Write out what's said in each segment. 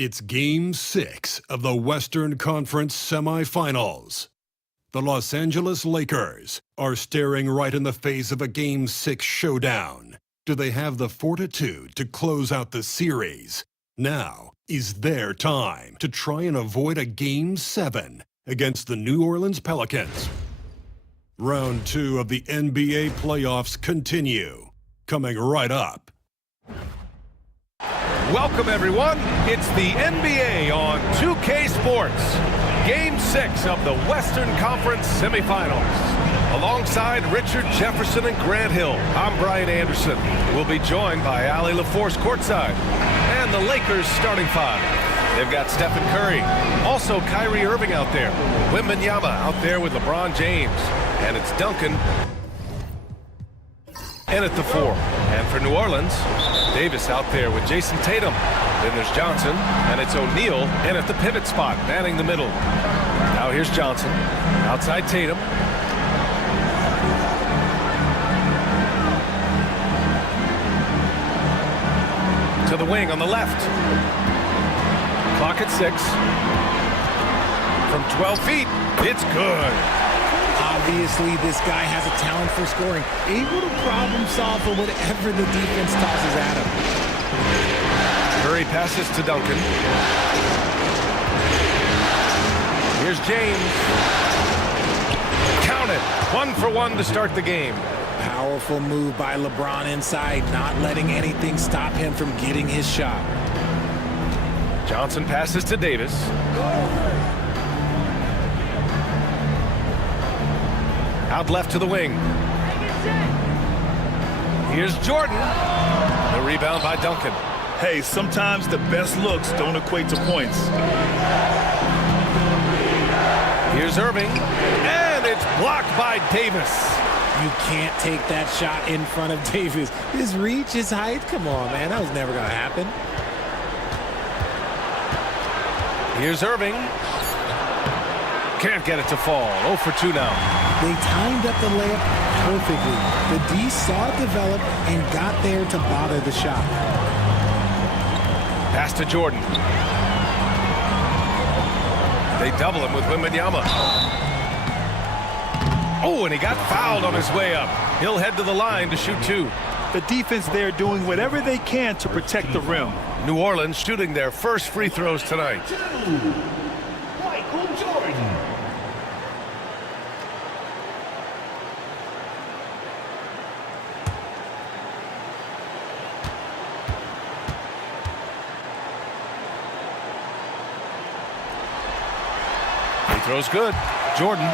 It's Game 6 of the Western Conference semifinals. The Los Angeles Lakers are staring right in the face of a Game 6 showdown. Do they have the fortitude to close out the series? Now is their time to try and avoid a Game 7 against the New Orleans Pelicans. Round 2 of the NBA playoffs continue. Coming right up. Welcome, everyone. It's the NBA on 2K Sports. Game 6 of the Western Conference semifinals. Alongside Richard Jefferson and Grant Hill, I'm Brian Anderson. We'll be joined by Allie LaForce courtside. And the Lakers starting five. They've got Stephen Curry. Also Kyrie Irving out there. Wembanyama out there with LeBron James. And it's Duncan. And at the 4. And for New Orleans, Davis out there with Jason Tatum. Then there's Johnson, and it's O'Neal, and at the pivot spot, manning the middle. Now here's Johnson, outside Tatum. To the wing on the left. Clock at 6. From 12 feet, it's good. Obviously, this guy has a talent for scoring, able to problem solve for whatever the defense tosses at him. Curry passes to Duncan. Here's James. Count it. 1 for 1 to start the game. Powerful move by LeBron inside, not letting anything stop him from getting his shot. Johnson passes to Davis. Out left to the wing. Here's Jordan. The rebound by Duncan. Hey, sometimes the best looks don't equate to points. Here's Irving. And it's blocked by Davis. You can't take that shot in front of Davis. His reach, his height, come on, man. That was never going to happen. Here's Irving. Can't get it to fall. 0 for 2 now. They timed up the layup perfectly. The D saw it develop and got there to bother the shot. Pass to Jordan. They double him with Wembanyama. Oh, and he got fouled on his way up. He'll head to the line to shoot 2. The defense there doing whatever they can to protect the rim. New Orleans shooting their first free throws tonight. Throws good. Jordan.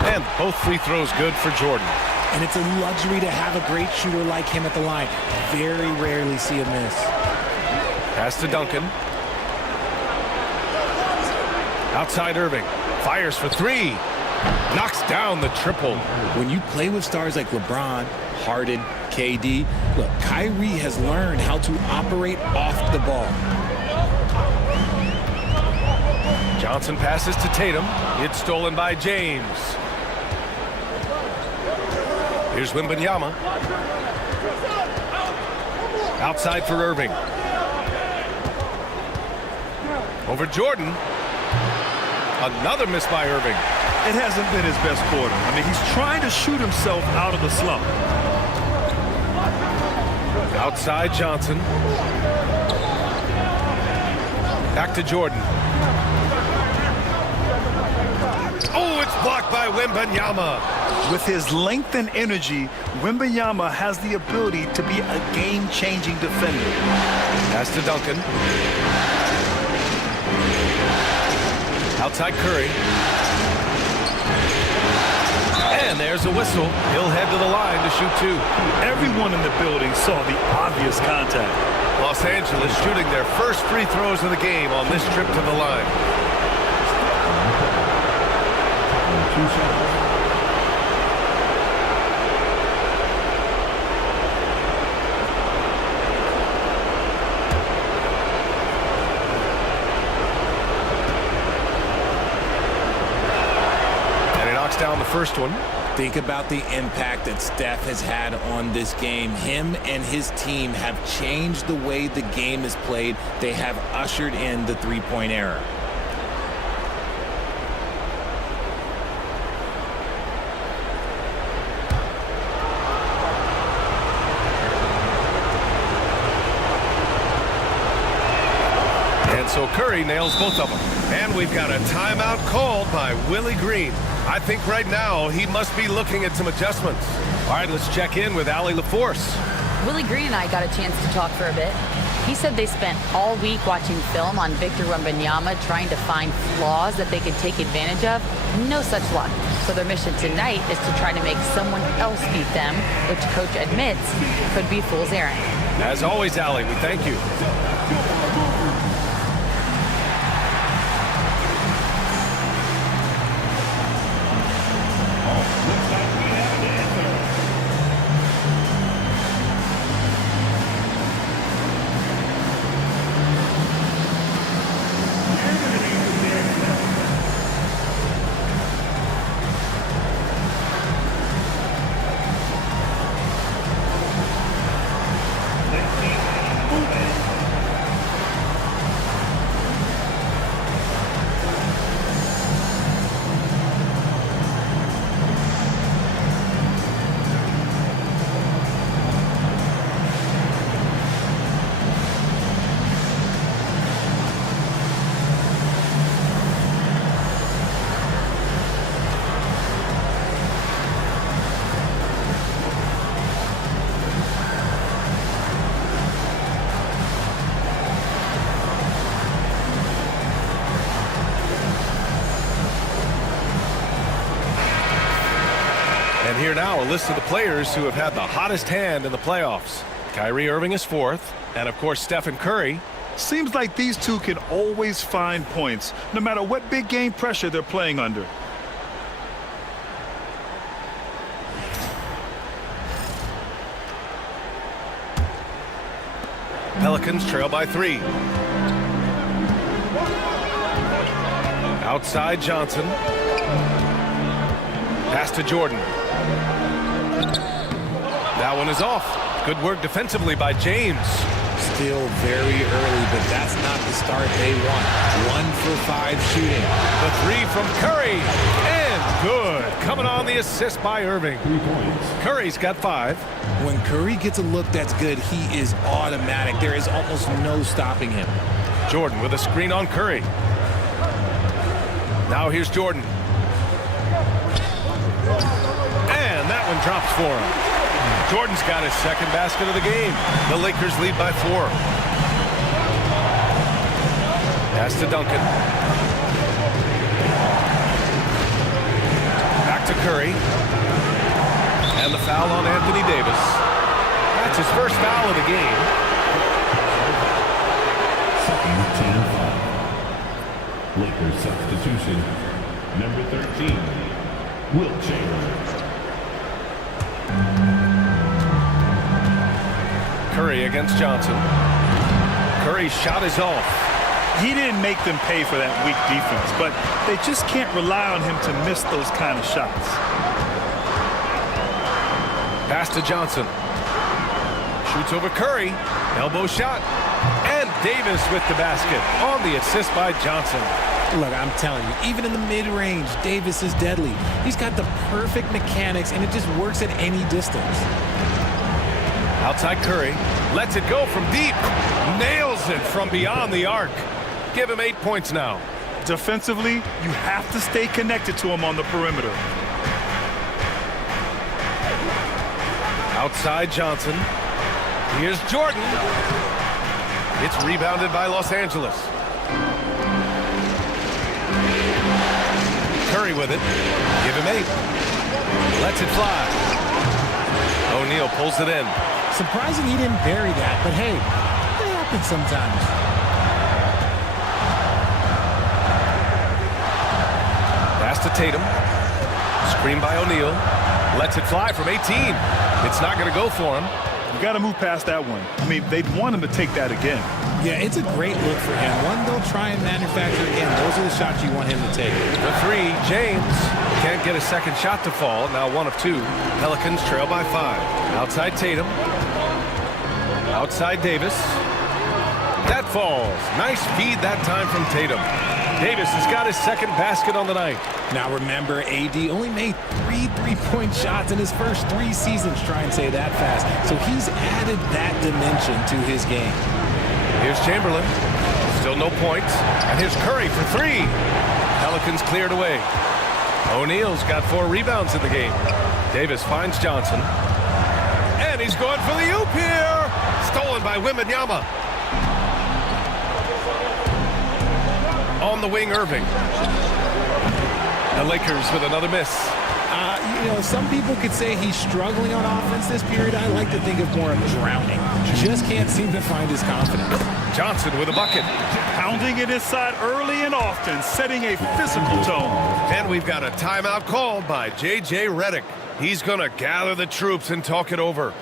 And both free throws good for Jordan. And it's a luxury to have a great shooter like him at the line. Very rarely see a miss. Pass to Duncan. Outside Irving. Fires for 3. Knocks down the triple. When you play with stars like LeBron, Harden, KD, look, Kyrie has learned how to operate off the ball. Johnson passes to Tatum. It's stolen by James. Here's Wembanyama. Outside for Irving. Over Jordan. Another miss by Irving. It hasn't been his best quarter. I mean, he's trying to shoot himself out of the slump. Outside Johnson. Back to Jordan. Oh, it's blocked by Wembanyama. With his length and energy, Wembanyama has the ability to be a game-changing defender. Pass to Duncan. Outside Curry. And there's a whistle. He'll head to the line to shoot 2. Everyone in the building saw the obvious contact. Los Angeles shooting their first free throws of the game on this trip to the line. down the first one. Think about the impact that Steph has had on this game. Him and his team have changed the way the game is played. They have ushered in the three-point era. So Curry nails both of them. And we've got a timeout called by Willie Green. I think right now he must be looking at some adjustments. All right, let's check in with Allie LaForce. Willie Green and I got a chance to talk for a bit. He said they spent all week watching film on Victor Wembanyama, trying to find flaws that they could take advantage of. No such luck. So their mission tonight is to try to make someone else beat them, which coach admits could be fool's errand. As always, Allie, we thank you. And here now, a list of the players who have had the hottest hand in the playoffs. Kyrie Irving is fourth, and of course Stephen Curry. Seems like these two can always find points, no matter what big game pressure they're playing under. Pelicans trail by 3. Outside Johnson. Pass to Jordan. That one is off. Good work defensively by James. Still very early, but that's not the start they want. 1 for 5 shooting. The 3 from Curry. And good. Coming on the assist by Irving. Curry's got 5. When Curry gets a look that's good, he is automatic. There is almost no stopping him. Jordan with a screen on Curry. Now here's Jordan. And that one drops for him. Jordan's got his second basket of the game. The Lakers lead by 4. Pass to Duncan. Back to Curry. And the foul on Anthony Davis. That's his first foul of the game. Second team foul. Lakers substitution. Number 13, Wilt Chamberlain. Curry against Johnson. Curry's shot is off. He didn't make them pay for that weak defense, but they just can't rely on him to miss those kind of shots. Pass to Johnson. Shoots over Curry. Elbow shot. And Davis with the basket on the assist by Johnson. Look, I'm telling you, even in the mid-range, Davis is deadly. He's got the perfect mechanics, and it just works at any distance. Outside Curry. Lets it go from deep. Nails it from beyond the arc. Give him 8 points now. Defensively, you have to stay connected to him on the perimeter. Outside Johnson. Here's Jordan. It's rebounded by Los Angeles. Curry with it. Give him 8. Lets it fly. O'Neal pulls it in. Surprising he didn't bury that, but hey, it happens sometimes. Pass to Tatum. Screen by O'Neal. Lets it fly from 18. It's not going to go for him. You got to move past that one. I mean, they'd want him to take that again. Yeah, it's a great look for him. One they'll try and manufacture again. Those are the shots you want him to take. The three, James can't get a second shot to fall. Now 1 of 2. Pelicans trail by 5. Outside Tatum. Outside Davis. That falls. Nice feed that time from Tatum. Davis has got his second basket on the night. Now remember, AD only made 3 three-point shots in his first 3 seasons. Try and say that fast. So he's added that dimension to his game. Here's Chamberlain. Still no points. And here's Curry for 3. Pelicans cleared away. O'Neal's got 4 rebounds in the game. Davis finds Johnson. And he's going for the oop here. Stolen by Wembanyama. On the wing, Irving. The Lakers with another miss. Some people could say he's struggling on offense this period. I like to think of more of drowning. Just can't seem to find his confidence. Johnson with a bucket. Pounding it inside early and often, setting a physical tone. And we've got a timeout called by J.J. Redick. He's going to gather the troops and talk it over.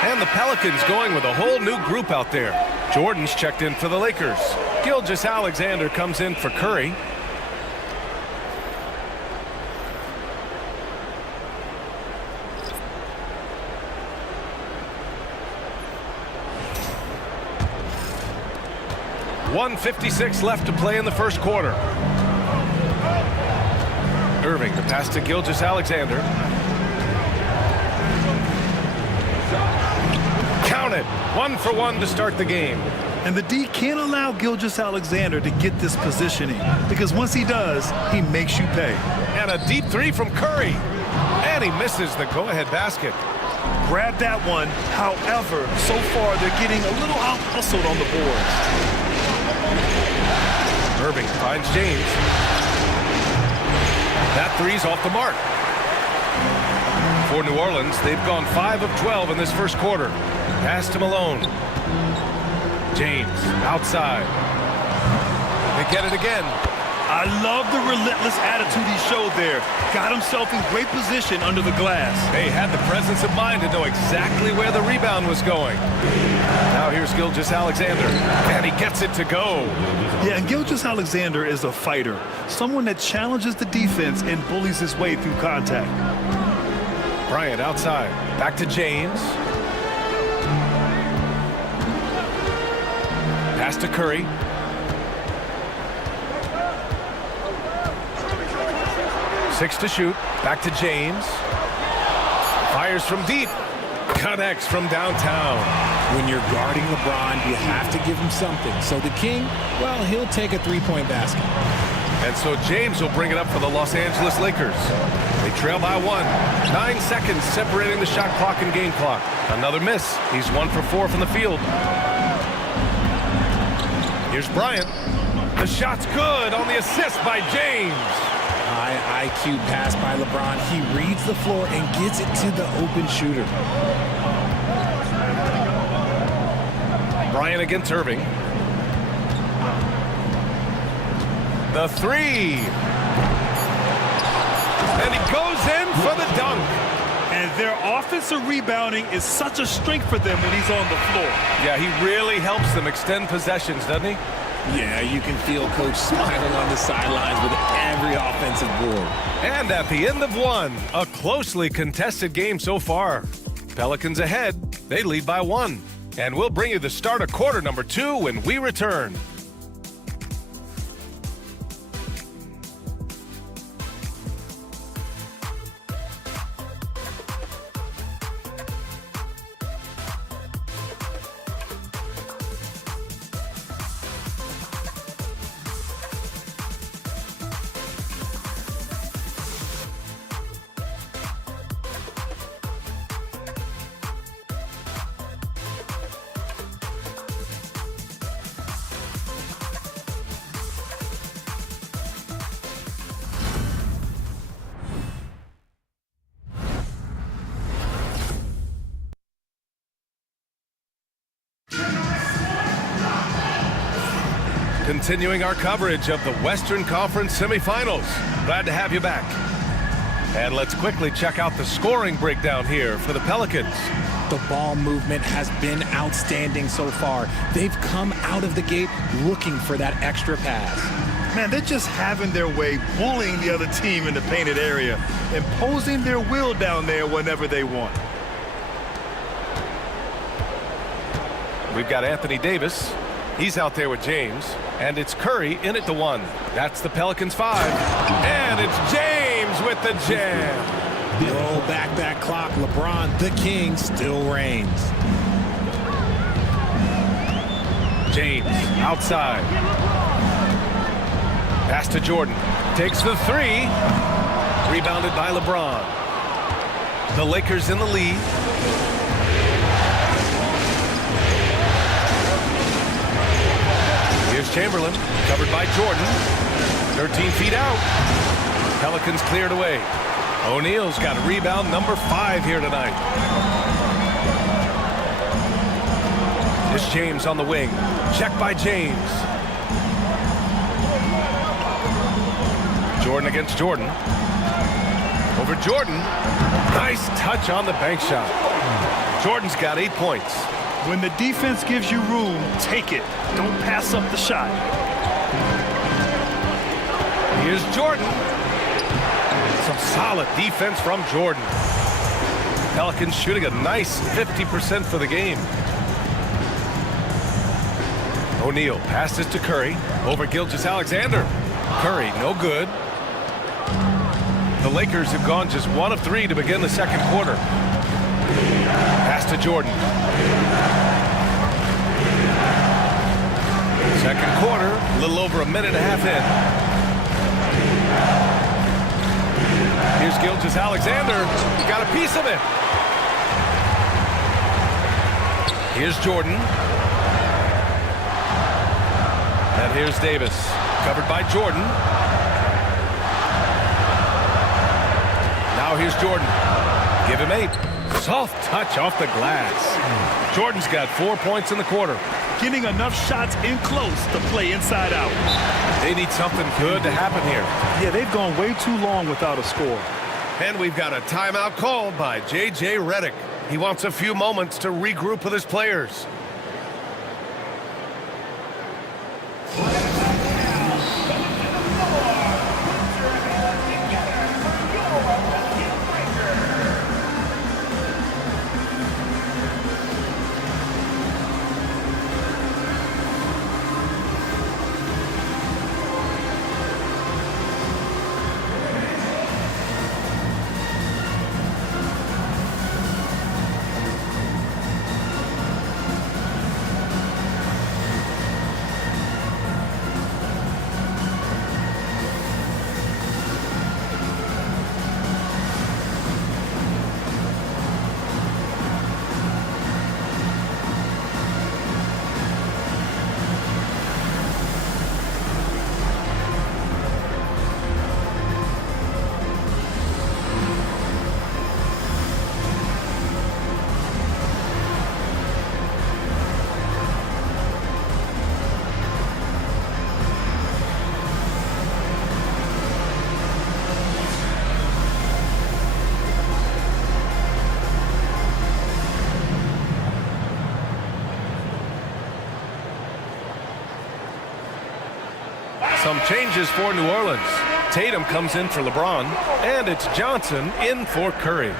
And the Pelicans going with a whole new group out there. Jordan's checked in for the Lakers. Gilgeous-Alexander comes in for Curry. .156 left to play in the first quarter. Irving, the pass to Gilgeous-Alexander. Count it. 1 for 1 to start the game. And the D can't allow Gilgeous-Alexander to get this positioning, because once he does, he makes you pay. And a deep 3 from Curry. And he misses the go-ahead basket. Grab that one. However, so far they're getting a little out-hustled on the boards. Irving finds James. That 3's off the mark. For New Orleans, they've gone 5 of 12 in this first quarter. Pass to Malone. James outside. They get it again. I love the relentless attitude he showed there. Got himself in great position under the glass. They had the presence of mind to know exactly where the rebound was going. Now here's Gilgeous-Alexander, and he gets it to go. Yeah, and Gilgeous-Alexander is a fighter, someone that challenges the defense and bullies his way through contact. Bryant outside, back to James. Pass to Curry. Six to shoot. Back to James. Fires from deep. Connects from downtown. When you're guarding LeBron, you have to give him something. So the King, well, he'll take a three-point basket. And so James will bring it up for the Los Angeles Lakers. They trail by 1. 9 seconds separating the shot clock and game clock. Another miss. He's 1 for 4 from the field. Here's Bryant. The shot's good on the assist by James. High IQ pass by LeBron. He reads the floor and gets it to the open shooter. Bryant against Irving. The 3. And he goes in for the dunk. And their offensive rebounding is such a strength for them when he's on the floor. Yeah, he really helps them extend possessions, doesn't he? Yeah, you can feel Coach smiling on the sidelines with every offensive board. And at the end of one, a closely contested game so far. Pelicans ahead. They lead by 1. And we'll bring you the start of quarter number 2 when we return. Continuing our coverage of the Western Conference semifinals. Glad to have you back. And let's quickly check out the scoring breakdown here for the Pelicans. The ball movement has been outstanding so far. They've come out of the gate looking for that extra pass. Man, they're just having their way, bullying the other team in the painted area, imposing their will down there whenever they want. We've got Anthony Davis. He's out there with James. And it's Curry in at the 1. That's the Pelicans 5. And it's James with the jam. Roll back that clock. LeBron, the king, still reigns. James outside. Pass to Jordan. Takes the 3. Rebounded by LeBron. The Lakers in the lead. Here's Chamberlain, covered by Jordan. 13 feet out. Pelicans cleared away. O'Neal's got a rebound, number 5 here tonight. Here's James on the wing. Check by James. Jordan against Jordan. Over Jordan. Nice touch on the bank shot. Jordan's got 8 points. When the defense gives you room, take it. Don't pass up the shot. Here's Jordan. Some solid defense from Jordan. Pelicans shooting a nice 50% for the game. O'Neal passes to Curry. Over Gilgeous-Alexander. Curry, no good. The Lakers have gone just 1 of 3 to begin the second quarter. Pass to Jordan. Second quarter, a little over a minute and a half in. Here's Gilgeous-Alexander. Got a piece of it. Here's Jordan. And here's Davis. Covered by Jordan. Now here's Jordan. Give him 8. Soft touch off the glass. Jordan's got 4 points in the quarter. Getting enough shots in close to play inside out. They need something good to happen here. Yeah, they've gone way too long without a score. And we've got a timeout called by J.J. Redick. He wants a few moments to regroup with his players. Some changes for New Orleans. Tatum comes in for LeBron, and it's Johnson in for Curry.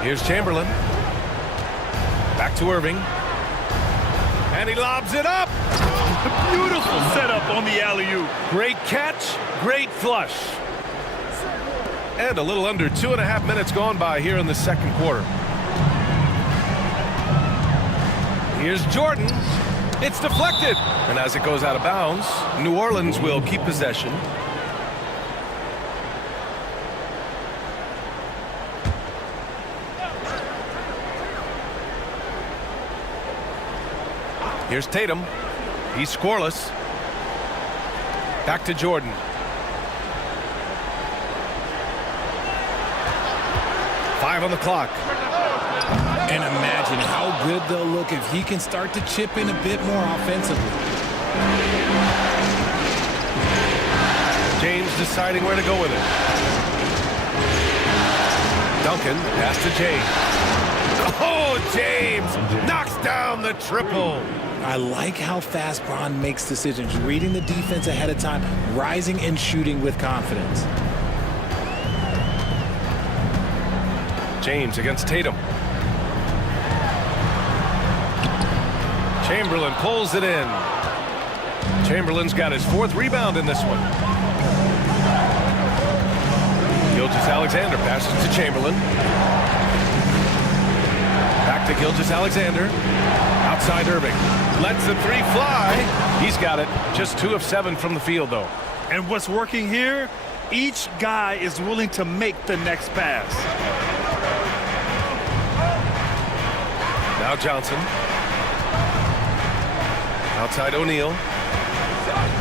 Here's Chamberlain. Back to Irving. And he lobs it up. Beautiful setup on the alley-oop. Great catch, great flush. And a little under 2.5 minutes gone by here in the second quarter. Here's Jordan. It's deflected. And as it goes out of bounds, New Orleans will keep possession. Here's Tatum. He's scoreless. Back to Jordan. Five on the clock. And imagine how good they'll look if he can start to chip in a bit more offensively. James deciding where to go with it. Duncan, pass to James. Oh, James knocks down the triple. I like how fast Bron makes decisions, reading the defense ahead of time, rising and shooting with confidence. James against Tatum. Chamberlain pulls it in. Chamberlain's got his 4th rebound in this one. Gilgeous-Alexander passes to Chamberlain. Back to Gilgeous-Alexander. Outside Irving. Lets the 3 fly. He's got it. Just 2 of 7 from the field, though. And what's working here? Each guy is willing to make the next pass. Now Johnson. Outside O'Neal.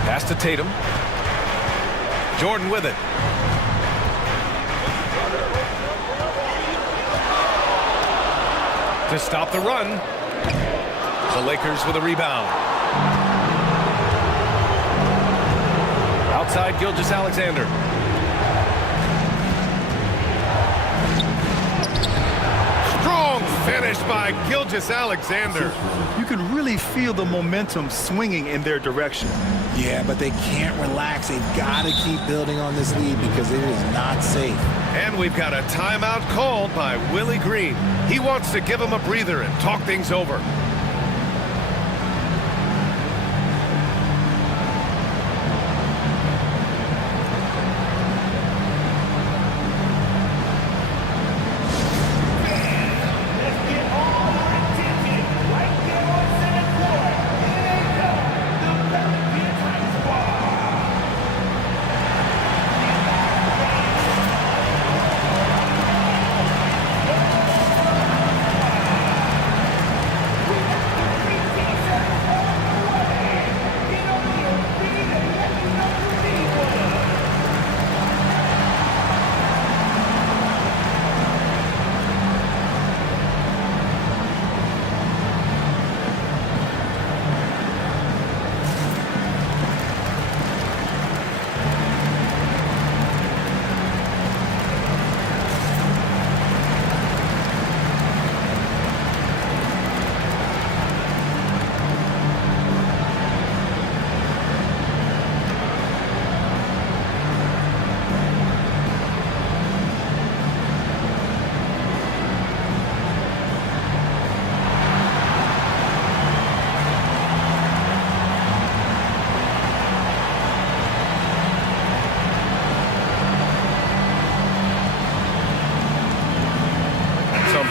Pass to Tatum. Jordan with it. To stop the run. The Lakers with a rebound. Outside Gilgeous-Alexander. Strong finish by Gilgeous-Alexander. You can really feel the momentum swinging in their direction. Yeah, but they can't relax. They've got to keep building on this lead because it is not safe. And we've got a timeout called by Willie Green. He wants to give him a breather and talk things over.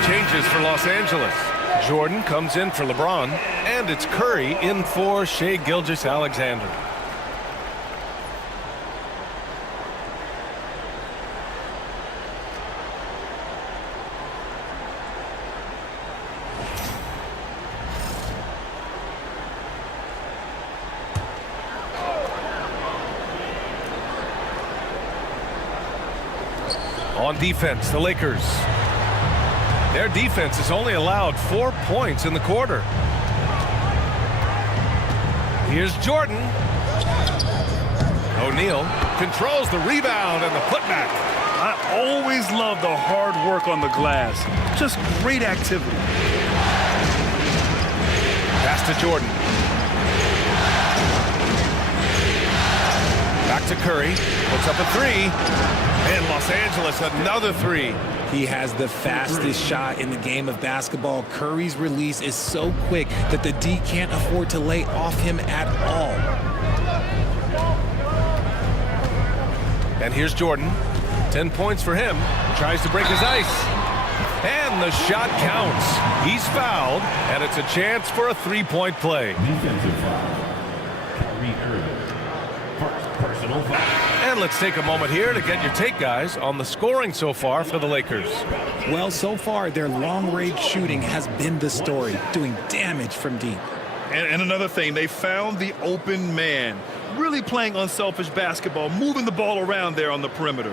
Changes for Los Angeles. Jordan comes in for LeBron, and it's Curry in for Shai Gilgeous-Alexander. On defense, the Lakers. Their defense has only allowed 4 points in the quarter. Here's Jordan. O'Neal controls the rebound and the putback. I always love the hard work on the glass. Just great activity. Pass to Jordan. Back to Curry. Puts up a three. And Los Angeles another three. He has the fastest shot in the game of basketball. Curry's release is so quick that the D can't afford to lay off him at all. And here's Jordan. 10 points for him. Tries to break his ice. And the shot counts. He's fouled, and it's a chance for a three-point play. Defensive foul. Kyrie Irving. Personal foul. And let's take a moment here to get your take, guys, on the scoring so far for the Lakers. Well, so far, their long-range shooting has been the story, doing damage from deep. And another thing, they found the open man. Really playing unselfish basketball, moving the ball around there on the perimeter.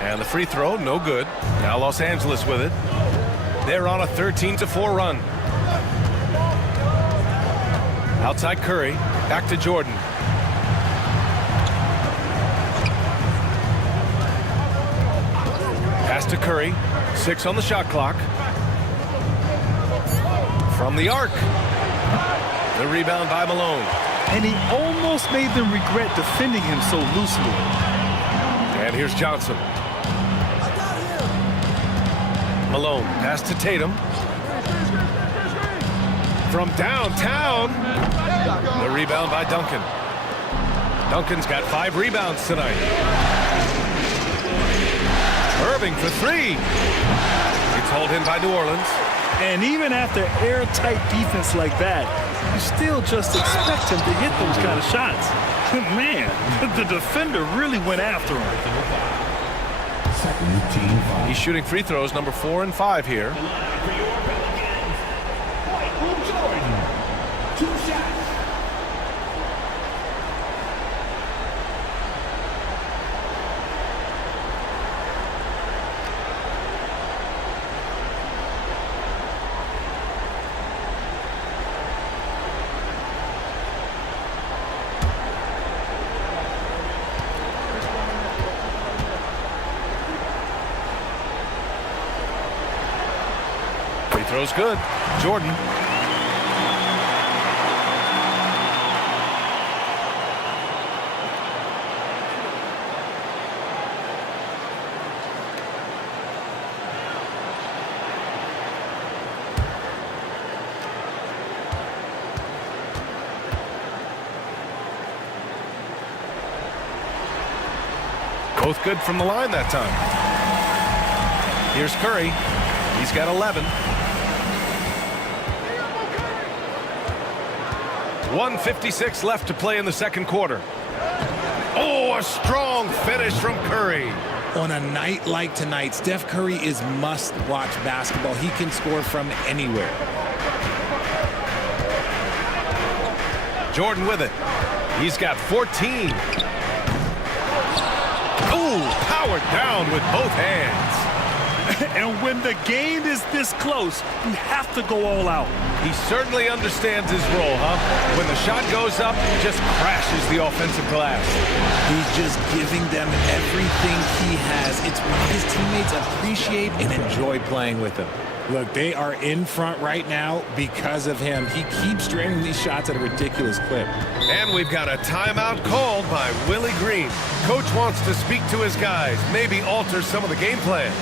And the free throw, no good. Now Los Angeles with it. They're on a 13-4 run. Outside Curry, back to Jordan. Pass to Curry, 6 on the shot clock. From the arc. The rebound by Malone. And he almost made them regret defending him so loosely. And here's Johnson. Malone, pass to Tatum. From downtown. The rebound by Duncan. Duncan's got 5 rebounds tonight. Irving for 3. It's hauled in by New Orleans. And even after airtight defense like that, you still just expect him to hit those kind of shots. Man, the defender really went after him. He's shooting free throws number 4 and 5 here. Throw's good. Jordan. Both good from the line that time. Here's Curry. He's got 11. 1:56 left to play in the second quarter. Oh, a strong finish from Curry. On a night like tonight, Steph Curry is must-watch basketball. He can score from anywhere. Jordan with it. He's got 14. Oh, powered down with both hands. And when the game is this close, you have to go all out. He certainly understands his role, huh? When the shot goes up, he just crashes the offensive glass. He's just giving them everything he has. It's what his teammates appreciate and enjoy playing with him. Look, they are in front right now because of him. He keeps draining these shots at a ridiculous clip. And we've got a timeout called by Willie Green. Coach wants to speak to his guys, maybe alter some of the game plan.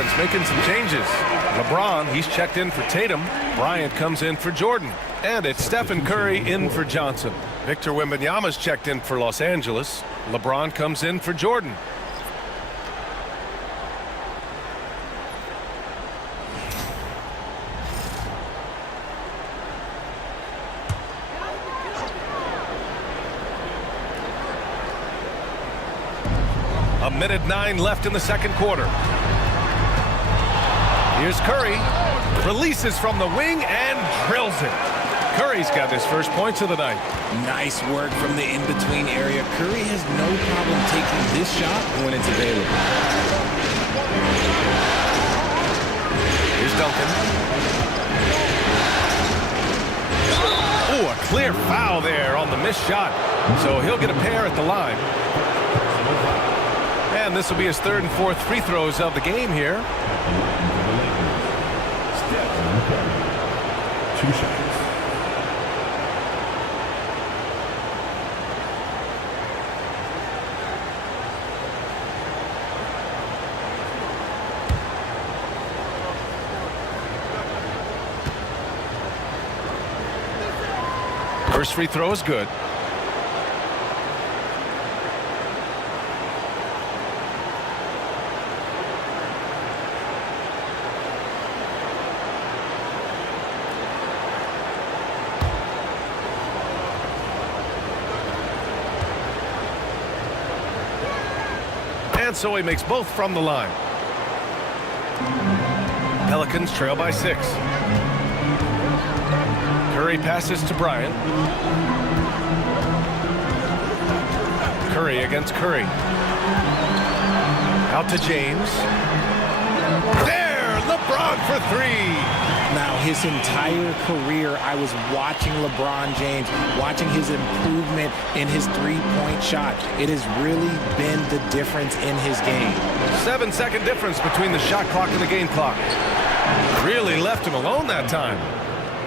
Orleans making some changes. LeBron, he's checked in for Tatum. Bryant comes in for Jordan. And it's Stephen Curry in for Johnson. Victor Wembanyama's checked in for Los Angeles. LeBron comes in for Jordan. A minute 9 left in the second quarter. Here's Curry. Releases from the wing and drills it. Curry's got his first points of the night. Nice work from the in-between area. Curry has no problem taking this shot when it's available. Here's Duncan. Oh, a clear foul there on the missed shot. So he'll get a pair at the line. And this will be his third and fourth free throws of the game here. Two shots. First free throw is good. And so he makes both from the line. Pelicans trail by 6. Curry passes to Bryant. Curry against Curry. Out to James. There! LeBron for 3! Now, his entire career, I was watching LeBron James, watching his improvement in his three-point shot. It has really been the difference in his game. 7-second difference between the shot clock and the game clock. Really left him alone that time.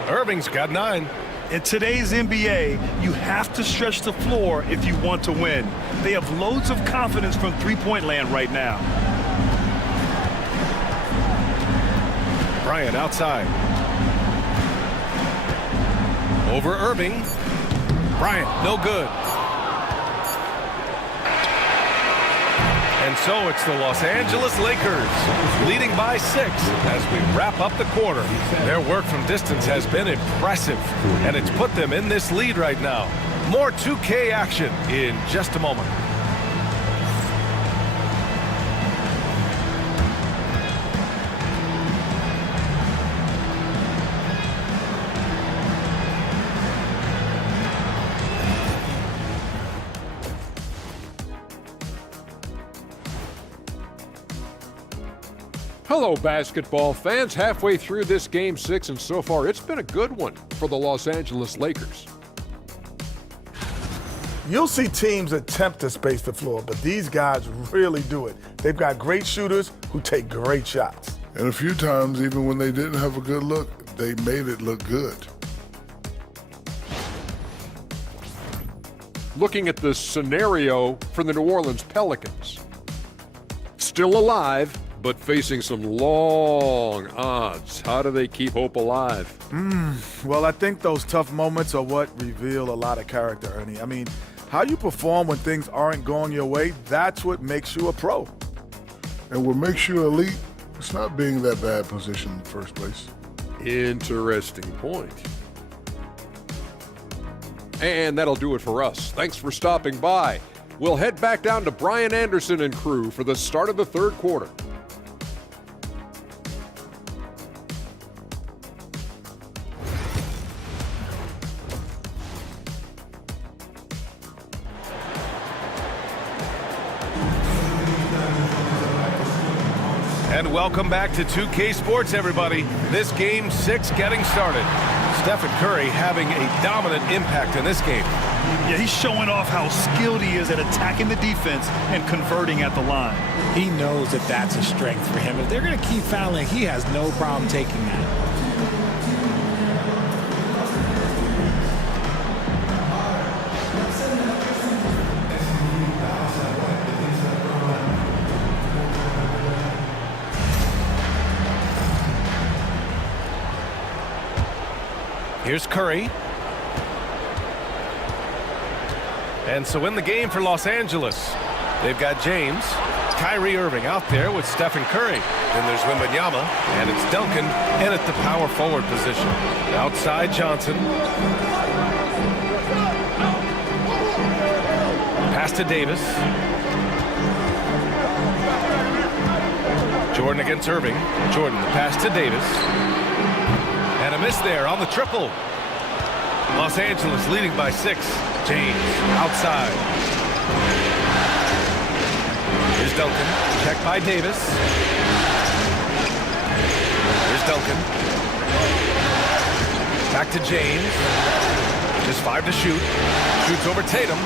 Irving's got 9. In today's NBA, you have to stretch the floor if you want to win. They have loads of confidence from three-point land right now. Bryant outside. Over Irving. Bryant, no good. And so it's the Los Angeles Lakers leading by 6 as we wrap up the quarter. Their work from distance has been impressive, and it's put them in this lead right now. More 2K action in just a moment. Hello, basketball fans. Halfway through this Game 6, and so far it's been a good one for the Los Angeles Lakers. You'll see teams attempt to space the floor, but these guys really do it. They've got great shooters who take great shots. And a few times, even when they didn't have a good look, they made it look good. Looking at the scenario for the New Orleans Pelicans. Still alive, but facing some long odds. How do they keep hope alive? Well, I think those tough moments are what reveal a lot of character, Ernie. I mean, how you perform when things aren't going your way, that's what makes you a pro. And what makes you elite, it's not being that bad position in the first place. Interesting point. And that'll do it for us. Thanks for stopping by. We'll head back down to Brian Anderson and crew for the start of the third quarter. And welcome back to 2K Sports, everybody. This Game 6 getting started. Stephen Curry having a dominant impact in this game. Yeah, he's showing off how skilled he is at attacking the defense and converting at the line. He knows that that's a strength for him. If they're going to keep fouling, he has no problem taking that. Here's Curry. And so in the game for Los Angeles, they've got James, Kyrie Irving out there with Stephen Curry. Then there's Wembanyama, and it's Duncan in at the power forward position. Outside Johnson. Pass to Davis. Jordan against Irving. Jordan, the pass to Davis. And a miss there on the triple. Los Angeles leading by 6. James outside. Here's Duncan. Checked by Davis. Here's Duncan. Back to James. Just 5 to shoot. Shoots over Tatum.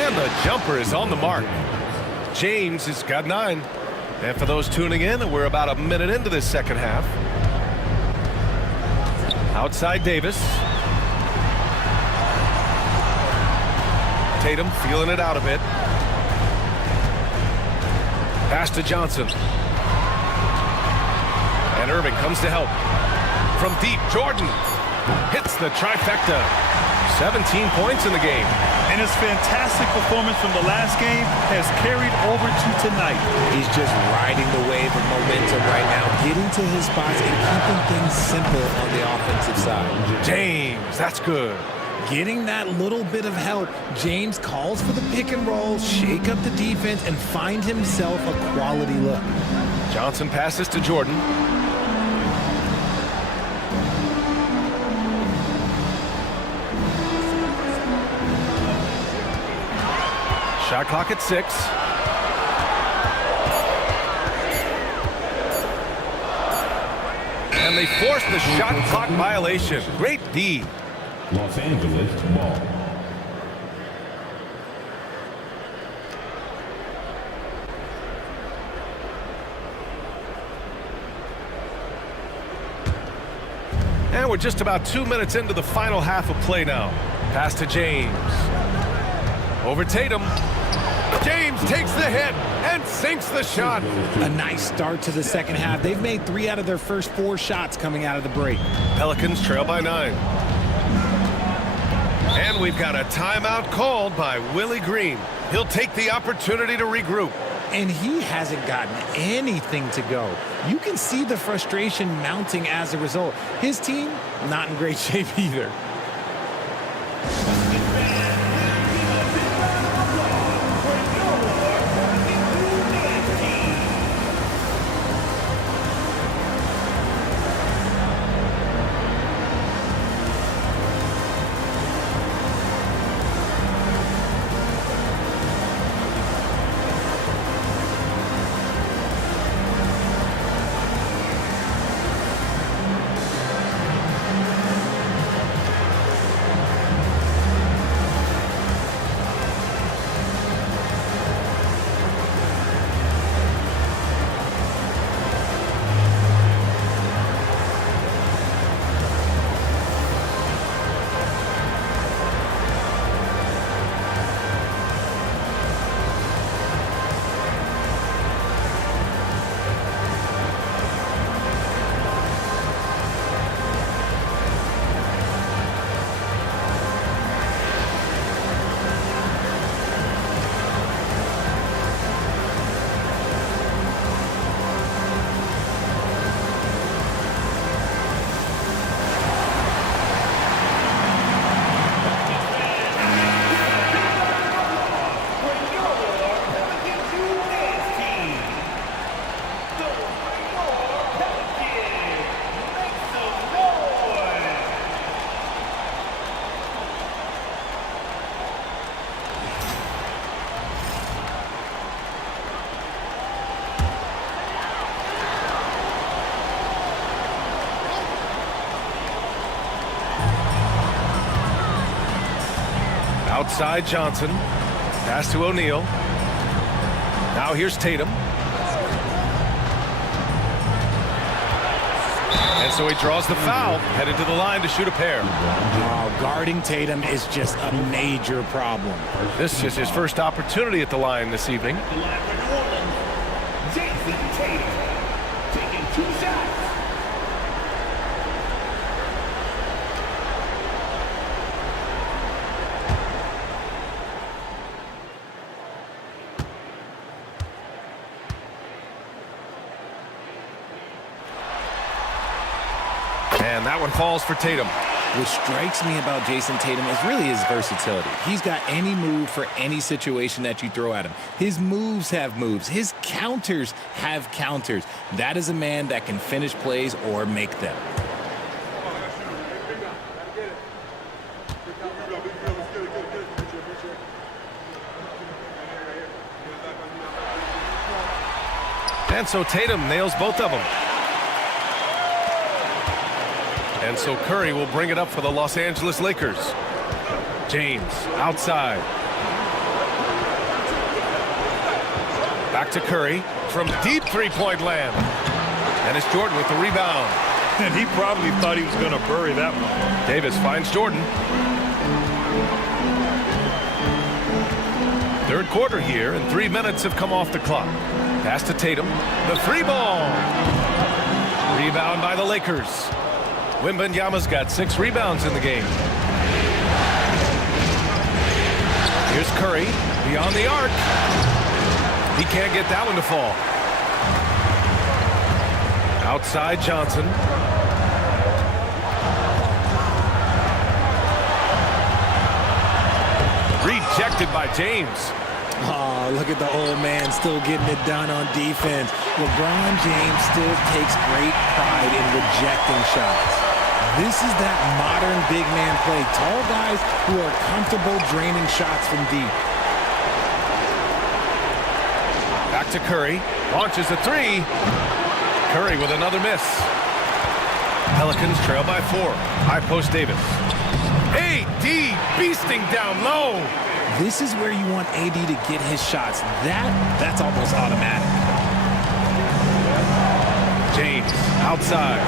And the jumper is on the mark. James has got 9. And for those tuning in, we're about a minute into this second half. Outside Davis. Tatum feeling it out a bit. Pass to Johnson. And Irving comes to help. From deep, Jordan hits the trifecta. 17 points in the game. And his fantastic performance from the last game has carried over to tonight. He's just riding the wave of momentum right now, getting to his spots and keeping things simple on the offensive side. James, that's good. Getting that little bit of help, James calls for the pick and roll, shake up the defense, and find himself a quality look. Johnson passes to Jordan. Shot clock at 6. And they force the shot clock violation. Great D. Los Angeles ball. And we're just about 2 minutes into the final half of play now. Pass to James. Over Tatum. James takes the hit and sinks the shot. A nice start to the second half. They've made 3 out of their first 4 shots coming out of the break. Pelicans trail by 9. And we've got a timeout called by Willie Green. He'll take the opportunity to regroup. And he hasn't gotten anything to go. You can see the frustration mounting as a result. His team, not in great shape either. Outside Johnson. Pass to O'Neal. Now here's Tatum. And so he draws the foul, headed to the line to shoot a pair. Guarding Tatum is just a major problem. This is his first opportunity at the line this evening. That one falls for Tatum. What strikes me about Jason Tatum is really his versatility. He's got any move for any situation that you throw at him. His moves have moves. His counters have counters. That is a man that can finish plays or make them. And so Tatum nails both of them. And so Curry will bring it up for the Los Angeles Lakers. James outside. Back to Curry from deep three-point land. And it's Jordan with the rebound. And he probably thought he was going to bury that one. Davis finds Jordan. Third quarter here, and 3 minutes have come off the clock. Pass to Tatum. The three ball. Rebound by the Lakers. Wembanyama's got 6 rebounds in the game. Here's Curry beyond the arc. He can't get that one to fall. Outside Johnson. Rejected by James. Oh, look at the old man still getting it done on defense. LeBron James still takes great pride in rejecting shots. This is that modern big man play. Tall guys who are comfortable draining shots from deep. Back to Curry. Launches a three. Curry with another miss. Pelicans trail by 4. High post Davis. AD beasting down low. This is where you want AD to get his shots. That's almost automatic. James outside.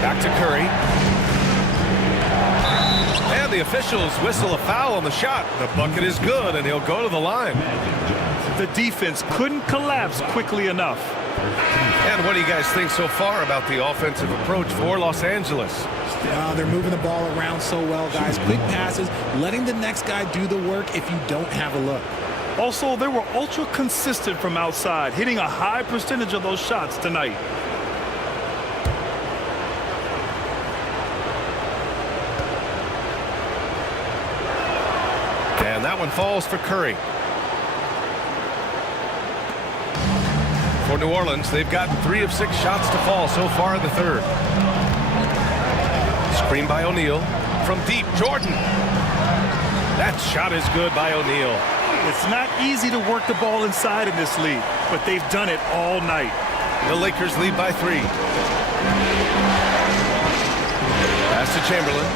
Back to Curry. And the officials whistle a foul on the shot. The bucket is good, and he'll go to the line. The defense couldn't collapse quickly enough. And what do you guys think so far about the offensive approach for Los Angeles? They're moving the ball around so well, guys. Quick passes, letting the next guy do the work if you don't have a look. Also, they were ultra consistent from outside, hitting a high percentage of those shots tonight. And that one falls for Curry. For New Orleans, they've gotten 3 of 6 shots to fall so far in the third. Screen by O'Neal. From deep, Jordan. That shot is good by O'Neal. It's not easy to work the ball inside in this league, but they've done it all night. The Lakers lead by 3. Pass to Chamberlain.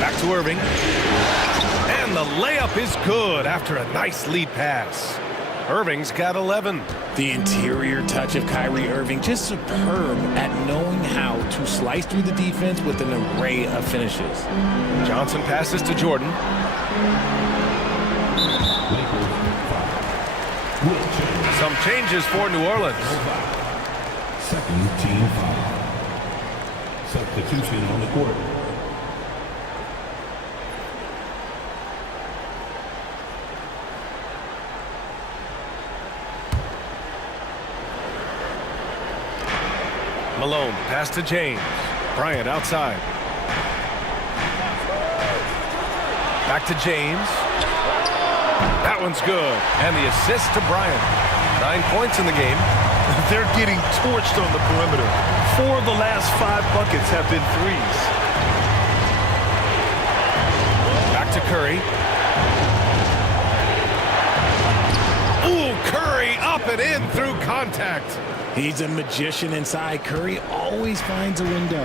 Back to Irving. And the layup is good after a nice lead pass. Irving's got 11. The interior touch of Kyrie Irving, just superb at knowing how to slice through the defense with an array of finishes. Johnson passes to Jordan. Some changes for New Orleans. Second team foul. Substitution on the court. Malone, pass to James. Bryant outside. Back to James. That one's good. And the assist to Bryant. 9 points in the game. They're getting torched on the perimeter. 4 of the last 5 buckets have been threes. Back to Curry. Ooh, Curry up and in through contact. He's a magician inside. Curry always finds a window.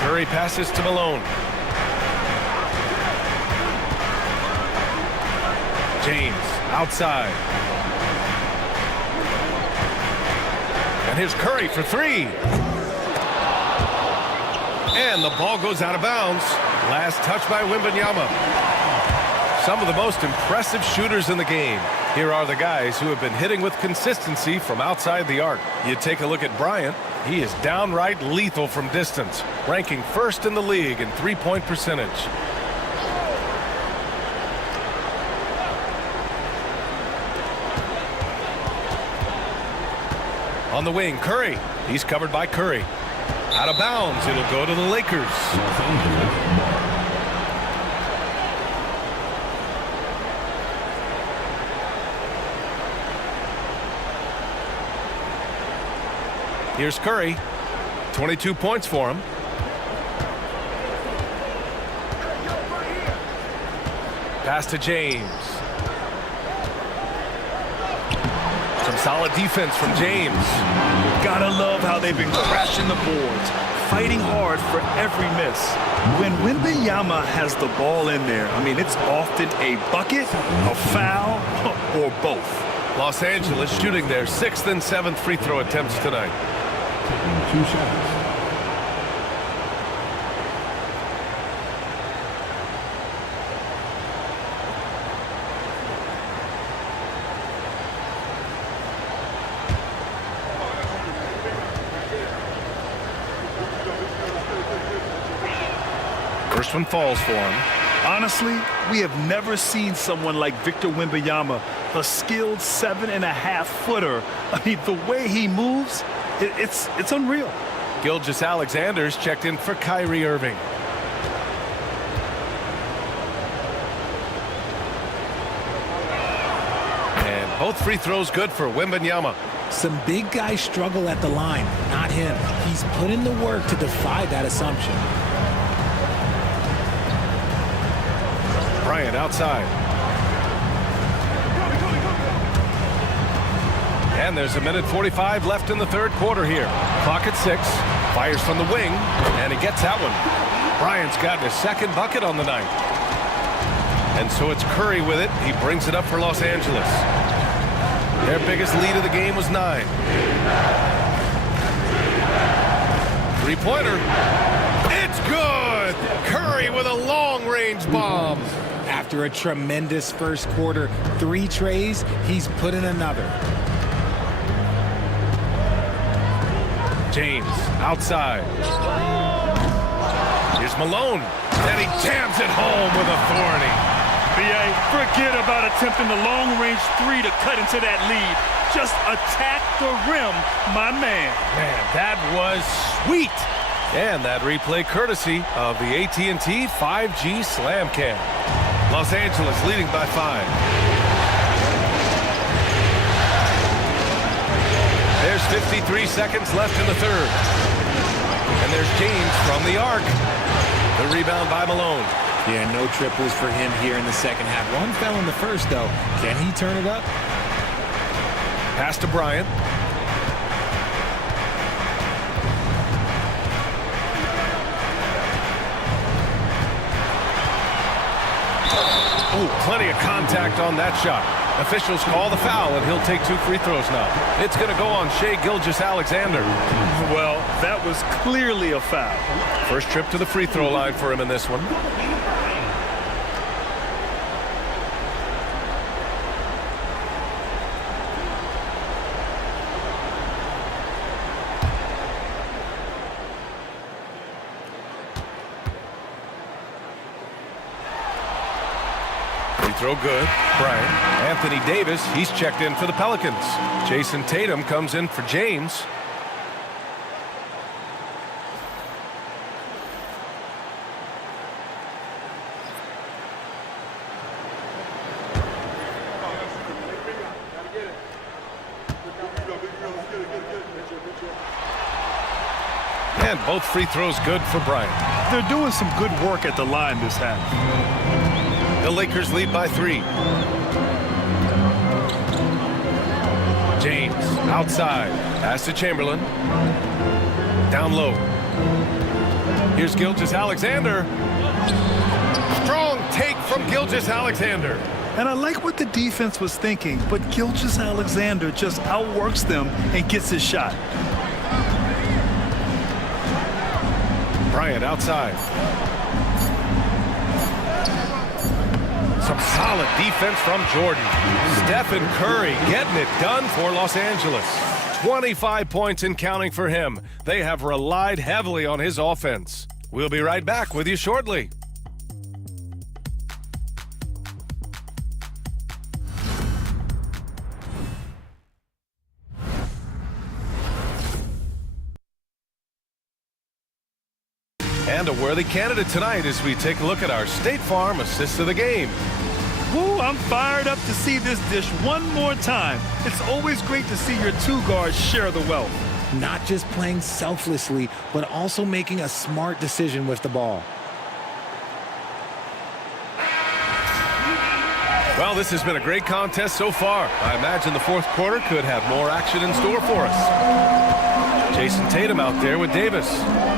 Curry passes to Malone. James outside. And here's Curry for 3. And the ball goes out of bounds. Last touch by Wembanyama. Some of the most impressive shooters in the game. Here are the guys who have been hitting with consistency from outside the arc. You take a look at Bryant. He is downright lethal from distance, ranking 1st in the league in three-point percentage. On the wing, Curry. He's covered by Curry. Out of bounds. It'll go to the Lakers. Los Angeles ball. Here's Curry. 22 points for him. Pass to James. Some solid defense from James. Gotta love how they've been crashing the boards, fighting hard for every miss. When Wembanyama has the ball in there, I mean, it's often a bucket, a foul, or both. Los Angeles shooting their 6th and 7th free throw attempts tonight. Taking 2 shots. First one falls for him. Honestly, we have never seen someone like Victor Wembanyama, a skilled 7.5-footer. I mean, the way he moves, it's unreal. Gilgeous-Alexander's checked in for Kyrie Irving. And both free throws good for Wembanyama. Some big guys struggle at the line, not him. He's put in the work to defy that assumption. Bryant outside. And there's 1:45 left in the third quarter here. Clock at 6. Fires from the wing, and he gets that one. Bryant's gotten his second bucket on the night. And so it's Curry with it. He brings it up for Los Angeles. Their biggest lead of the game was 9. Three-pointer. It's good! Curry with a long-range bomb. After a tremendous first quarter, 3 trays, he's put in another. James outside. Here's Malone, and he jams it home with authority. B.A., forget about attempting the long-range 3 to cut into that lead. Just attack the rim, my man. Man, that was sweet. And that replay courtesy of the AT&T 5G Slam Cam. Los Angeles leading by 5. There's 53 seconds left in the third. And there's James from the arc. The rebound by Malone. Yeah, no triples for him here in the second half. One fell in the first, though. Can he turn it up? Pass to Bryant. Oh, plenty of contact on that shot. Officials call the foul, and he'll take 2 free throws now. It's going to go on Shai Gilgeous-Alexander. Well, that was clearly a foul. First trip to the free throw line for him in this one. Throw good. Bryant. Anthony Davis, he's checked in for the Pelicans. Jason Tatum comes in for James. And both free throws good for Bryant. They're doing some good work at the line this half. The Lakers lead by 3. James outside. Pass to Chamberlain. Down low. Here's Gilgeous-Alexander. Strong take from Gilgeous-Alexander. And I like what the defense was thinking, but Gilgeous-Alexander just outworks them and gets his shot. Bryant outside. Some solid defense from Jordan. Stephen Curry getting it done for Los Angeles. 25 points and counting for him. They have relied heavily on his offense. We'll be right back with you shortly. And a worthy candidate tonight as we take a look at our State Farm assist of the game. Woo, I'm fired up to see this dish one more time. It's always great to see your two guards share the wealth. Not just playing selflessly, but also making a smart decision with the ball. Well, this has been a great contest so far. I imagine the fourth quarter could have more action in store for us. Jason Tatum out there with Davis.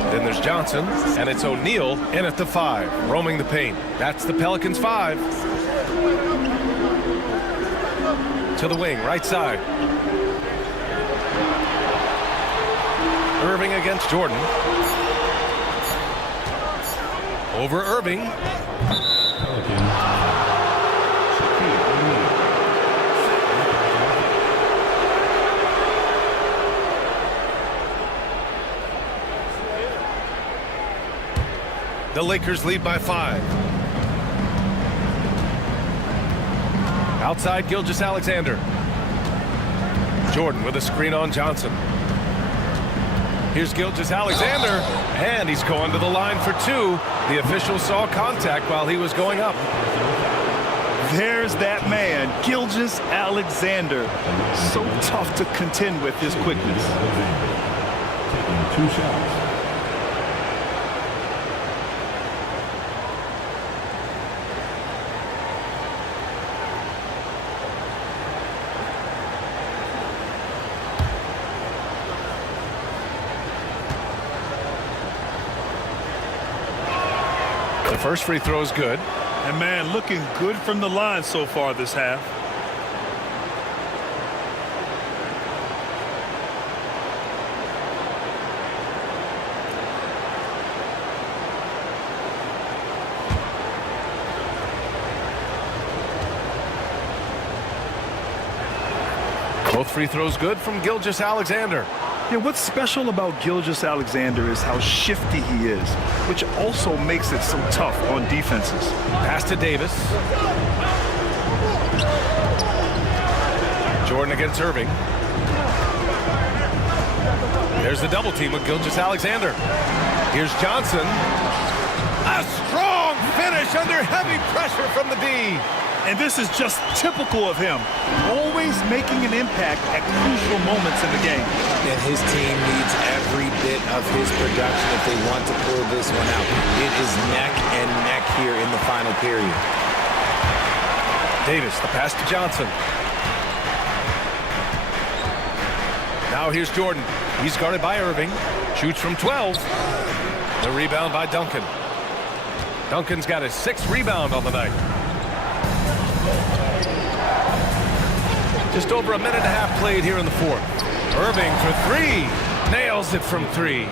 Then there's Johnson, and it's O'Neal in at the 5, roaming the paint. That's the Pelicans 5. To the wing, right side. Irving against Jordan. Over Irving. The Lakers lead by 5. Outside, Gilgeous-Alexander. Jordan with a screen on Johnson. Here's Gilgeous-Alexander, and he's going to the line for 2. The official saw contact while he was going up. There's that man, Gilgeous-Alexander. So tough to contend with his quickness. Taking 2 shots. The first free throw is good. And man, looking good from the line so far this half. Both free throws good from Gilgeous-Alexander. Yeah, what's special about Gilgeous-Alexander is how shifty he is, which also makes it so tough on defenses. Pass to Davis. Jordan against Irving. There's the double team with Gilgeous-Alexander. Here's Johnson. A strong finish under heavy pressure from the D. And this is just typical of him, always making an impact at crucial moments in the game. And his team needs every bit of his production if they want to pull this one out. It is neck and neck here in the final period. Davis, the pass to Johnson. Now here's Jordan. He's guarded by Irving. Shoots from 12. The rebound by Duncan. Duncan's got his 6th rebound on the night. Just over a minute and a half played here in the fourth. Irving for 3. Nails it from 3.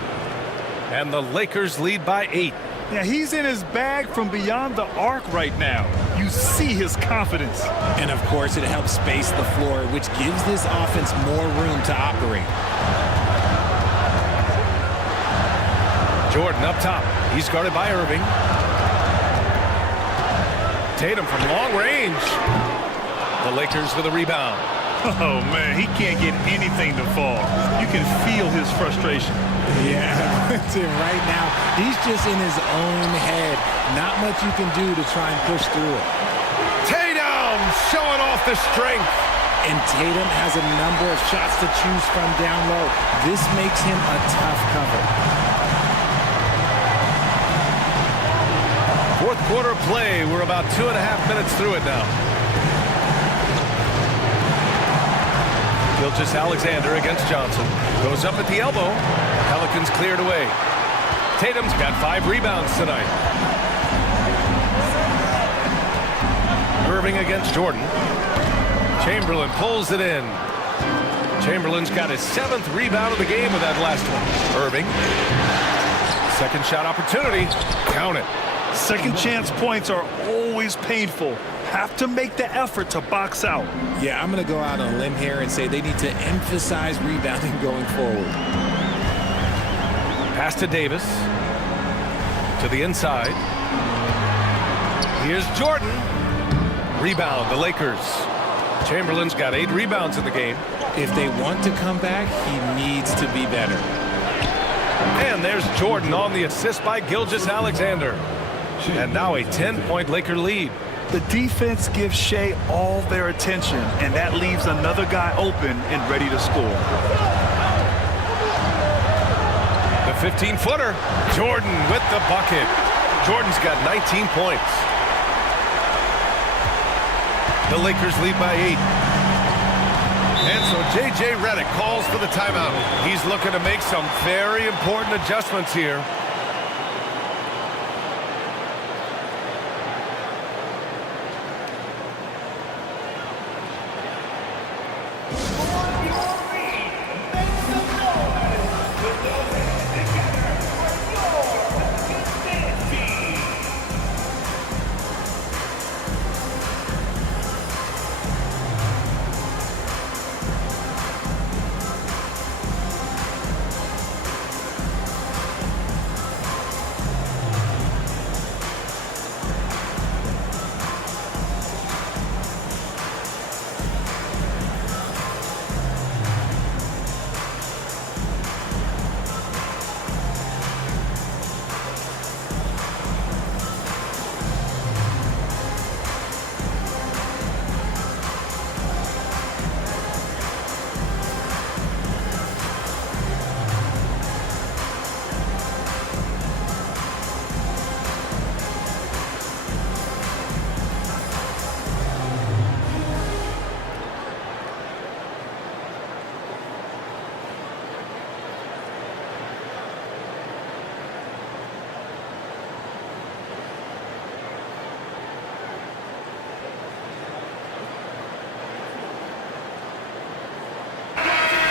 And the Lakers lead by 8. Yeah, he's in his bag from beyond the arc right now. You see his confidence. And of course, it helps space the floor, which gives this offense more room to operate. Jordan up top. He's guarded by Irving. Tatum from long range. The Lakers with a rebound. Oh, man, he can't get anything to fall. You can feel his frustration. Yeah, right now, he's just in his own head. Not much you can do to try and push through it. Tatum showing off the strength. And Tatum has a number of shots to choose from down low. This makes him a tough cover. Fourth quarter play. We're about 2.5 minutes through it now. Gilgeous-Alexander against Johnson. Goes up at the elbow. Pelicans cleared away. Tatum's got 5 rebounds tonight. Irving against Jordan. Chamberlain pulls it in. Chamberlain's got his 7th rebound of the game with that last one. Irving. Second shot opportunity. Count it. Second chance points are always painful. Have to make the effort to box out. Yeah, I'm going to go out on a limb here and say they need to emphasize rebounding going forward. Pass to Davis. To the inside. Here's Jordan. Rebound, the Lakers. Chamberlain's got 8 rebounds in the game. If they want to come back, he needs to be better. And there's Jordan on the assist by Gilgeous-Alexander. And now a 10-point Laker lead. The defense gives Shea all their attention, and that leaves another guy open and ready to score. The 15-footer. Jordan with the bucket. Jordan's got 19 points. The Lakers lead by 8. And so J.J. Redick calls for the timeout. He's looking to make some very important adjustments here.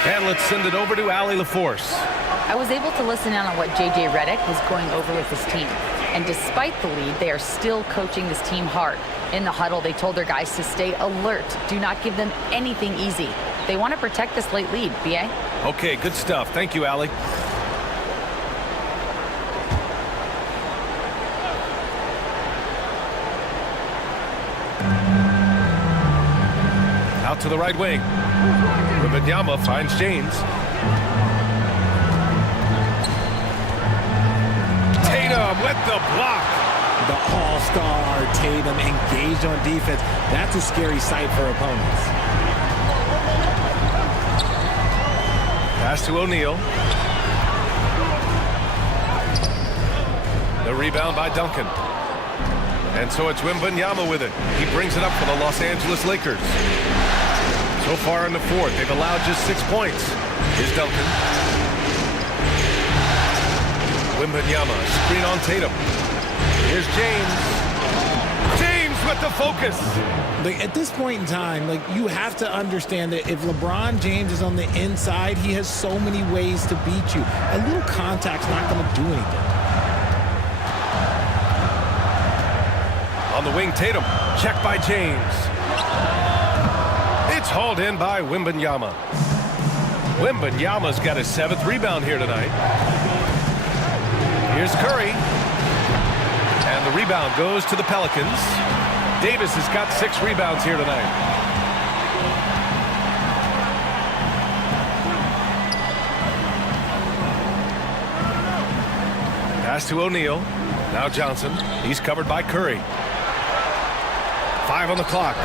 And let's send it over to Allie LaForce. I was able to listen in on what J.J. Redick was going over with his team. And despite the lead, they are still coaching this team hard. In the huddle, they told their guys to stay alert. Do not give them anything easy. They want to protect this late lead, B.A. Okay, good stuff. Thank you, Allie. Out to the right wing. Wembanyama finds James. Tatum with the block. The all-star Tatum engaged on defense. That's a scary sight for opponents. Pass to O'Neal. The rebound by Duncan. And so it's Wembanyama with it. He brings it up for the Los Angeles Lakers. So far in the fourth, they've allowed just 6 points. Here's Duncan. Wembanyama, screen on Tatum. Here's James. James with the focus. Like, at this point in time, you have to understand that if LeBron James is on the inside, he has so many ways to beat you. A little contact's not going to do anything. On the wing, Tatum. Checked by James. It's hauled in by Wembanyama. Wembanyama's got his 7th rebound here tonight. Here's Curry. And the rebound goes to the Pelicans. Davis has got 6 rebounds here tonight. Pass to O'Neal. Now Johnson. He's covered by Curry. 5 on the clock.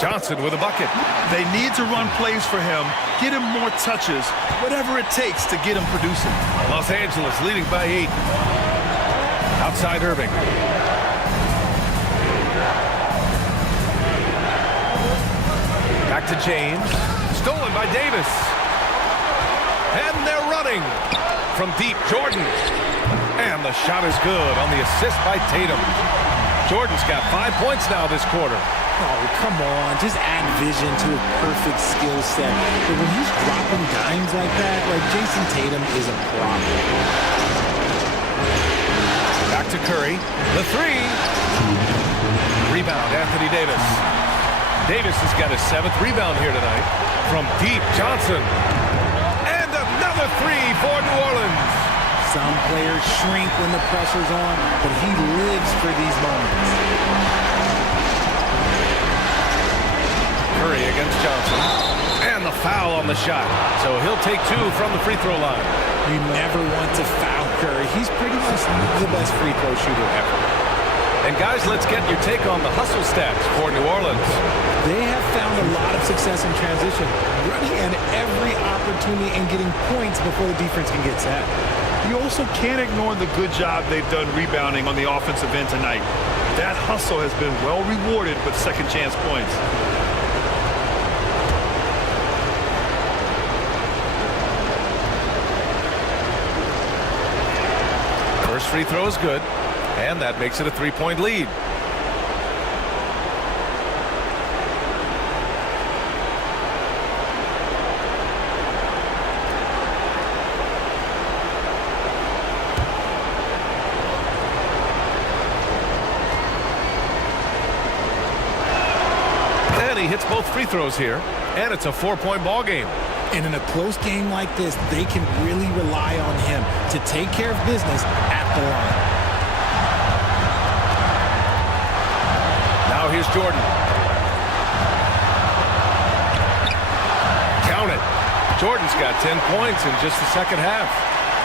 Johnson with a bucket. They need to run plays for him, get him more touches, whatever it takes to get him producing. Los Angeles leading by 8. Outside Irving. Back to James. Stolen by Davis. And they're running. From deep, Jordan. And the shot is good on the assist by Tatum. Jordan's got 5 points now this quarter. Oh, come on. Just add vision to a perfect skill set. But when he's dropping dimes like that, Jason Tatum is a problem. Back to Curry. The 3. Rebound, Anthony Davis. Davis has got his 7th rebound here tonight. From deep, Johnson. And another 3 for New Orleans. Some players shrink when the pressure's on, but he lives for these moments. Curry against Johnson. And the foul on the shot. So he'll take 2 from the free throw line. You never want to foul Curry. He's pretty much the best free throw shooter ever. And guys, let's get your take on the hustle stats for New Orleans. They have found a lot of success in transition, running at every opportunity and getting points before the defense can get set. You also can't ignore the good job they've done rebounding on the offensive end tonight. That hustle has been well rewarded with second chance points. First free throw is good, and that makes it a 3-point lead. And he hits both free throws here, and it's a 4-point ball game. And in a close game like this, they can really rely on him to take care of business at the line. Now here's Jordan. Count it. Jordan's got 10 points in just the second half.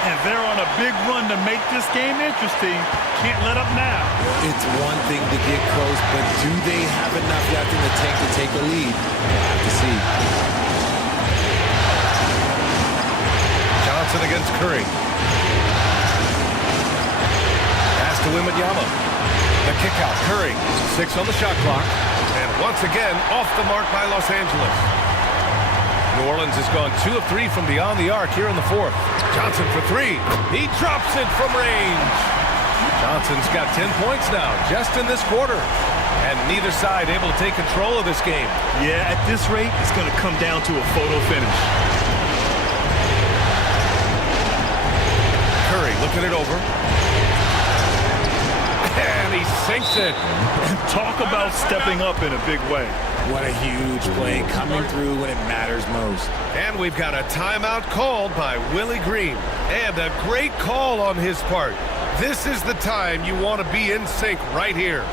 And they're on a big run to make this game interesting. Can't let up now. It's one thing to get close, but do they have enough left in the tank to take a lead? We'll have to see. Johnson against Curry. Pass to Wembanyama. The kick out. Curry. 6 on the shot clock. And once again, off the mark by Los Angeles. New Orleans has gone 2 of 3 from beyond the arc here in the fourth. Johnson for 3. He drops it from range. Johnson's got 10 points now, just in this quarter. And neither side able to take control of this game. Yeah, at this rate, it's going to come down to a photo finish. Curry looking it over. And he sinks it. Talk about stepping up in a big way. What a huge play coming through when it matters most. And we've got a timeout called by Willie Green. And a great call on his part. This is the time you want to be in sync right here.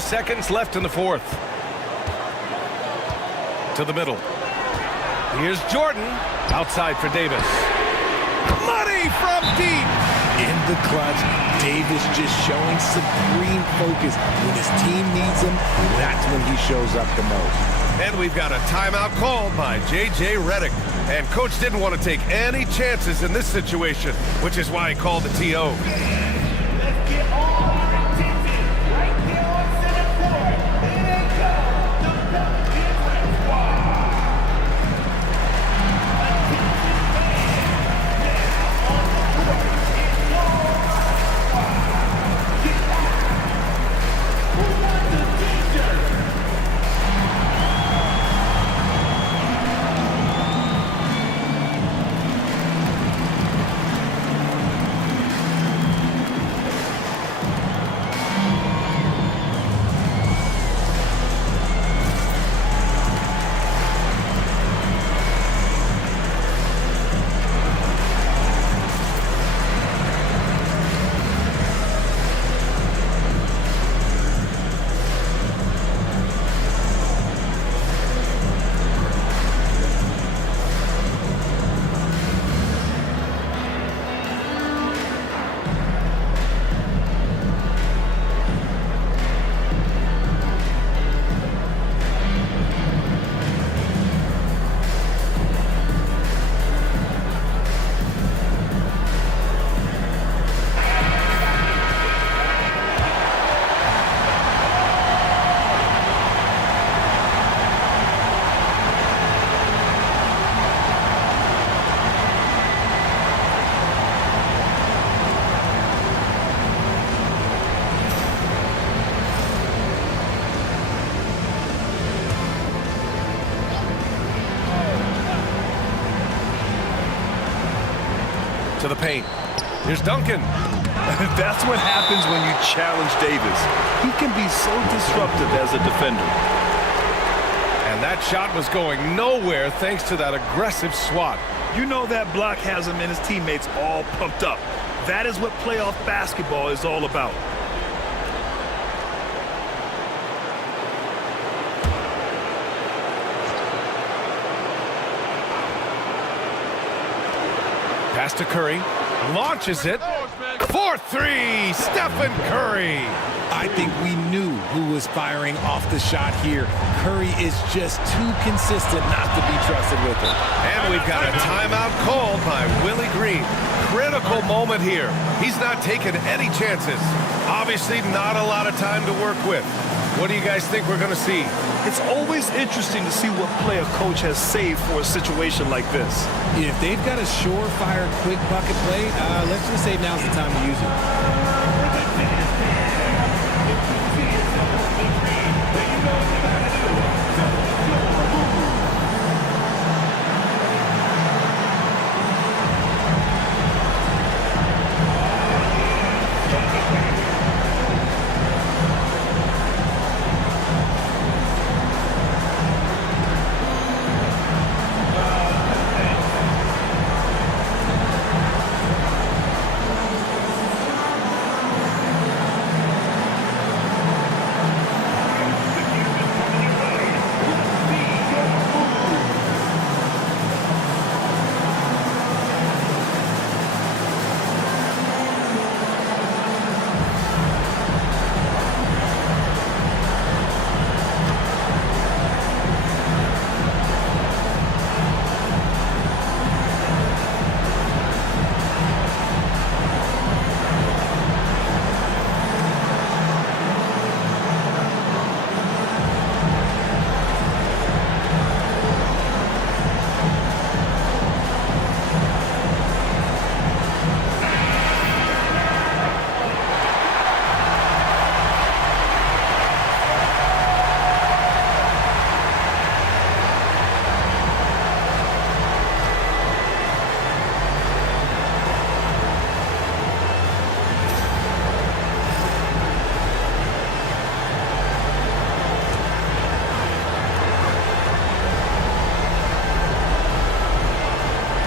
Seconds left in the fourth. To the middle. Here's Jordan. Outside for Davis. Money from deep. In the clutch, Davis just showing supreme focus. When his team needs him, that's when he shows up the most. And we've got a timeout called by J.J. Redick. And coach didn't want to take any chances in this situation, which is why he called the T.O. Let's get all our attention right here on center court. Here comes the Pelicans squad. Now on the court, it's your squad. Get back. Who wants the t-shirt? paint. Here's Duncan. That's what happens when you challenge Davis. He can be so disruptive as a defender. And that shot was going nowhere thanks to that aggressive swat. You know that block has him and his teammates all pumped up. That is what playoff basketball is all about. Pass to Curry. Launches it. 4-3, Stephen Curry. I think we knew who was firing off the shot here. Curry is just too consistent not to be trusted with it. And we've got a timeout called by Willie Green. Critical moment here. He's not taking any chances. Obviously not a lot of time to work with. What do you guys think we're going to see? It's always interesting to see what play a coach has saved for a situation like this. If they've got a surefire, quick bucket play, let's just say now's the time to use it.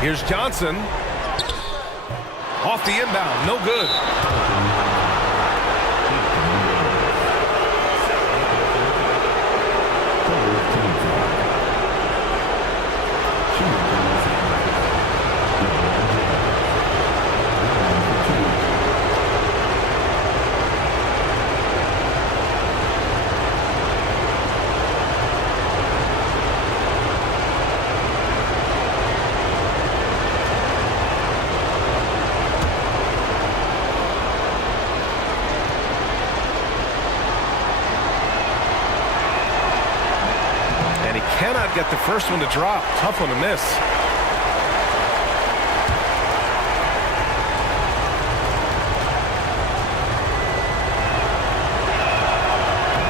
Here's Johnson. Off the inbound, no good. Cannot get the first one to drop. Tough one to miss.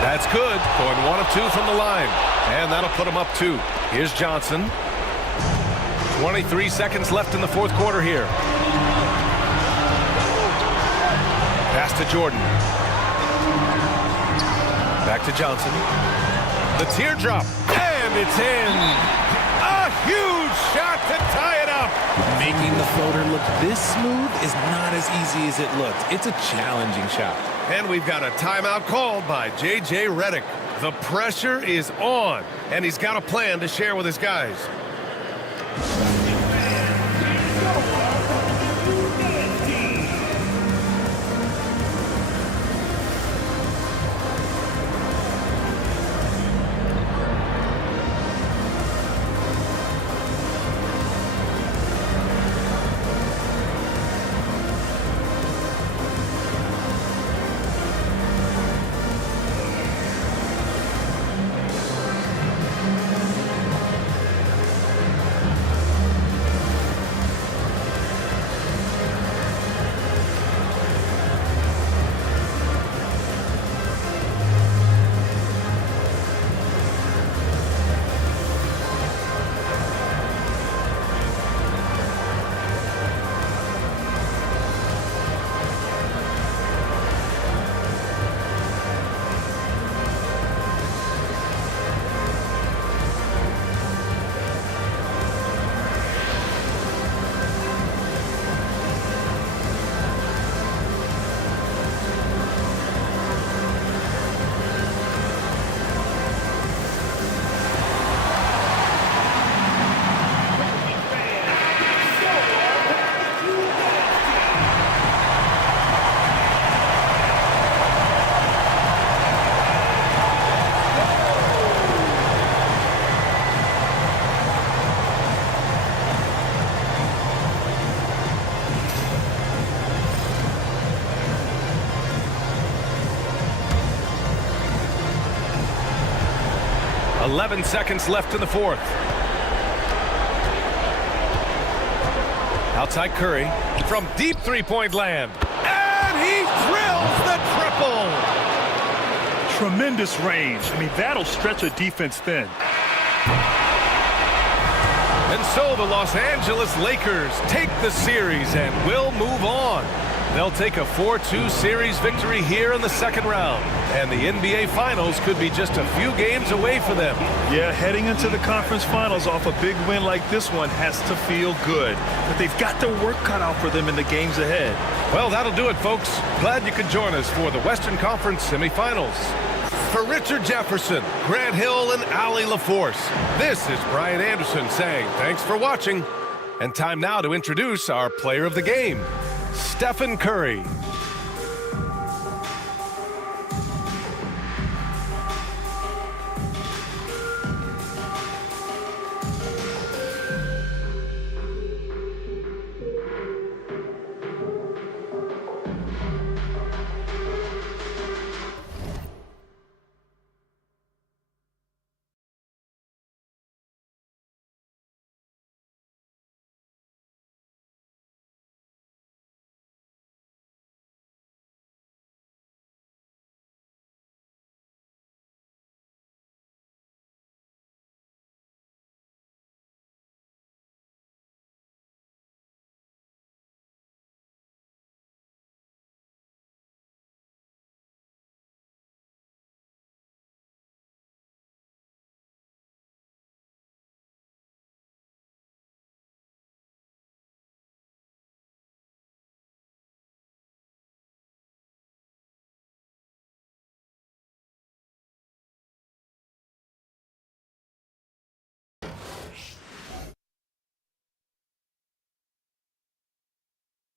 That's good. Going 1 of 2 from the line. And that'll put him up 2. Here's Johnson. 23 seconds left in the fourth quarter here. Pass to Jordan. Back to Johnson. The teardrop. And it's in. A huge shot to tie it up. Making the floater look this smooth is not as easy as it looked. It's a challenging shot. And we've got a timeout called by J.J. Redick. The pressure is on, and he's got a plan to share with his guys. 11 seconds left in the fourth. Outside Curry from deep three-point land. And he drills the triple. Tremendous range. I mean, that'll stretch a defense thin. And so the Los Angeles Lakers take the series and will move on. They'll take a 4-2 series victory here in the second round. And the NBA Finals could be just a few games away for them. Yeah, heading into the conference finals off a big win like this one has to feel good. But they've got their work cut out for them in the games ahead. Well, that'll do it, folks. Glad you could join us for the Western Conference semifinals. For Richard Jefferson, Grant Hill, and Allie LaForce, this is Brian Anderson saying thanks for watching. And time now to introduce our player of the game, Stephen Curry.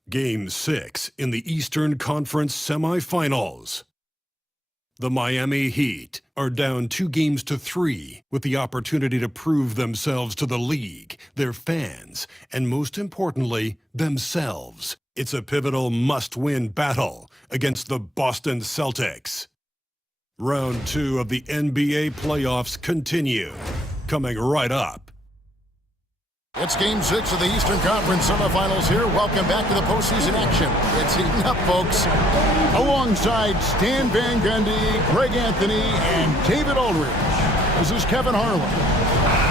Game 6 in the Eastern Conference semifinals. The Miami Heat are down 2-3 with the opportunity to prove themselves to the league, their fans, and most importantly, themselves. It's a pivotal must-win battle against the Boston Celtics. Round 2 of the NBA playoffs continue, coming right up. It's Game 6 of the Eastern Conference semifinals here. Welcome back to the postseason action. It's heating up, folks. Alongside Stan Van Gundy, Greg Anthony, and David Aldridge, this is Kevin Harlan.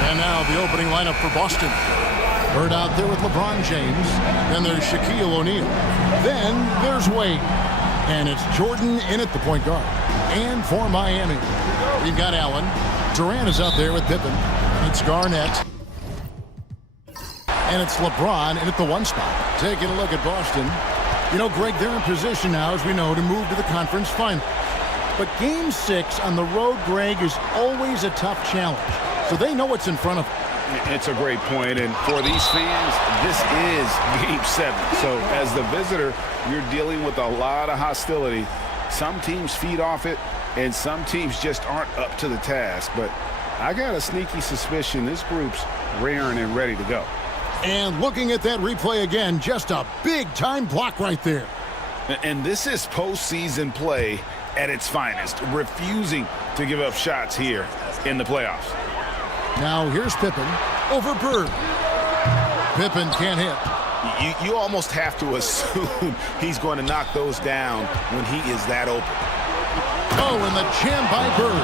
And now the opening lineup for Boston. Bird out there with LeBron James. Then there's Shaquille O'Neal. Then there's Wade. And it's Jordan in at the point guard. And for Miami, we've got Allen. Durant is out there with Pippen. It's Garnett. And it's LeBron in at the 1 spot. Taking a look at Boston. You know, Greg, they're in position now, as we know, to move to the conference final. But Game 6 on the road, Greg, is always a tough challenge. So they know what's in front of them. It's a great point, and for these fans, this is Game 7. So as the visitor, you're dealing with a lot of hostility. Some teams feed off it, and some teams just aren't up to the task. But I got a sneaky suspicion this group's raring and ready to go. And looking at that replay again, just a big-time block right there. And this is postseason play at its finest, refusing to give up shots here in the playoffs. Now here's Pippen over Bird. Pippen can't hit. You almost have to assume he's going to knock those down when he is that open. Oh, and the jam by Bird.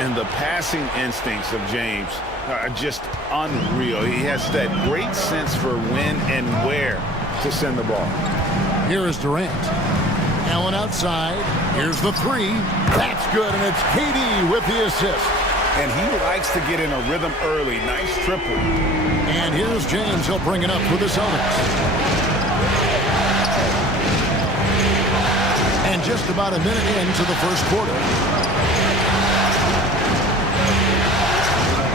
And the passing instincts of James are just unreal. He has that great sense for when and where to send the ball. Here is Durant. Allen outside. Here's the 3. That's good, and it's KD with the assist. And he likes to get in a rhythm early. Nice triple. And here's James. He'll bring it up for the Celtics. And just about a minute into the first quarter.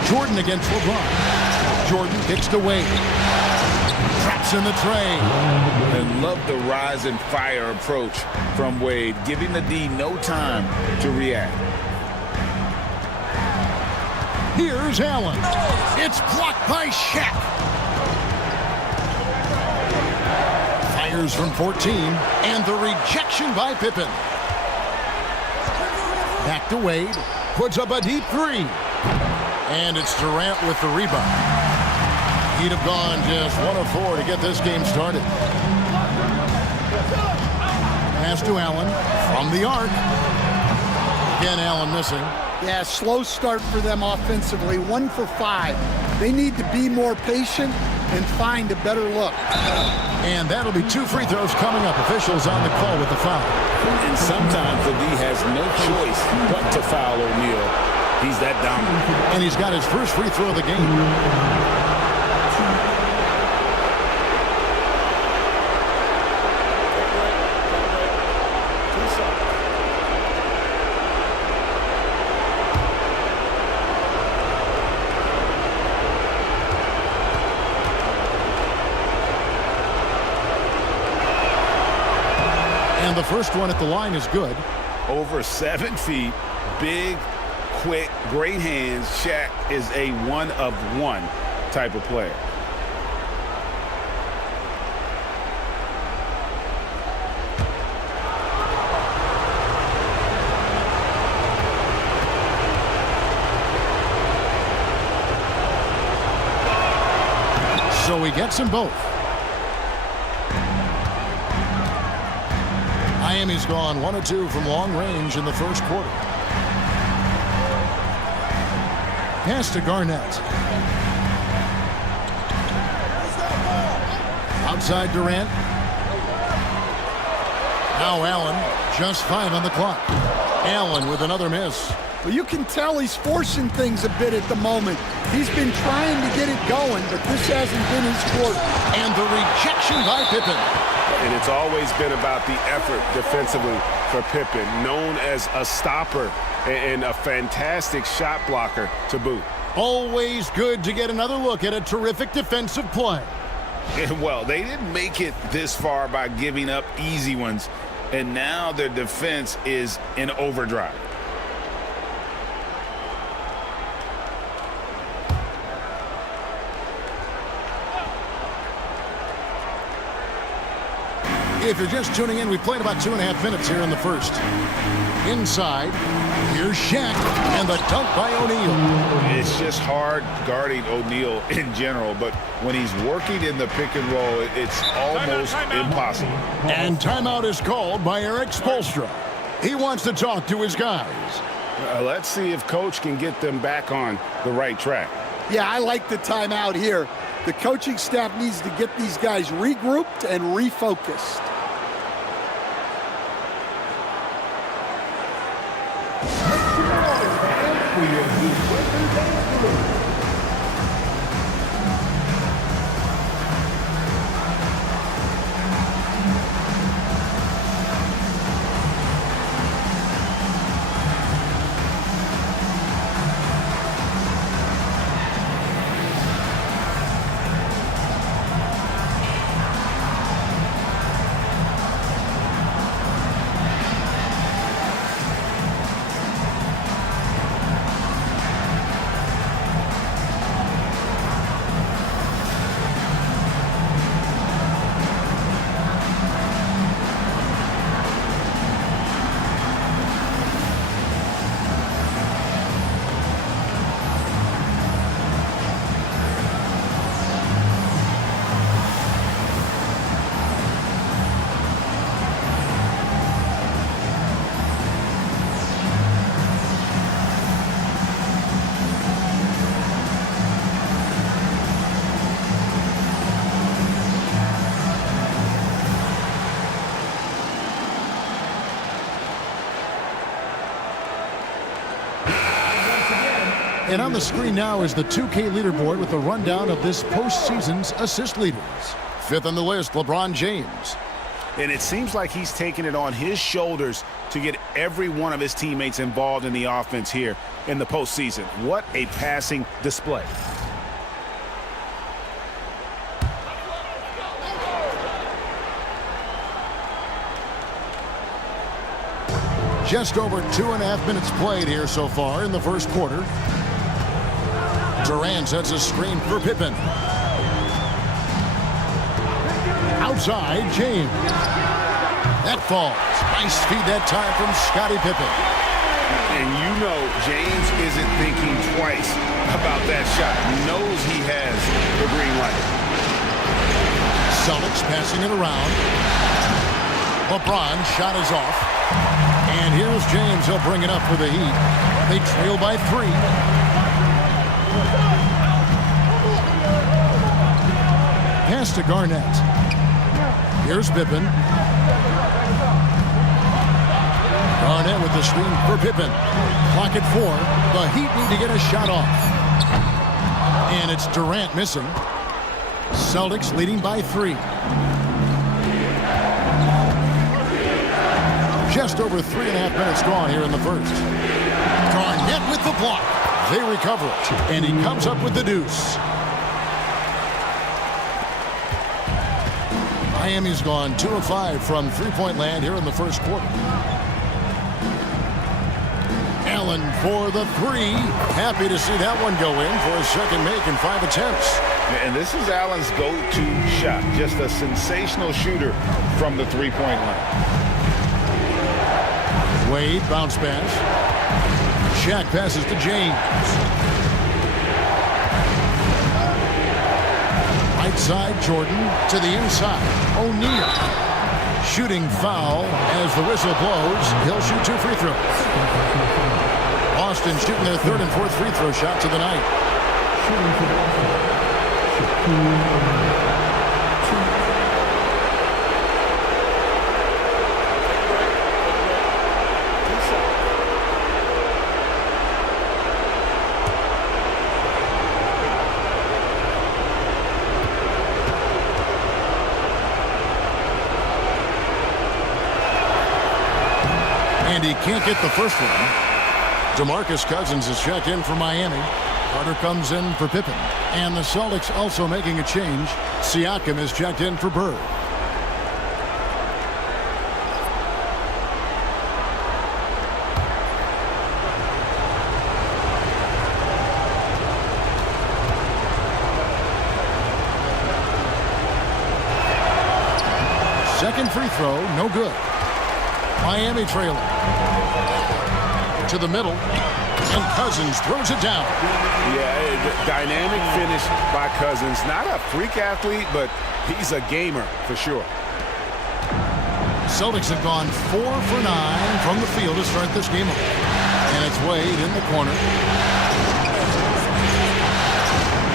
Jordan against LeBron. Jordan kicks to Wade. Traps in the tray. And love the rise and fire approach from Wade, giving the D no time to react. Here's Allen. It's blocked by Shaq. Fires from 14. And the rejection by Pippen. Back to Wade. Puts up a deep 3. And it's Durant with the rebound. He'd have gone just 1 of 4 to get this game started. Pass to Allen from the arc. Again, Allen missing. Yeah, slow start for them offensively. 1 for 5. They need to be more patient and find a better look. And that'll be 2 free throws coming up. Officials on the call with the foul. And sometimes the D has no choice but to foul O'Neal. He's that dominant. And he's got his first free throw of the game. And the first one at the line is good. Over 7 feet, big, quick, great hands. Shaq is a one-of-one type of player. So he gets them both. Miami's gone 1 of 2 from long range in the first quarter. Pass to Garnett. Outside Durant. Now Allen, just 5 on the clock. Allen with another miss. Well, you can tell he's forcing things a bit at the moment. He's been trying to get it going, but this hasn't been his quarter. And the rejection by Pippen. And it's always been about the effort defensively for Pippen, known as a stopper and a fantastic shot blocker to boot. Always good to get another look at a terrific defensive play. And well, they didn't make it this far by giving up easy ones, and now their defense is in overdrive. If you're just tuning in, we played about 2.5 minutes here in the first. Inside, here's Shaq, and the dunk by O'Neal. It's just hard guarding O'Neal in general, but when he's working in the pick and roll, it's almost impossible. And timeout is called by Eric Spoelstra. He wants to talk to his guys. Let's see if Coach can get them back on the right track. Yeah, I like the timeout here. The coaching staff needs to get these guys regrouped and refocused. And on the screen now is the 2K leaderboard with a rundown of this postseason's assist leaders. 5th on the list, LeBron James. And it seems like he's taking it on his shoulders to get every one of his teammates involved in the offense here in the postseason. What a passing display. Just over 2.5 minutes played here so far in the first quarter. Durant sets a screen for Pippen. Outside, James. That falls. Nice feed that time from Scottie Pippen. And you know James isn't thinking twice about that shot. He knows he has the green light. Celtics passing it around. LeBron shot is off. And here's James. He'll bring it up for the Heat. They trail by 3. Pass to Garnett. Here's Pippen. Garnett with the screen for Pippen. Clock at 4. The Heat need to get a shot off. And it's Durant missing. Celtics leading by 3. Just over 3.5 minutes gone here in the first. Garnett with the block. They recover it. And he comes up with the deuce. Miami's gone 2 of 5 from three-point land here in the first quarter. Allen for the 3. Happy to see that one go in for his second make in 5 attempts. And this is Allen's go-to shot. Just a sensational shooter from the three-point line. Wade bounce pass. Shaq passes to James. Right side, Jordan to the inside. O'Neal. Shooting foul as the whistle blows. He'll shoot 2 free throws. Boston shooting their 3rd and 4th free throw shots of the night. And he can't get the first one. DeMarcus Cousins is checked in for Miami. Carter comes in for Pippen. And the Celtics also making a change. Siakam is checked in for Bird. Second free throw, no good. Miami trailing. To the middle. And Cousins throws it down. Yeah, dynamic finish by Cousins. Not a freak athlete, but he's a gamer for sure. Celtics have gone 4 for 9 from the field to start this game off. And it's Wade in the corner.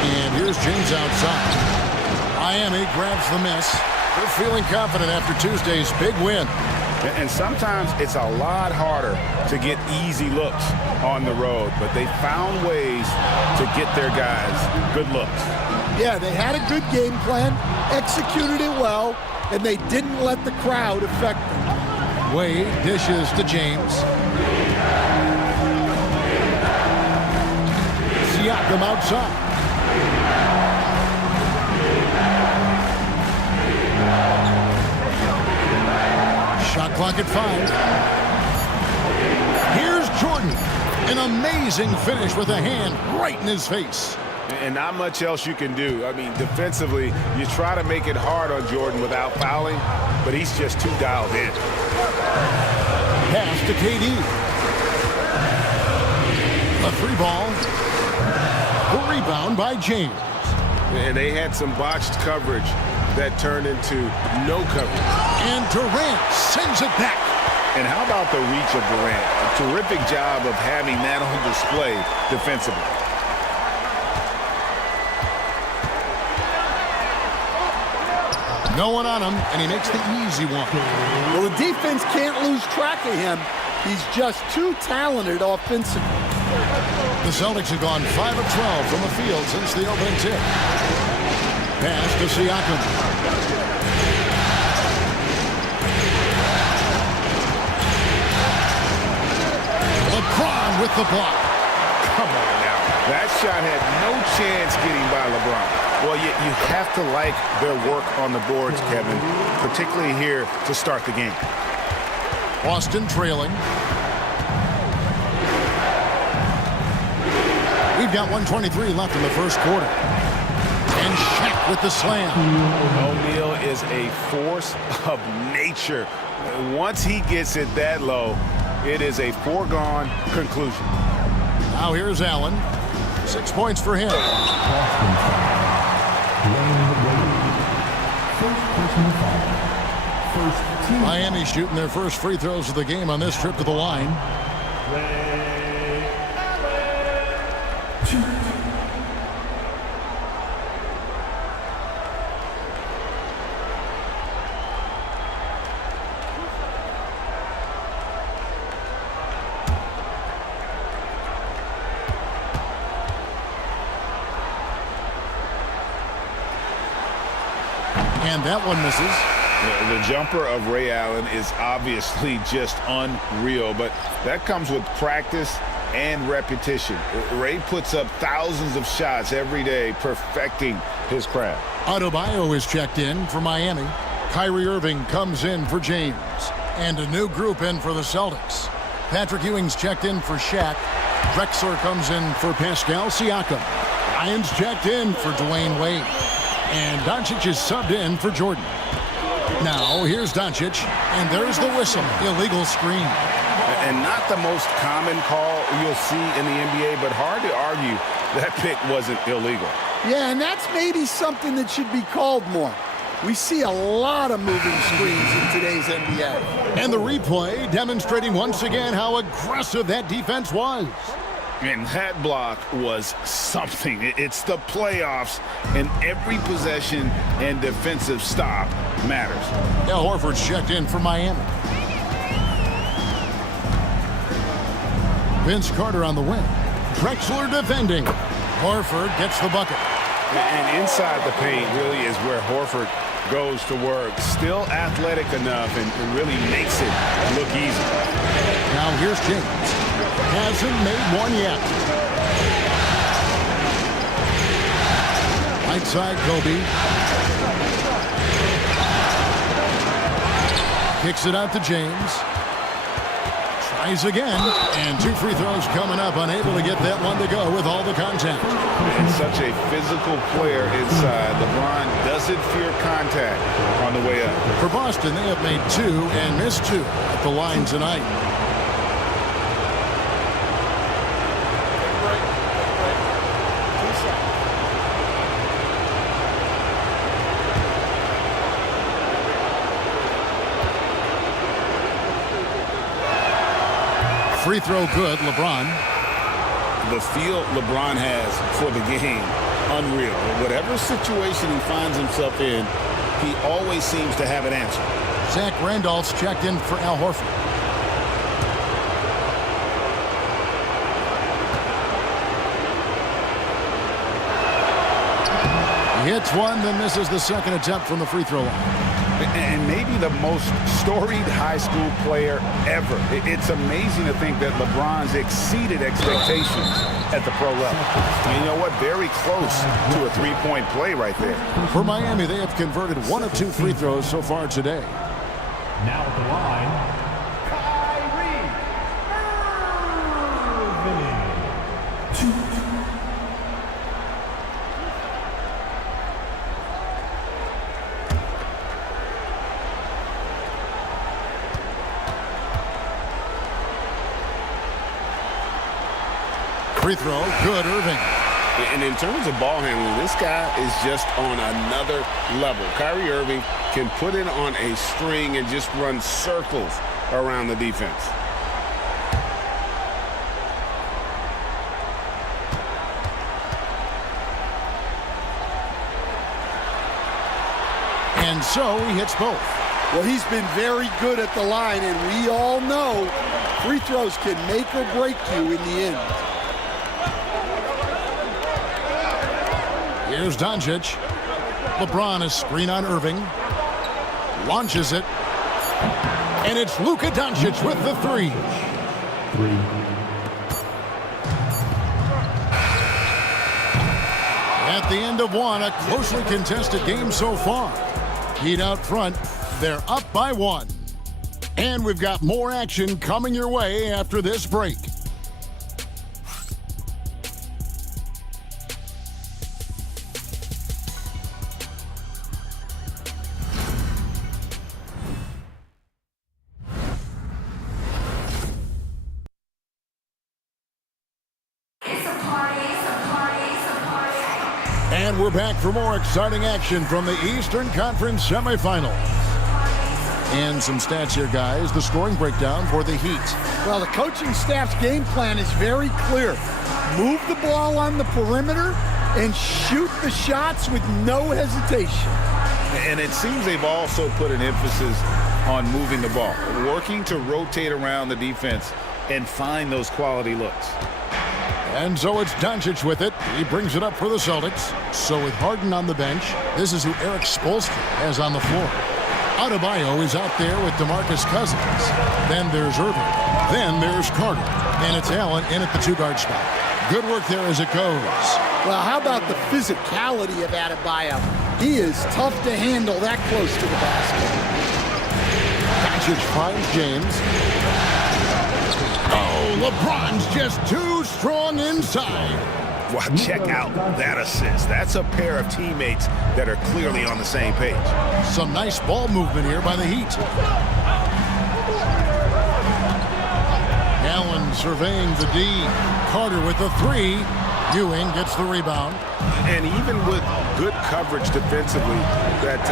And here's James outside. Miami grabs the miss. They're feeling confident after Tuesday's big win. And sometimes it's a lot harder to get easy looks on the road, but they found ways to get their guys good looks. Yeah, they had a good game plan, executed it well, and they didn't let the crowd affect them. Wade dishes to James. Siakam outside. Shot clock at 5. Here's Jordan. An amazing finish with a hand right in his face. And not much else you can do. I mean, defensively, you try to make it hard on Jordan without fouling, but he's just too dialed in. Pass to KD. A 3-ball. The rebound by James. And they had some botched coverage that turned into no coverage. And Durant sends it back. And how about the reach of Durant? A terrific job of having that on display defensively. No one on him, and he makes the easy one. Well, the defense can't lose track of him. He's just too talented offensively. The Celtics have gone 5 of 12 from the field since the opening tip. Pass to Siakam. LeBron with the block. Come on now. That shot had no chance getting by LeBron. Well, you have to like their work on the boards, Kevin, particularly here to start the game. Boston trailing. We've got 1:23 left in the first quarter. And Shaq with the slam. O'Neal is a force of nature. Once he gets it that low, it is a foregone conclusion. Now here's Allen. 6 points for him. Boston foul. Dwayne Wade. First personal foul. First team. Miami shooting their first free throws of the game on this trip to the line. And that one misses. The jumper of Ray Allen is obviously just unreal, but that comes with practice and repetition. Ray puts up thousands of shots every day, perfecting his craft. Adebayo is checked in for Miami. Kyrie Irving comes in for James. And a new group in for the Celtics. Patrick Ewing's checked in for Shaq. Drexler comes in for Pascal Siakam. Lyons checked in for Dwayne Wade. And Doncic is subbed in for Jordan. Now, here's Doncic, and there's the whistle. Illegal screen. And not the most common call you'll see in the NBA, but hard to argue that pick wasn't illegal. Yeah, and that's maybe something that should be called more. We see a lot of moving screens in today's NBA. And the replay demonstrating once again how aggressive that defense was. And that block was something. It's the playoffs, and every possession and defensive stop matters. Al Horford's checked in for Miami. Vince Carter on the wing. Drexler defending. Horford gets the bucket. And inside the paint really is where Horford goes to work. Still athletic enough and really makes it look easy. Now here's James. Hasn't made one yet. Right side, Kobe. Kicks it out to James. Tries again. And 2 free throws coming up. Unable to get that one to go with all the contact. And such a physical player inside. LeBron doesn't fear contact on the way up. For Boston, they have made 2 and missed 2 at the line tonight. Free throw good, LeBron. The feel LeBron has for the game, unreal. Whatever situation he finds himself in, he always seems to have an answer. Zach Randolph's checked in for Al Horford. He hits one, then misses the second attempt from the free throw line. And maybe the most storied high school player ever. It's amazing to think that LeBron's exceeded expectations at the pro level. And you know what? Very close to a three-point play right there. For Miami, they have converted 1 of 2 free throws so far today. Now at the line, Kyrie Irving. Free throw, good, Irving. And in terms of ball handling, this guy is just on another level. Kyrie Irving can put it on a string and just run circles around the defense. And so he hits both. Well, he's been very good at the line, and we all know free throws can make or break you in the end. Here's Doncic. LeBron is screen on Irving. Launches it. And it's Luka Doncic with the 3. At the end of one, a closely contested game so far. Heat out front. They're up by 1. And we've got more action coming your way after this break. And we're back for more exciting action from the Eastern Conference semifinals. And some stats here, guys. The scoring breakdown for the Heat. Well, the coaching staff's game plan is very clear. Move the ball on the perimeter and shoot the shots with no hesitation. And it seems they've also put an emphasis on moving the ball, working to rotate around the defense and find those quality looks. And so it's Doncic with it. He brings it up for the Celtics. So with Harden on the bench, this is who Eric Spoelstra has on the floor. Adebayo is out there with DeMarcus Cousins. Then there's Irving. Then there's Carter. And it's Allen in at the two-guard spot. Good work there as it goes. Well, how about the physicality of Adebayo? He is tough to handle that close to the basket. Doncic finds James. Oh, LeBron's just too strong inside. Wow, check out that assist. That's a pair of teammates that are clearly on the same page. Some nice ball movement here by the Heat. Allen surveying the D. Carter with the three. Ewing gets the rebound. And even with good coverage defensively, that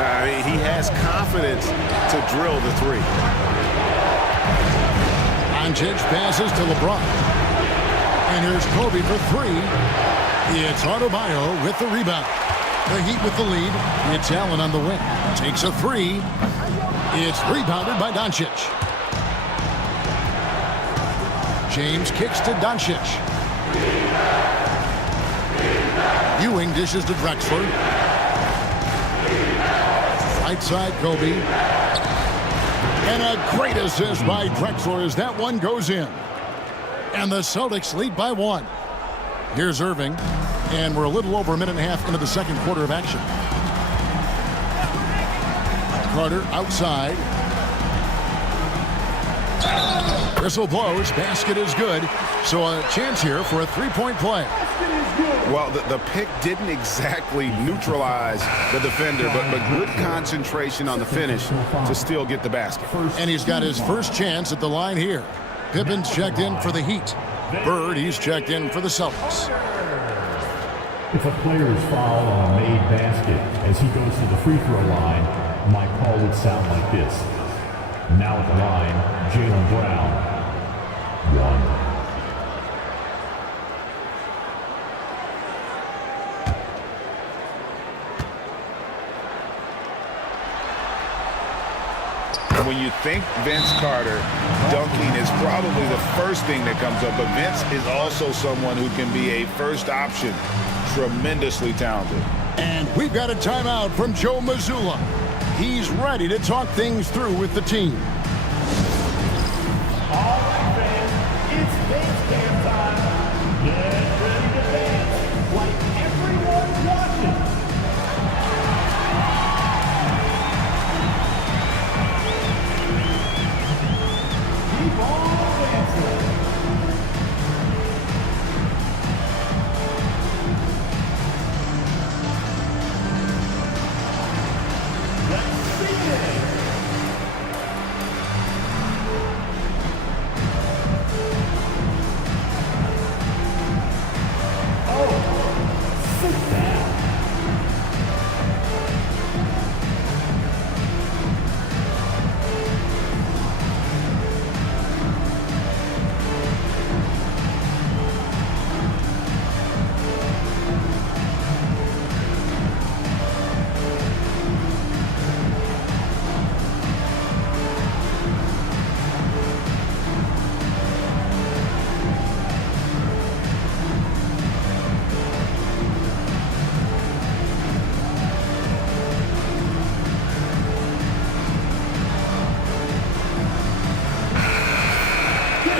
he has confidence to drill the three. Doncic passes to LeBron. And here's Kobe for three. It's Adebayo with the rebound. The Heat with the lead. It's Allen on the wing. Takes a three. It's rebounded by Doncic. James kicks to Doncic. Ewing dishes to Drexler. Right side, Kobe. And a great assist by Drexler as that one goes in. And the Celtics lead by one. Here's Irving. And we're a little over a minute and a half into the second quarter of action. Carter outside. Whistle blows. Basket is good. So a chance here for a three-point play. Well, the pick didn't exactly neutralize the defender, but good concentration on the finish to still get the basket. And he's got his first chance at the line here. Pippen's checked in for the Heat. Bird, he's checked in for the Celtics. If a player is fouled on a made basket as he goes to the free throw line, my call would sound like this. Now at the line, Jaylen Brown. 1. When you think Vince Carter, dunking is probably the first thing that comes up, but Vince is also someone who can be a first option, tremendously talented. And we've got a timeout from Joe Mazzulla. He's ready to talk things through with the team. All right, fans, it's dance camp time. Get ready to dance like everyone's watching. Keep on dancing. Let's see it. Sit down.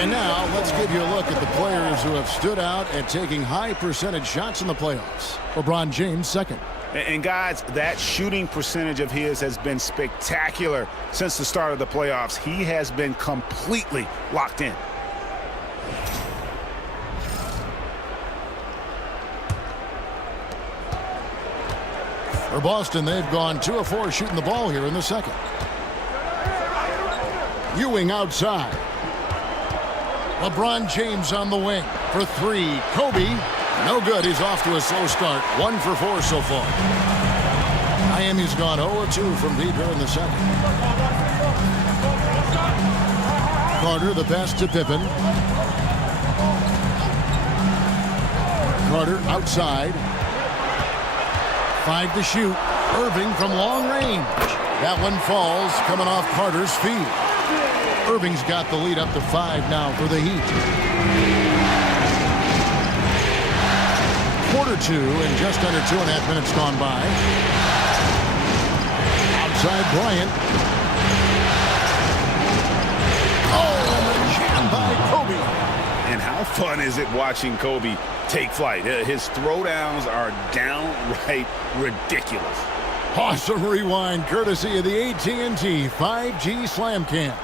And now let's give you a look at the players who have stood out at taking high percentage shots in the playoffs. LeBron James second. And guys, that shooting percentage of his has been spectacular since the start of the playoffs. He has been completely locked in. For Boston, they've gone 2 of 4 shooting the ball here in the second. Ewing outside. LeBron James on the wing for 3. Kobe No good. He's off to a slow start. 1 for 4 so far. Miami's gone 0-2 from deep here in the second. Carter, the pass to Pippen. Carter outside. 5 to shoot. Irving from long range. That one falls, coming off Carter's feet. Irving's got the lead up to 5 now for the Heat. Quarter 2 and just under 2.5 minutes gone by. Outside Bryant. Oh, jammed by Kobe. And how fun is it watching Kobe take flight? His throwdowns are downright ridiculous. Awesome rewind courtesy of the AT&T 5G Slam Cam.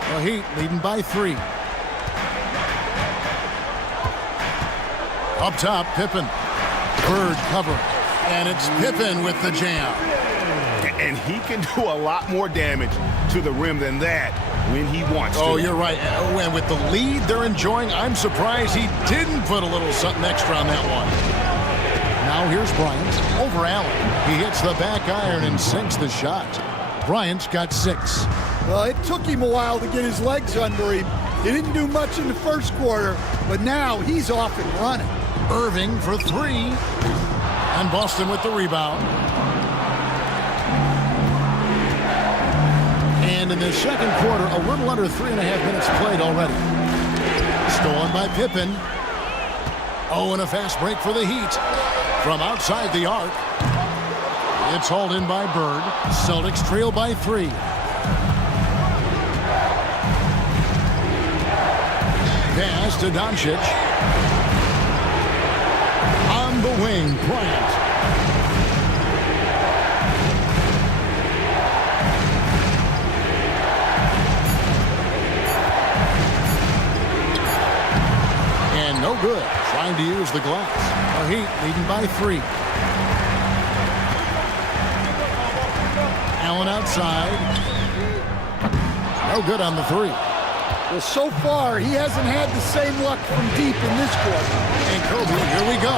The Heat leading by 3. Up top, Pippen. Bird cover. And it's Pippen with the jam. And he can do a lot more damage to the rim than that when he wants to. Oh, you're right. Oh, and with the lead they're enjoying, I'm surprised he didn't put a little something extra on that one. Now here's Bryant over Allen. He hits the back iron and sinks the shot. Bryant's got 6. Well, it took him a while to get his legs under him. He didn't do much in the first quarter, but now he's off and running. Irving for 3. And Boston with the rebound. And in the second quarter, a little under 3.5 minutes played already. Stolen by Pippen. Oh, and a fast break for the Heat. From outside the arc. It's hauled in by Bird. Celtics trail by 3. Pass to Doncic. On the wing, Bryant. And no good. Trying to use the glass. The Heat leading by 3. Allen outside. No good on the 3. Well, so far, he hasn't had the same luck from deep in this quarter. And Kobe, here we go.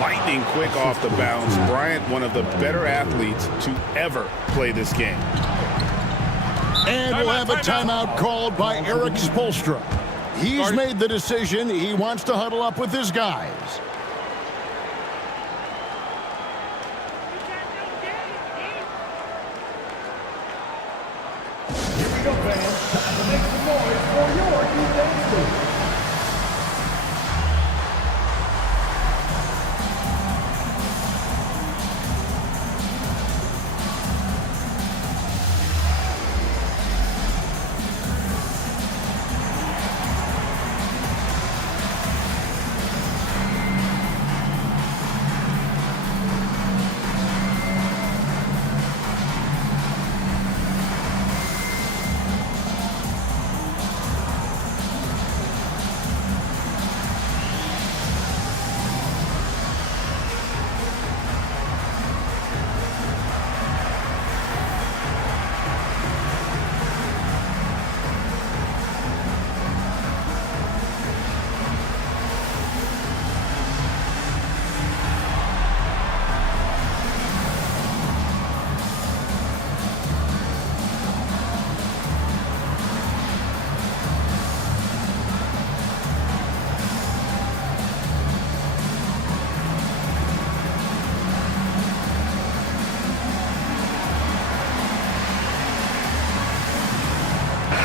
Lightning quick off the bounce. Bryant, one of the better athletes to ever play this game. And we'll have a timeout called by Eric Spoelstra. He's made the decision. He wants to huddle up with his guys. Here we go, fans. Time to make some noise for your defense team.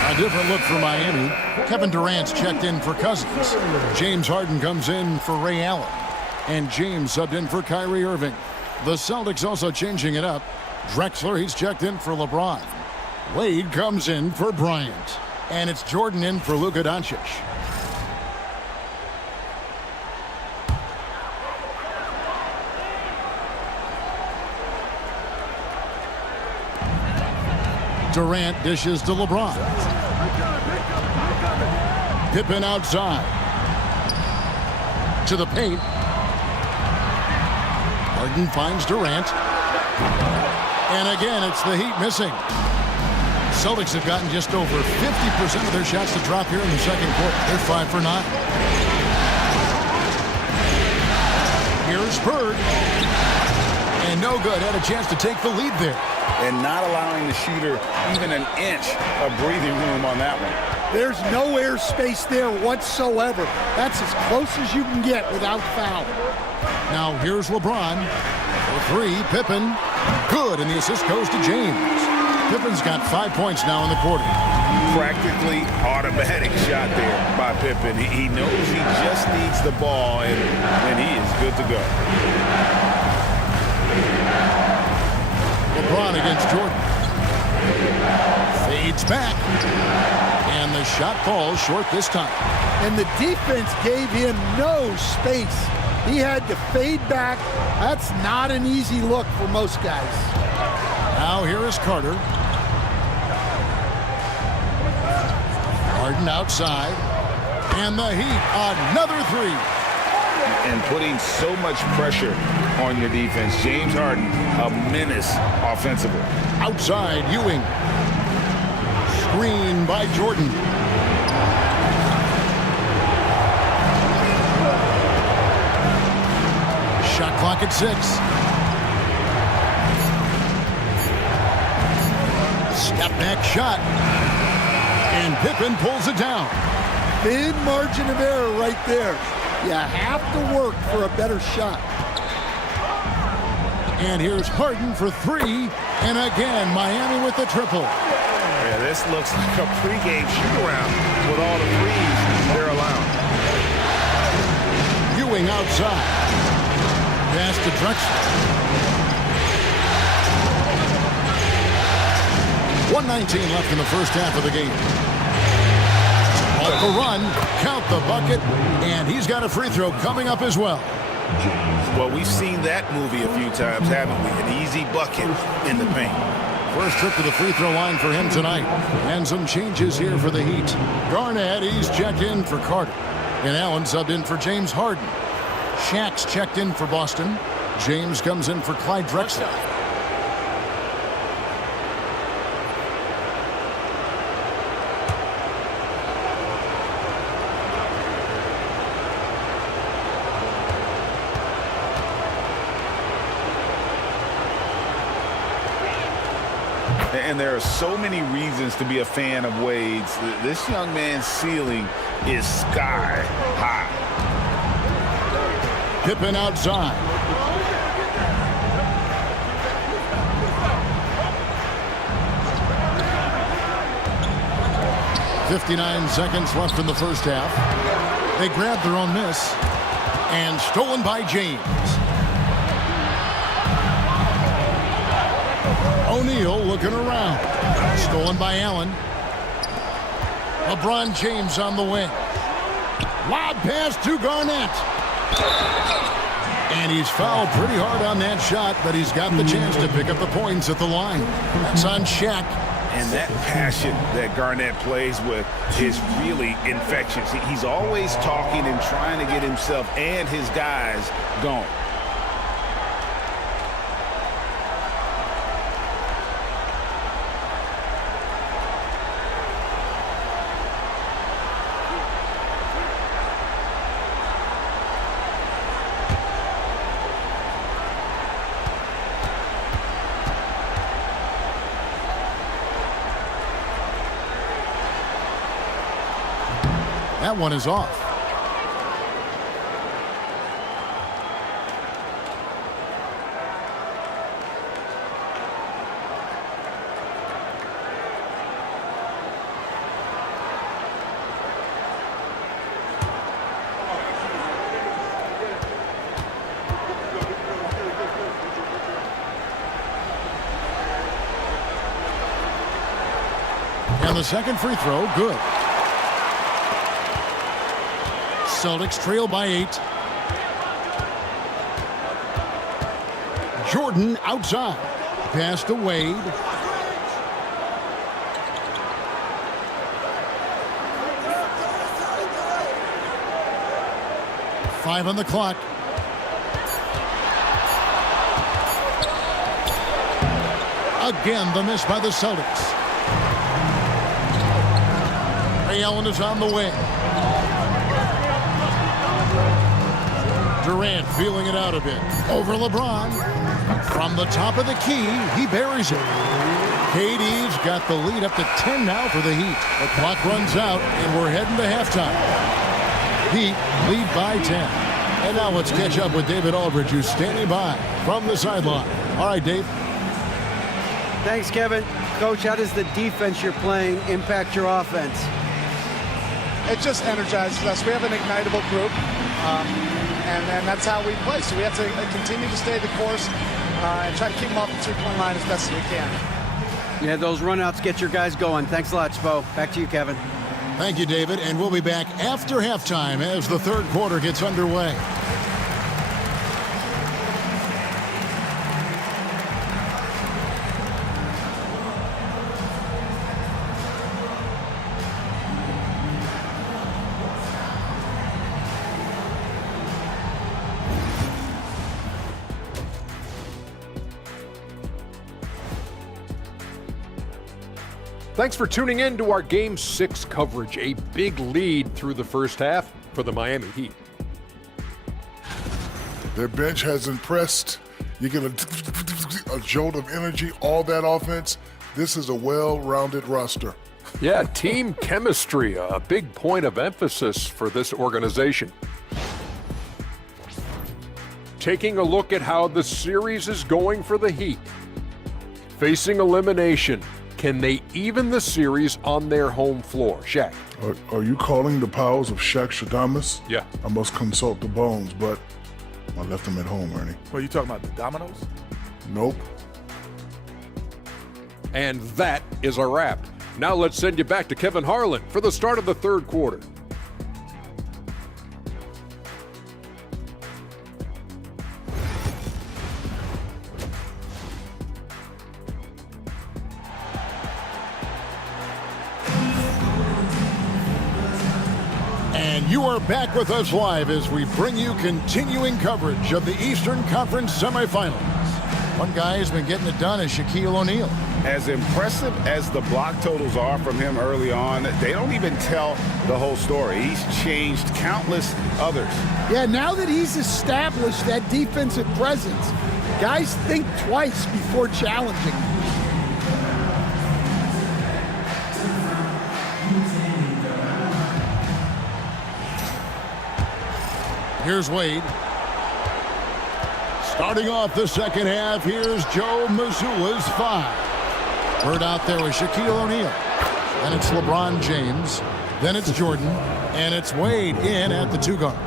A different look for Miami. Kevin Durant's checked in for Cousins. James Harden comes in for Ray Allen. And James subbed in for Kyrie Irving. The Celtics also changing it up. Drexler, he's checked in for LeBron. Wade comes in for Bryant. And it's Jordan in for Luka Doncic. Durant dishes to LeBron. Pippen outside. To the paint. Harden finds Durant. And again, it's the Heat missing. Celtics have gotten just over 50% of their shots to drop here in the second quarter. They're 5 for 9. Here's Bird. And no good. Had a chance to take the lead there. And not allowing the shooter even an inch of breathing room on that one. There's no air space there whatsoever. That's as close as you can get without foul. Now here's LeBron. For three, Pippen. Good, and the assist goes to James. Pippen's got 5 points now in the quarter. Practically automatic shot there by Pippen. He knows he just needs the ball, and he is good to go. LeBron against Jordan. Fades back. And the shot falls short this time. And the defense gave him no space. He had to fade back. That's not an easy look for most guys. Now here is Carter. Harden outside. And the Heat, another three. And putting so much pressure on your defense. James Harden, a menace offensively. Outside, Ewing. Screen by Jordan. Shot clock at 6. Step back shot. And Pippen pulls it down. Thin margin of error right there. You have to work for a better shot. And here's Harden for three. And again, Miami with the triple. Yeah, this looks like a pregame shoot-around with all the threes they're allowing. Ewing outside. Pass to Drexler. 1:19 left in the first half of the game. Off the run, count the bucket, and he's got a free throw coming up as well. Well, we've seen that movie a few times, haven't we? An easy bucket in the paint. First trip to the free throw line for him tonight. And some changes here for the Heat. Garnett, he's checked in for Carter. And Allen subbed in for James Harden. Shaq's checked in for Boston. James comes in for Clyde Drexler. And there are so many reasons to be a fan of Wade's. This young man's ceiling is sky high. Pippen outside. .59 seconds left in the first half. They grabbed their own miss. And stolen by James. O'Neal looking around. Stolen by Allen. LeBron James on the wing. Lob pass to Garnett. And he's fouled pretty hard on that shot, but he's got the chance to pick up the points at the line. That's on Shaq. And that passion that Garnett plays with is really infectious. He's always talking and trying to get himself and his guys going. That one is off. And the second free throw, good. Celtics trail by 8. Jordan outside. Pass to Wade. Five on the clock. Again, the miss by the Celtics. Ray Allen is on the wing. Durant feeling it out a bit. Over LeBron. From the top of the key, he buries it. KD's got the lead up to 10 now for the Heat. The clock runs out, and we're heading to halftime. Heat lead by 10. And now let's catch up with David Aldridge, who's standing by from the sideline. All right, Dave. Thanks, Kevin. Coach, how does the defense you're playing impact your offense? It just energizes us. We have an ignitable group, and that's how we play. So we have to continue to stay the course and try to keep them off the three-point line as best as we can. Yeah, those runouts get your guys going. Thanks a lot, Spo. Back to you, Kevin. Thank you, David. And we'll be back after halftime as the third quarter gets underway. Thanks for tuning in to our Game 6 coverage. A big lead through the first half for the Miami Heat. Their bench has impressed. You get a jolt of energy, all that offense. This is a well-rounded roster. Yeah, team chemistry, a big point of emphasis for this organization. Taking a look at how the series is going for the Heat. Facing elimination. Can they even the series on their home floor? Shaq. Are you calling the powers of Shaq Shadamas? Yeah. I must consult the bones, but I left them at home, Ernie. What are you talking about, the dominoes? Nope. And that is a wrap. Now let's send you back to Kevin Harlan for the start of the third quarter. And you are back with us live as we bring you continuing coverage of the Eastern Conference semifinals. One guy who's been getting it done is Shaquille O'Neal. As impressive as the block totals are from him early on, they don't even tell the whole story. He's changed countless others. Yeah, now that he's established that defensive presence, guys think twice before challenging him. Here's Wade. Starting off the second half, here's Joe Mazzulla's 5. Bird out there with Shaquille O'Neal. Then it's LeBron James. Then it's Jordan. And it's Wade in at the 2 guard.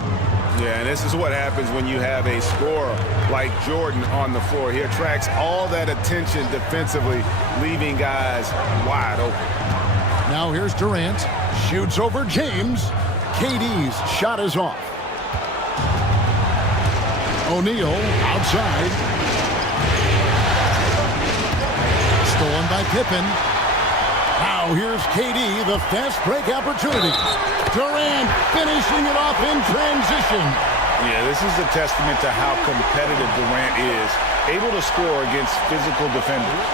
Yeah, and this is what happens when you have a scorer like Jordan on the floor. He attracts all that attention defensively, leaving guys wide open. Now here's Durant. Shoots over James. KD's shot is off. O'Neal outside. Stolen by Pippen. Now here's KD, the fast break opportunity. Durant finishing it off in transition. Yeah, this is a testament to how competitive Durant is, able to score against physical defenders.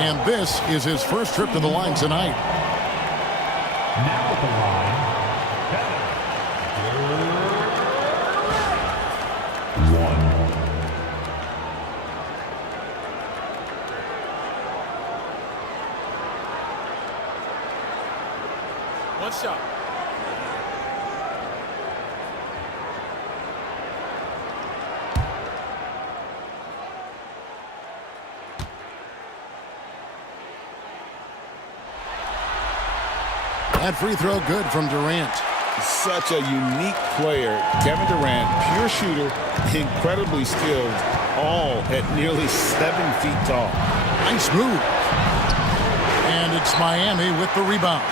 And this is his first trip to the line tonight. Now at the line, One shot. That free throw good from Durant. Such a unique player. Kevin Durant, pure shooter, incredibly skilled, all at nearly 7 feet tall. Nice move. And it's Miami with the rebound.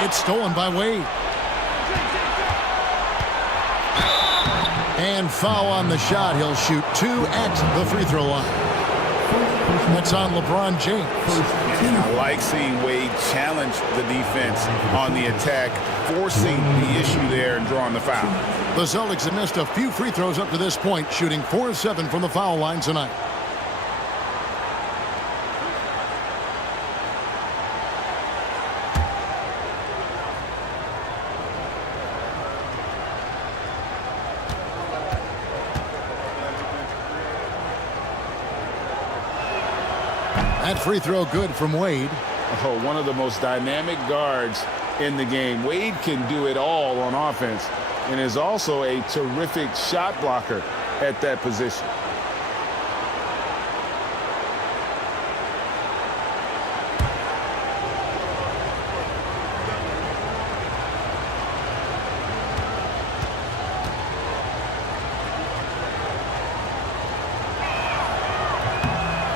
It's stolen by Wade. And foul on the shot. He'll shoot 2 at the free throw line. That's on LeBron James. And I like seeing Wade challenge the defense on the attack, forcing the issue there and drawing the foul. The Celtics have missed a few free throws up to this point, shooting 4-7 from the foul line tonight. That free throw good from Wade. Oh, one of the most dynamic guards in the game. Wade can do it all on offense and is also a terrific shot blocker at that position.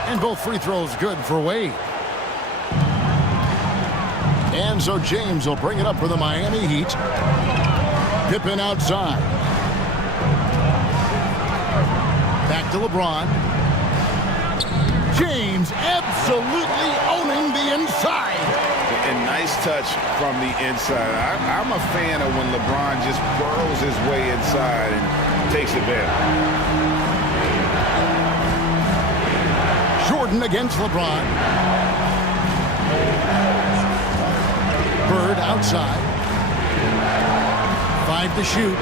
And both free throws good for Wade. And so James will bring it up for the Miami Heat. Pippen outside. Back to LeBron. James absolutely owning the inside. And nice touch from the inside. I'm a fan of when LeBron just burrows his way inside and takes advantage. Jordan against LeBron. Bird outside. 5 to shoot.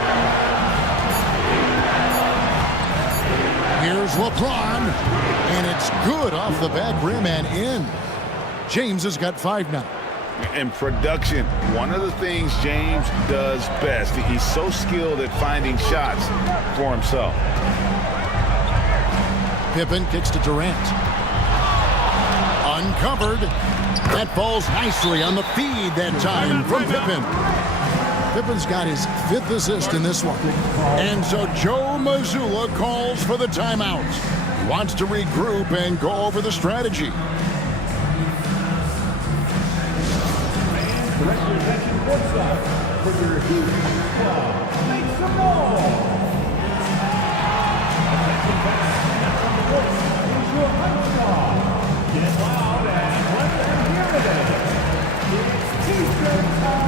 Here's LeBron. And it's good off the back rim and in. James has got 5 now. And production, one of the things James does best. He's so skilled at finding shots for himself. Pippen kicks to Durant. Uncovered. That falls nicely on the feed that time from Pippen. Pippen's got his 5th assist in this one. And so Joe Mazzulla calls for the timeout. He wants to regroup and go over the strategy. Direct your attention courtside for your Heat club. Make some noise. Attention fans, from the courtside is your home squad. Get loud and let them hear it. It's Eastern time.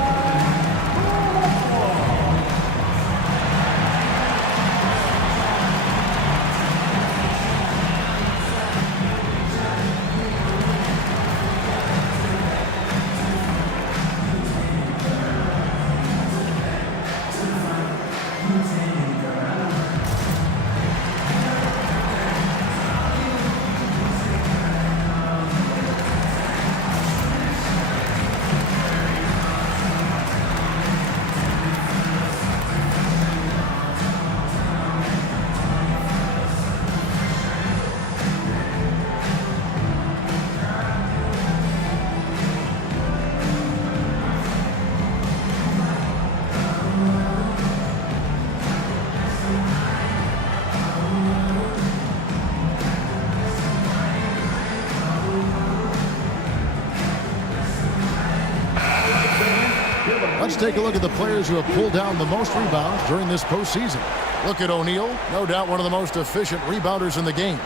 Let's take a look at the players who have pulled down the most rebounds during this postseason. Look at O'Neal, no doubt one of the most efficient rebounders in the game.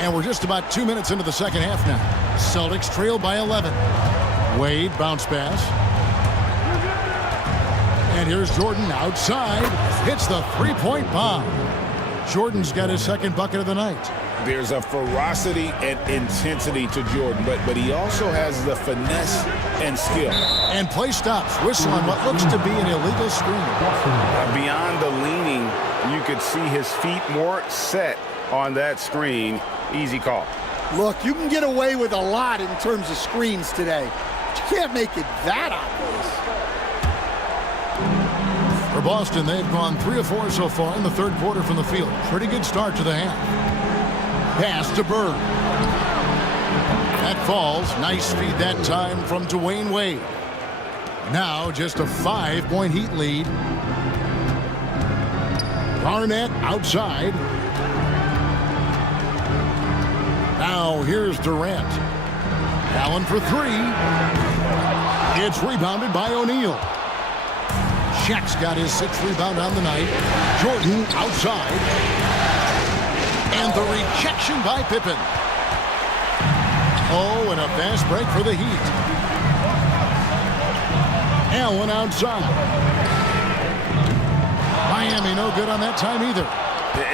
And we're just about 2 minutes into the second half now. Celtics trail by 11. Wade, bounce pass. And here's Jordan outside. Hits the three-point bomb. Jordan's got his second bucket of the night. There's a ferocity and intensity to Jordan, but he also has the finesse and skill. And play stops. Whistle on what looks to be an illegal screen. Beyond the leaning, you could see his feet more set on that screen. Easy call. Look, you can get away with a lot in terms of screens today. But you can't make it that obvious. For Boston, they've gone 3 of 4 so far in the third quarter from the field. Pretty good start to the half. Pass to Bird. That falls. Nice feed that time from Dwayne Wade. Now just a 5-point Heat lead. Barnett outside. Now here's Durant. Allen for 3. It's rebounded by O'Neal. Shaq's got his 6th rebound on the night. Jordan outside. And the rejection by Pippen. Oh, and a fast break for the Heat. Allen outside. Miami no good on that time either.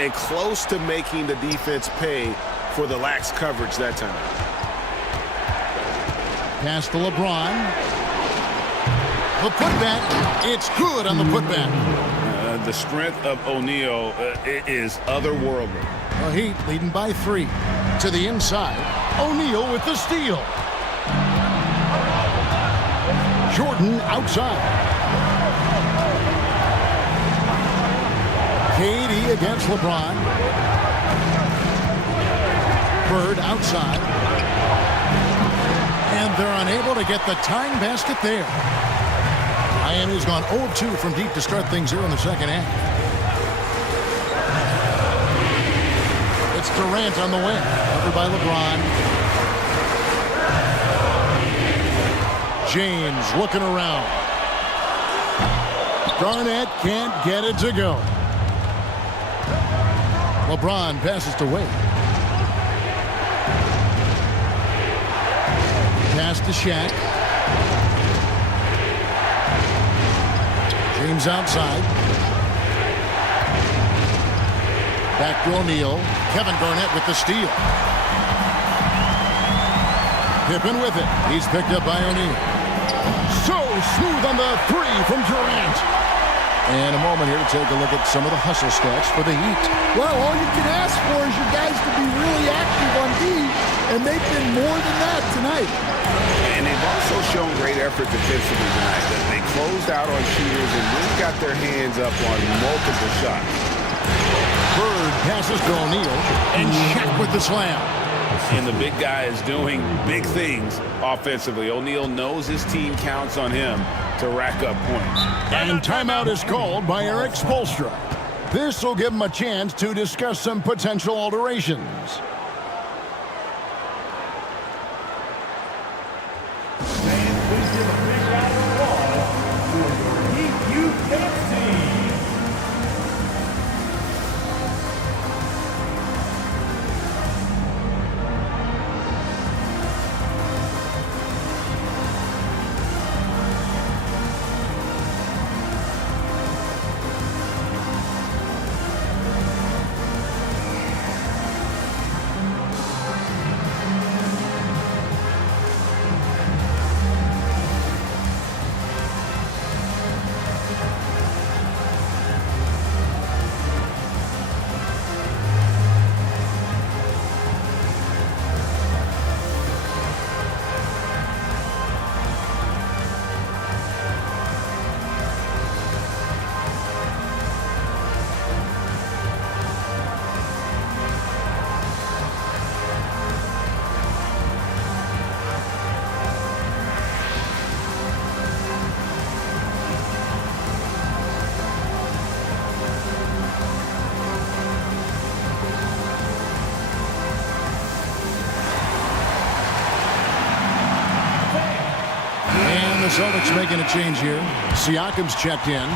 And close to making the defense pay for the lax coverage that time. Pass to LeBron. The putback, it's good on the putback. The strength of O'Neal is otherworldly. The Heat leading by 3. To the inside, O'Neal with the steal. Jordan outside. KD against LeBron. Bird outside. And they're unable to get the tying basket there. Miami's gone 0-2 from deep to start things here in the second half. It's Durant on the wing, covered by LeBron. James looking around. Garnett can't get it to go. LeBron passes to Wade. Pass to Shaq. James outside. Back to O'Neal. Kevin Garnett with the steal. Pippen with it. He's picked up by O'Neal. So smooth on the 3 from Durant. And a moment here to take a look at some of the hustle stats for the Heat. Well, all you can ask for is your guys to be really active on D, and they've been more than that tonight. And they've also shown great effort defensively tonight. They closed out on shooters and really got their hands up on multiple shots. Bird passes to O'Neal, and Shaq with the slam. And the big guy is doing big things offensively. O'Neal knows his team counts on him to rack up points. And timeout is called by Eric Spoelstra. This will give him a chance to discuss some potential alterations. The Celtics making a change here. Siakam's checked in.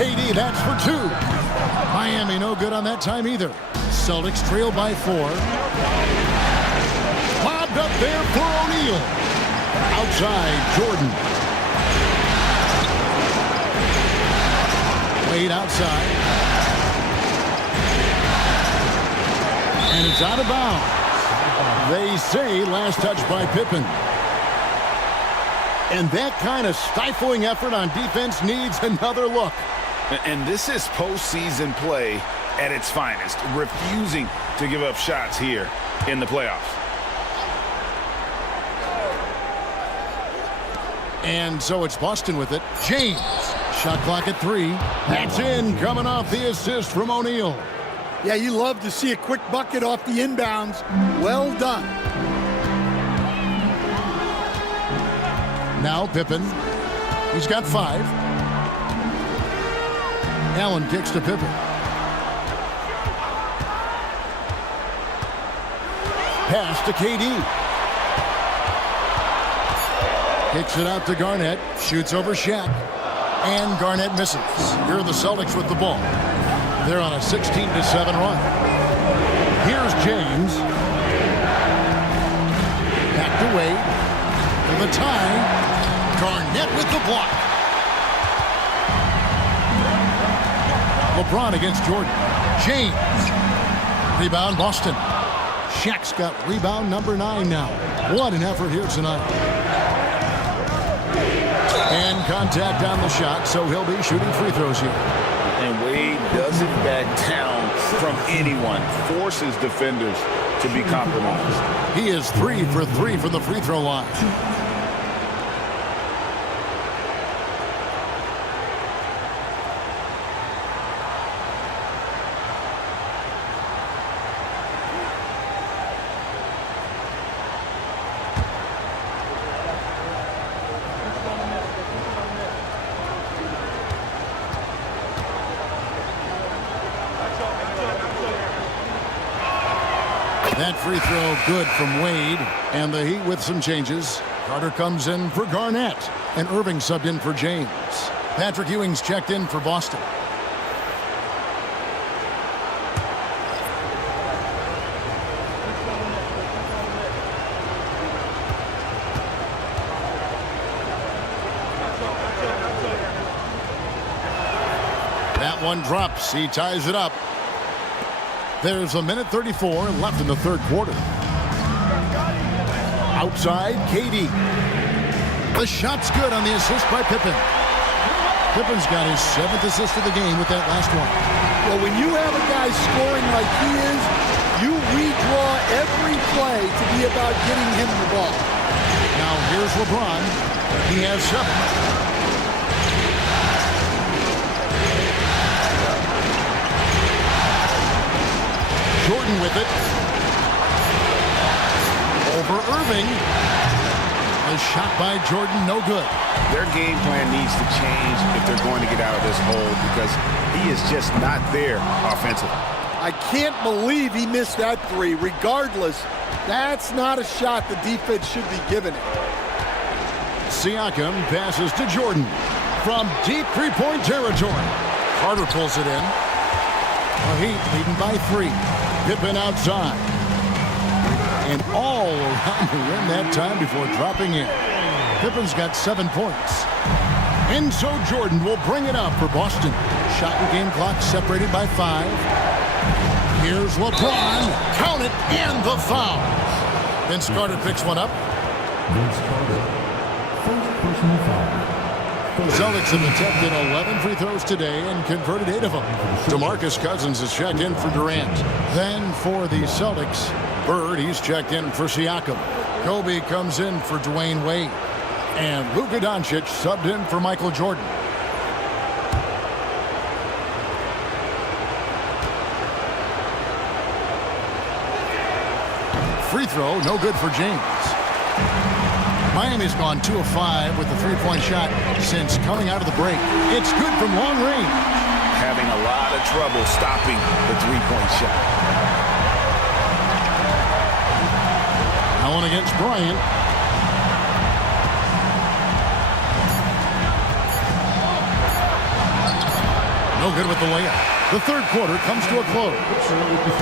KD, that's for 2. Miami no good on that time either. Celtics trail by 4. Lobbed up there for O'Neal. Outside, Jordan. Wade outside. And it's out of bounds. They say last touch by Pippen. And that kind of stifling effort on defense needs another look. And this is postseason play at its finest, refusing to give up shots here in the playoffs. And so it's Boston with it. James, shot clock at 3. That's in, coming off the assist from O'Neal. Yeah, you love to see a quick bucket off the inbounds. Well done. Now Pippen. He's got 5. Allen kicks to Pippen. Pass to KD. Kicks it out to Garnett. Shoots over Shaq. And Garnett misses. Here are the Celtics with the ball. They're on a 16-7 run. Here's James. Back to Wade. For the tie. Garnett with the block. LeBron against Jordan. James. Rebound Boston. Shaq's got rebound number 9 now. What an effort here tonight. And contact on the shot, so he'll be shooting free throws here. And Wade doesn't back down from anyone. Forces defenders to be compromised. He is 3 for 3 from the free throw line. That free throw good from Wade, and the Heat with some changes. Carter comes in for Garnett, and Irving subbed in for James. Patrick Ewing's checked in for Boston. That one drops. He ties it up. There's a minute 34 left in the third quarter. Outside, KD. The shot's good on the assist by Pippen. Pippen's got his 7th assist of the game with that last one. Well, when you have a guy scoring like he is, you redraw every play to be about getting him the ball. Now here's LeBron. He has 7. Jordan with it. Over Irving. A shot by Jordan, no good. Their game plan needs to change if they're going to get out of this hole because he is just not there offensively. I can't believe he missed that 3. Regardless, that's not a shot the defense should be giving it. Siakam passes to Jordan from deep three-point territory. Carter pulls it in. The Heat leading by 3. Pippen outside. And all around the rim that time before dropping in. Pippen's got 7 points. And so Jordan will bring it up for Boston. Shot and game clock separated by 5. Here's LeBron. Count it, and the foul. Vince Carter picks one up. Vince Carter. First personal foul. Celtics have attempted 11 free throws today and converted 8 of them. DeMarcus Cousins is checked in for Durant. Then for the Celtics, Bird, he's checked in for Siakam. Kobe comes in for Dwayne Wade. And Luka Doncic subbed in for Michael Jordan. Free throw, no good for James. Miami's gone 2 of 5 with the three-point shot since coming out of the break. It's good from long range. Having a lot of trouble stopping the three-point shot. Allen against Bryant. No good with the layup. The third quarter comes to a close.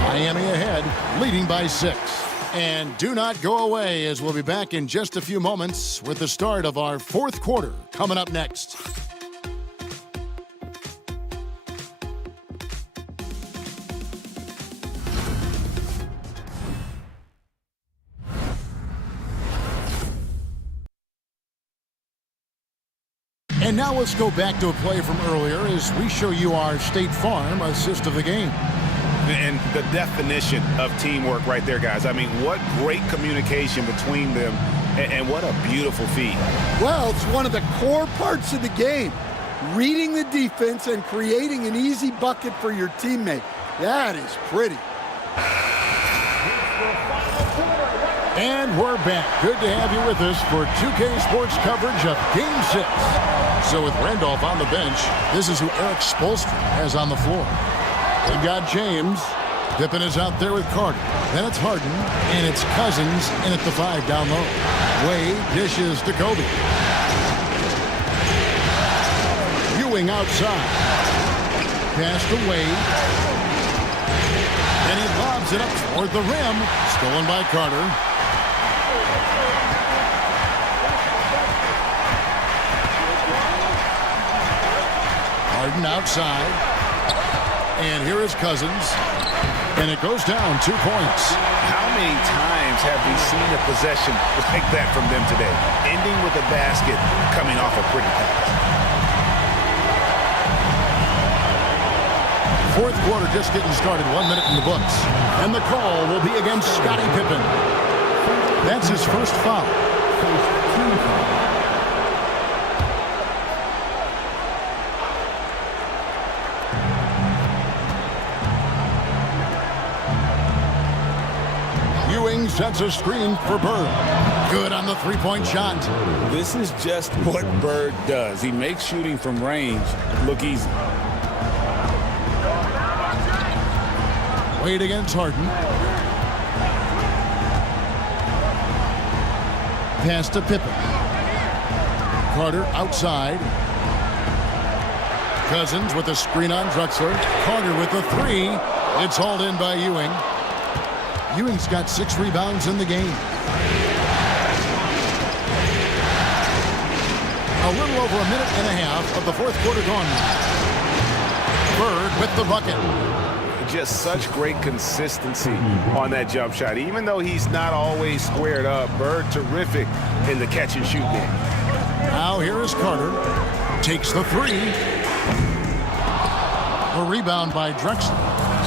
Miami ahead, leading by 6. And do not go away, as we'll be back in just a few moments with the start of our fourth quarter coming up next. And now let's go back to a play from earlier as we show you our State Farm assist of the game. And the definition of teamwork right there, guys. I mean, what great communication between them, and what a beautiful feed. Well, it's one of the core parts of the game. Reading the defense and creating an easy bucket for your teammate. That is pretty. And we're back. Good to have you with us for 2K Sports coverage of Game 6. So with Randolph on the bench, this is who Eric Spoelstra has on the floor. They've got James. Pippen is out there with Carter. Then it's Harden, and it's Cousins in at the 5 down low. Wade dishes to Kobe. Ewing outside. Pass to Wade. And he lobs it up toward the rim. Stolen by Carter. Harden outside. And here is Cousins. And it goes down 2 points. How many times have we seen a possession like that from them today? Ending with a basket, coming off a pretty pass. Fourth quarter just getting started. 1 minute in the books. And the call will be against Scottie Pippen. That's his first foul. Ewing sets a screen for Bird. Good on the three-point shot. This is just what Bird does. He makes shooting from range look easy. Wade against Harden. Pass to Pippen. Carter outside. Cousins with a screen on Drexler. Carter with the three. It's hauled in by Ewing. Ewing's got 6 rebounds in the game. A little over a minute and a half of the fourth quarter gone now. Bird with the bucket. Just such great consistency on that jump shot. Even though he's not always squared up, Bird terrific in the catch and shoot game. Now here is Carter. Takes the three. A rebound by Drexler.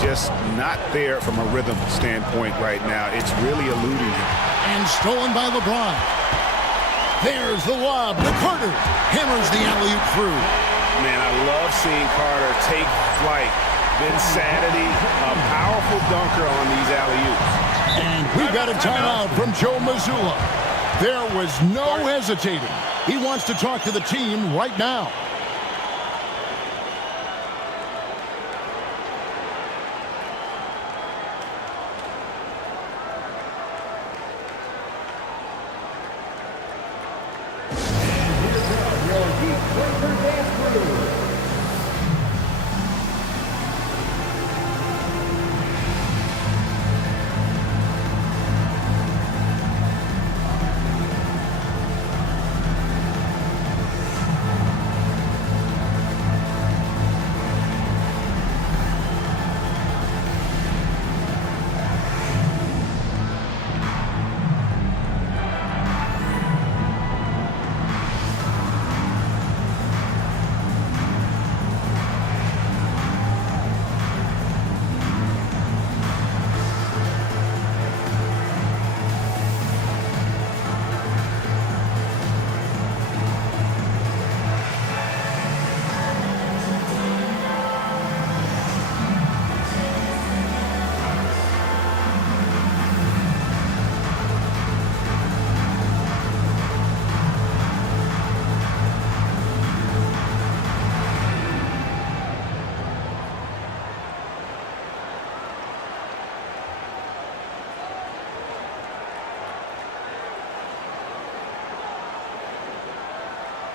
Just not there from a rhythm standpoint right now. It's really eluding him. And stolen by LeBron. There's the lob to Carter. Hammers the alley-oop through. Man, I love seeing Carter take flight. Insanity, a powerful dunker on these alley-oops. And we've got a timeout from Joe Mazzulla. There was no hesitating. He wants to talk to the team right now.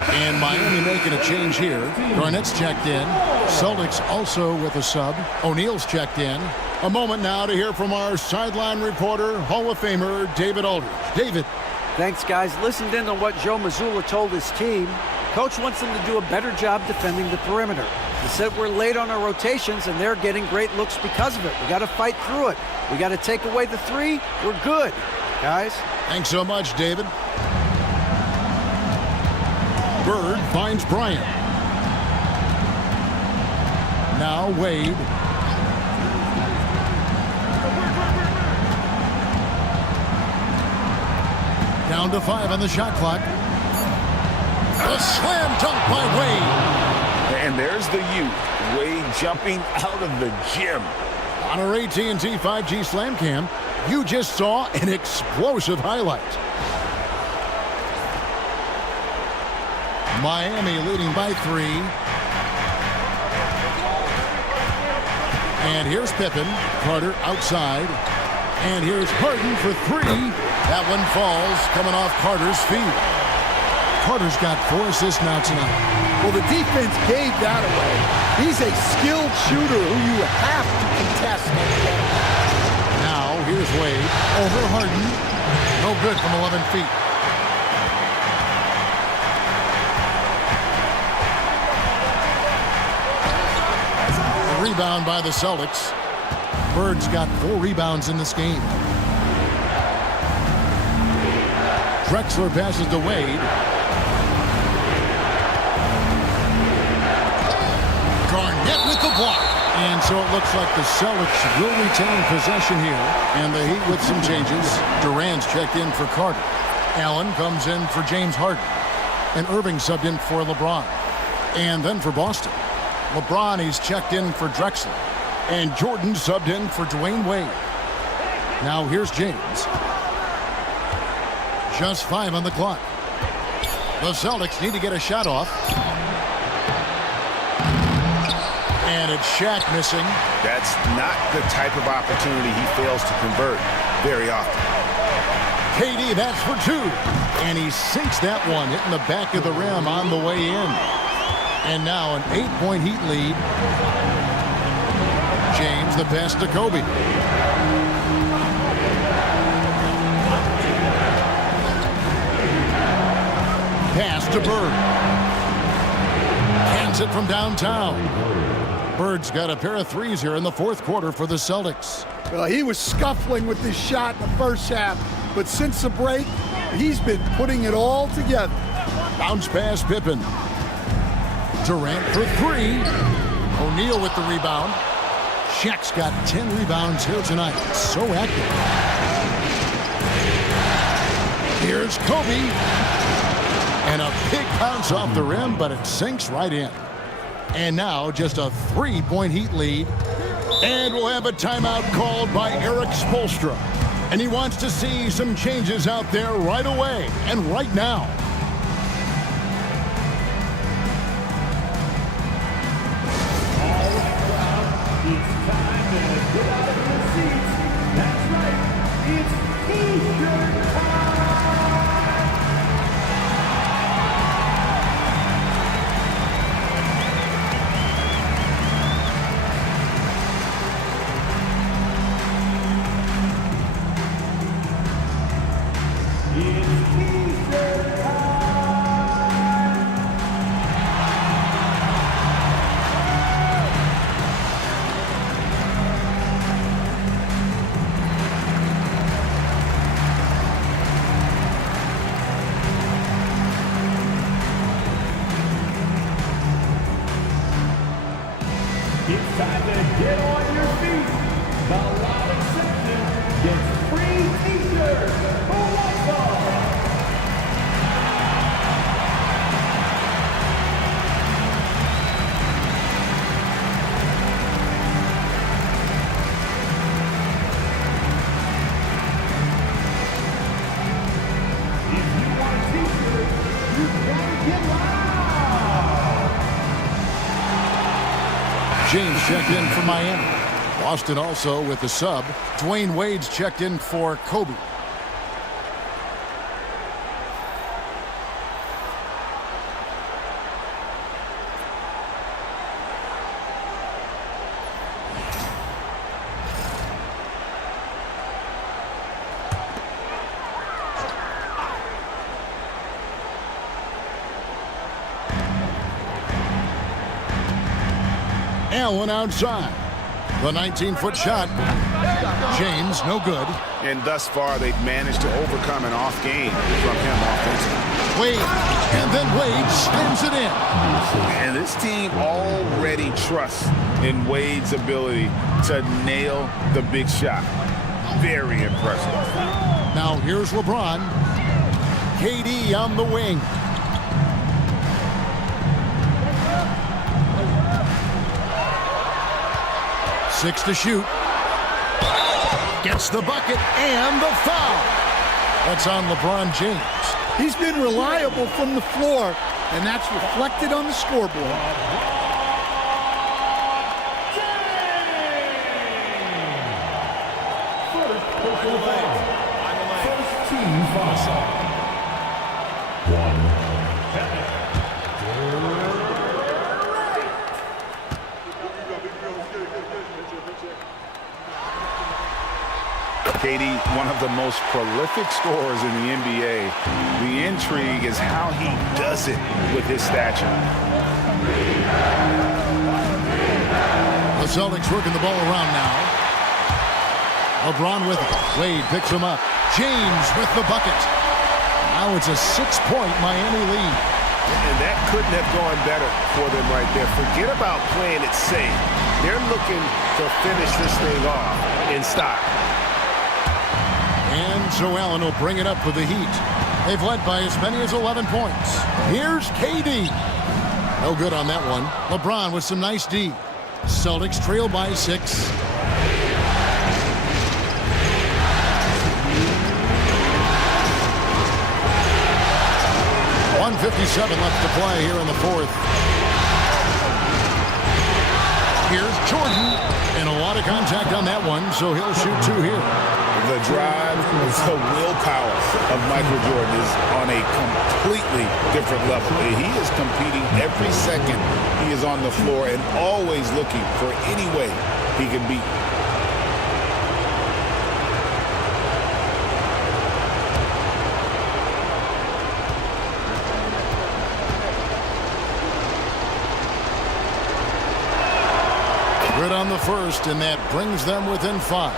And Miami making a change here. Garnett's checked in. Celtics also with a sub. O'Neal's checked in. A moment now to hear from our sideline reporter, Hall of Famer David Aldridge. David. Thanks, guys. Listened in on what Joe Mazzulla told his team. Coach wants them to do a better job defending the perimeter. He said we're late on our rotations, and they're getting great looks because of it. We got to fight through it. We got to take away the three. We're good, guys. Thanks so much, David. Bird finds Bryant. Now Wade. Down to 5 on the shot clock. A slam dunk by Wade. And there's the youth, Wade jumping out of the gym. On our AT&T 5G Slam Cam, you just saw an explosive highlight. Miami leading by 3. And here's Pippen. Carter outside. And here's Harden for 3. That one falls, coming off Carter's feet. Carter's got 4 assists now tonight. Well, the defense gave that away. He's a skilled shooter who you have to contest. Now, here's Wade over Harden. No good from 11 feet. Rebound by the Celtics. Bird's got 4 rebounds in this game. Drexler passes to Wade. Garnett with the block. And so it looks like the Celtics will retain possession here. And the Heat with some changes. Durant's checked in for Carter. Allen comes in for James Harden. And Irving subbed in for LeBron. And then for Boston, LeBron, he's checked in for Drexler. And Jordan subbed in for Dwayne Wade. Now here's James. Just 5 on the clock. The Celtics need to get a shot off. And it's Shaq missing. That's not the type of opportunity he fails to convert very often. KD, that's for 2. And he sinks that one, hitting the back of the rim on the way in. And now an 8-point Heat lead. James, the pass to Kobe. Pass to Bird. Cans it from downtown. Bird's got a pair of threes here in the fourth quarter for the Celtics. Well, he was scuffling with this shot in the first half, but since the break, he's been putting it all together. Bounce pass, Pippen. Durant for 3. O'Neal with the rebound. Shaq's got 10 rebounds here tonight. So active. Here's Kobe. And a big bounce off the rim, but it sinks right in. And now just a 3-point Heat lead. And we'll have a timeout called by Eric Spoelstra. And he wants to see some changes out there right away and right now. It's time to get on your feet. The Live section gets free t-shirts for Whiteball. If you want a t-shirt, you gotta get loud. James checked in for Miami. Boston also with the sub. Dwayne Wade's checked in for Kobe. Allen outside. The 19-foot shot. James, no good. And thus far, they've managed to overcome an off game from him offensively. Wade, and then Wade slams it in. And this team already trusts in Wade's ability to nail the big shot. Very impressive. Now here's LeBron. KD on the wing. Six to shoot. Gets the bucket and the foul. That's on LeBron James. He's been reliable from the floor, and that's reflected on the scoreboard. First team foul. 1. KD, one of the most prolific scorers in the NBA. The intrigue is how he does it with his stature. The Celtics working the ball around now. LeBron with it. Wade picks him up. James with the bucket. Now it's a 6-point Miami lead. And that couldn't have gone better for them right there. Forget about playing it safe. They're looking to finish this thing off in style. And Joe Allen will bring it up with the Heat. They've led by as many as 11 points. Here's KD. No good on that one. LeBron with some nice D. Celtics trail by 6. .157 left to play here in the fourth. Here's Jordan. And a lot of contact on that one, so he'll shoot 2 here. The drive, the willpower of Michael Jordan is on a completely different level. He is competing every second he is on the floor and always looking for any way he can beat. Good on the first, and that brings them within 5.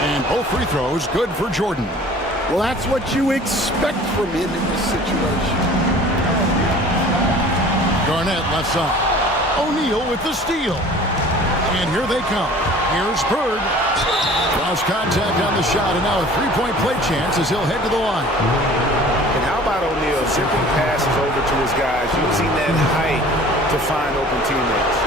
And both free throws good for Jordan. Well, that's what you expect from him in this situation. Garnett left side. O'Neal with the steal. And here they come. Here's Bird. Lost contact on the shot, and now a 3-point play chance as he'll head to the line. And how about O'Neal zipping passes over to his guys, using that height to find open teammates.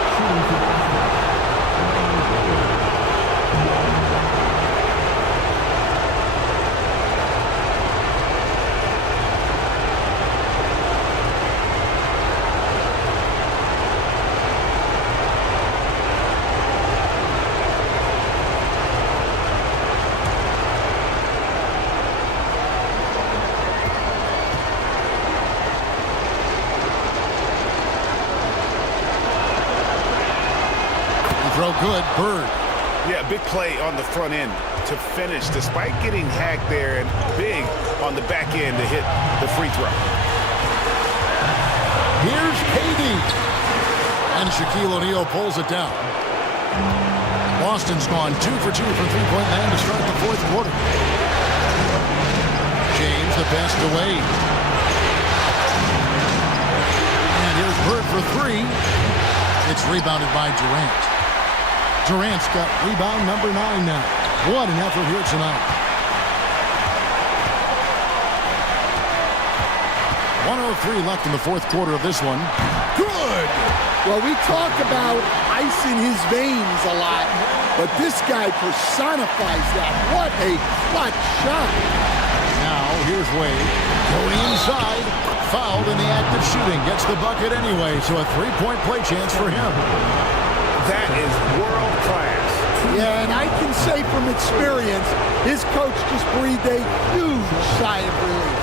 Throw good. Bird. Yeah, big play on the front end to finish, despite getting hacked there, and big on the back end to hit the free throw. Here's KD. And Shaquille O'Neal pulls it down. Boston's gone 2 for 2 from three-point land to start the fourth quarter. James the pass to Wade. And here's Bird for 3. It's rebounded by Durant. Durant's got rebound number 9 now. What an effort here tonight. 1:03 left in the fourth quarter of this one. Good. Well, we talk about ice in his veins a lot, but this guy personifies that. What a clutch shot. Now, here's Wade. Going inside. Fouled in the act of shooting. Gets the bucket anyway, so a 3-point play chance for him. That is world class. Yeah, and I can say from experience, his coach just breathed a huge sigh of relief.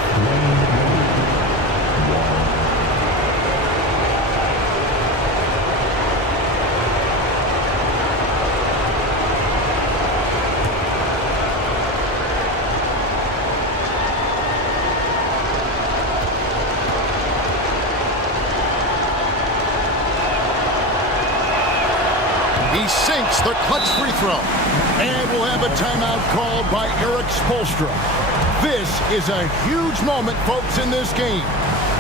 He sinks the clutch free throw. And we'll have a timeout called by Eric Spoelstra. This is a huge moment, folks, in this game.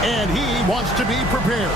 And he wants to be prepared.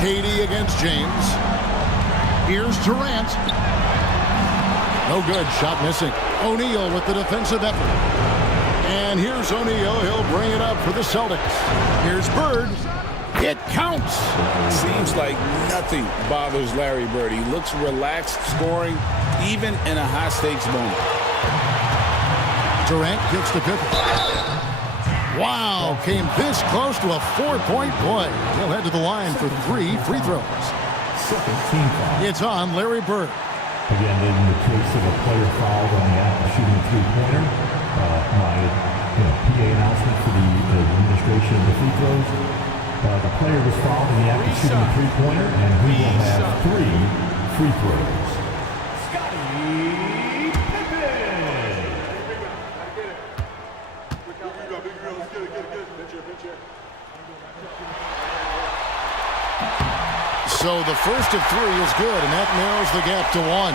KD against James. Here's Durant. No good. Shot missing. O'Neal with the defensive effort. And here's O'Neal. He'll bring it up for the Celtics. Here's Bird. It counts. Seems like nothing bothers Larry Bird. He looks relaxed scoring, even in a high-stakes moment. Durant gets the pick. Wow, came this close to a 4-point play. He'll head to the line for 3 free throws. Second team foul. It's on Larry Bird. Again, in the case of a player fouled on the act of shooting a three-pointer, my PA announcement for the administration of the free throws, the player was fouled in the act of shooting a three-pointer, and he will have 3 free throws. So the first of 3 is good, and that narrows the gap to 1.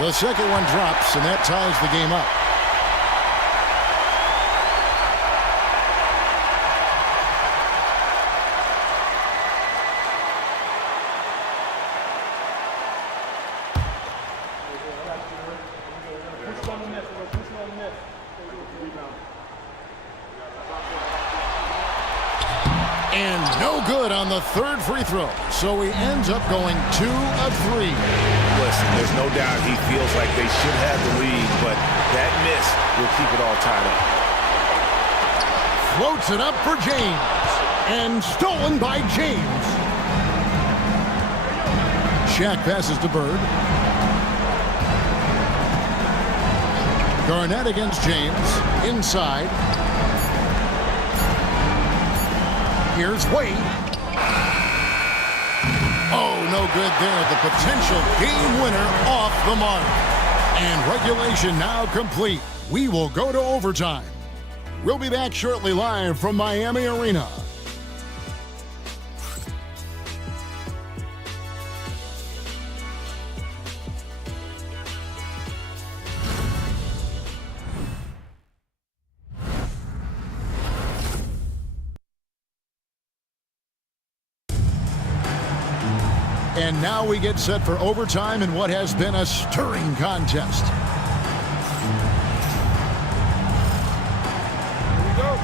The second one drops, and that ties the game up. And no good on the third free throw. So he ends up going 2 of 3. Listen, there's no doubt he feels like they should have the lead, but that miss will keep it all tied up. Floats it up for James. And stolen by James. Shaq passes to Bird. Garnett against James. Inside. Here's Wade. Oh, no good there. The potential game winner off the mark. And regulation now complete. We will go to overtime. We'll be back shortly live from Miami Arena. And now we get set for overtime in what has been a stirring contest. Here we go.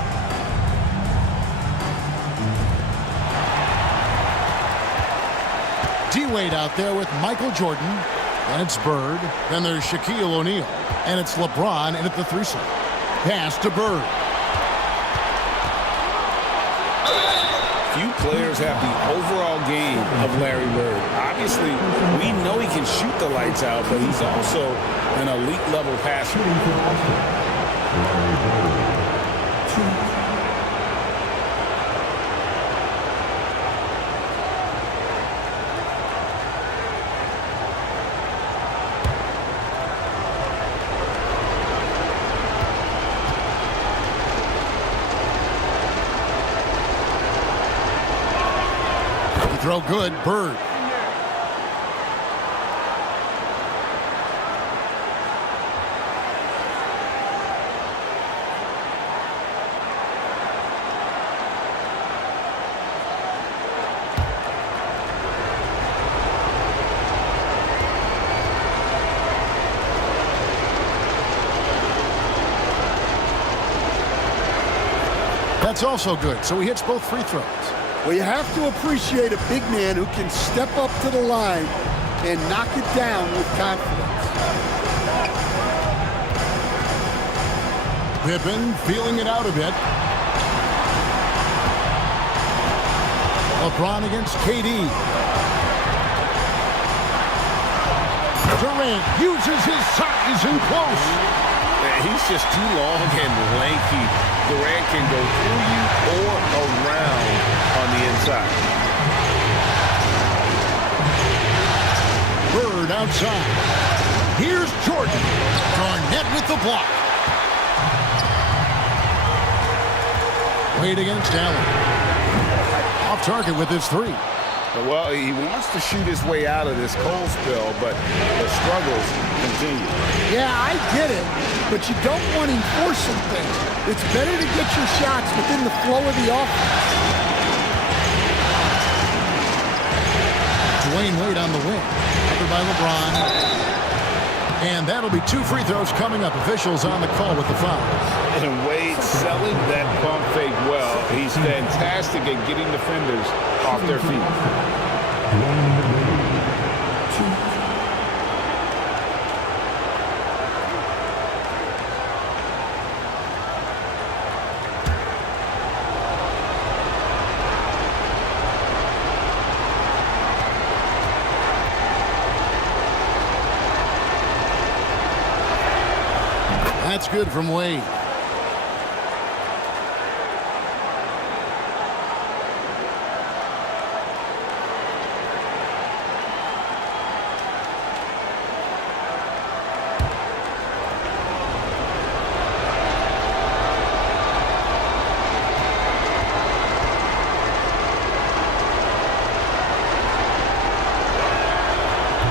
D-Wade out there with Michael Jordan. Then it's Bird. Then there's Shaquille O'Neal. And it's LeBron in at the threesome. Pass to Bird. Few players have the overall game of Larry Bird. Obviously, we know he can shoot the lights out, but he's also an elite level passer. Throw good, Bird. That's also good, so he hits both free throws. Well, you have to appreciate a big man who can step up to the line and knock it down with confidence. Pippen feeling it out a bit. LeBron against KD. Durant uses his size and close. He's just too long and lanky. Durant can go through you or around on the inside. Bird outside. Here's Jordan. Garnett with the block. Wade against Allen. Off target with his three. Well, he wants to shoot his way out of this cold spell, but the struggles continue. Yeah, I get it, but you don't want him forcing things. It's better to get your shots within the flow of the offense. Dwayne Wade on the wing. Covered by LeBron. And that'll be 2 free throws coming up. Officials on the call with the foul. And Wade selling that pump fake well. He's fantastic at getting defenders off their feet. That's good from Wade.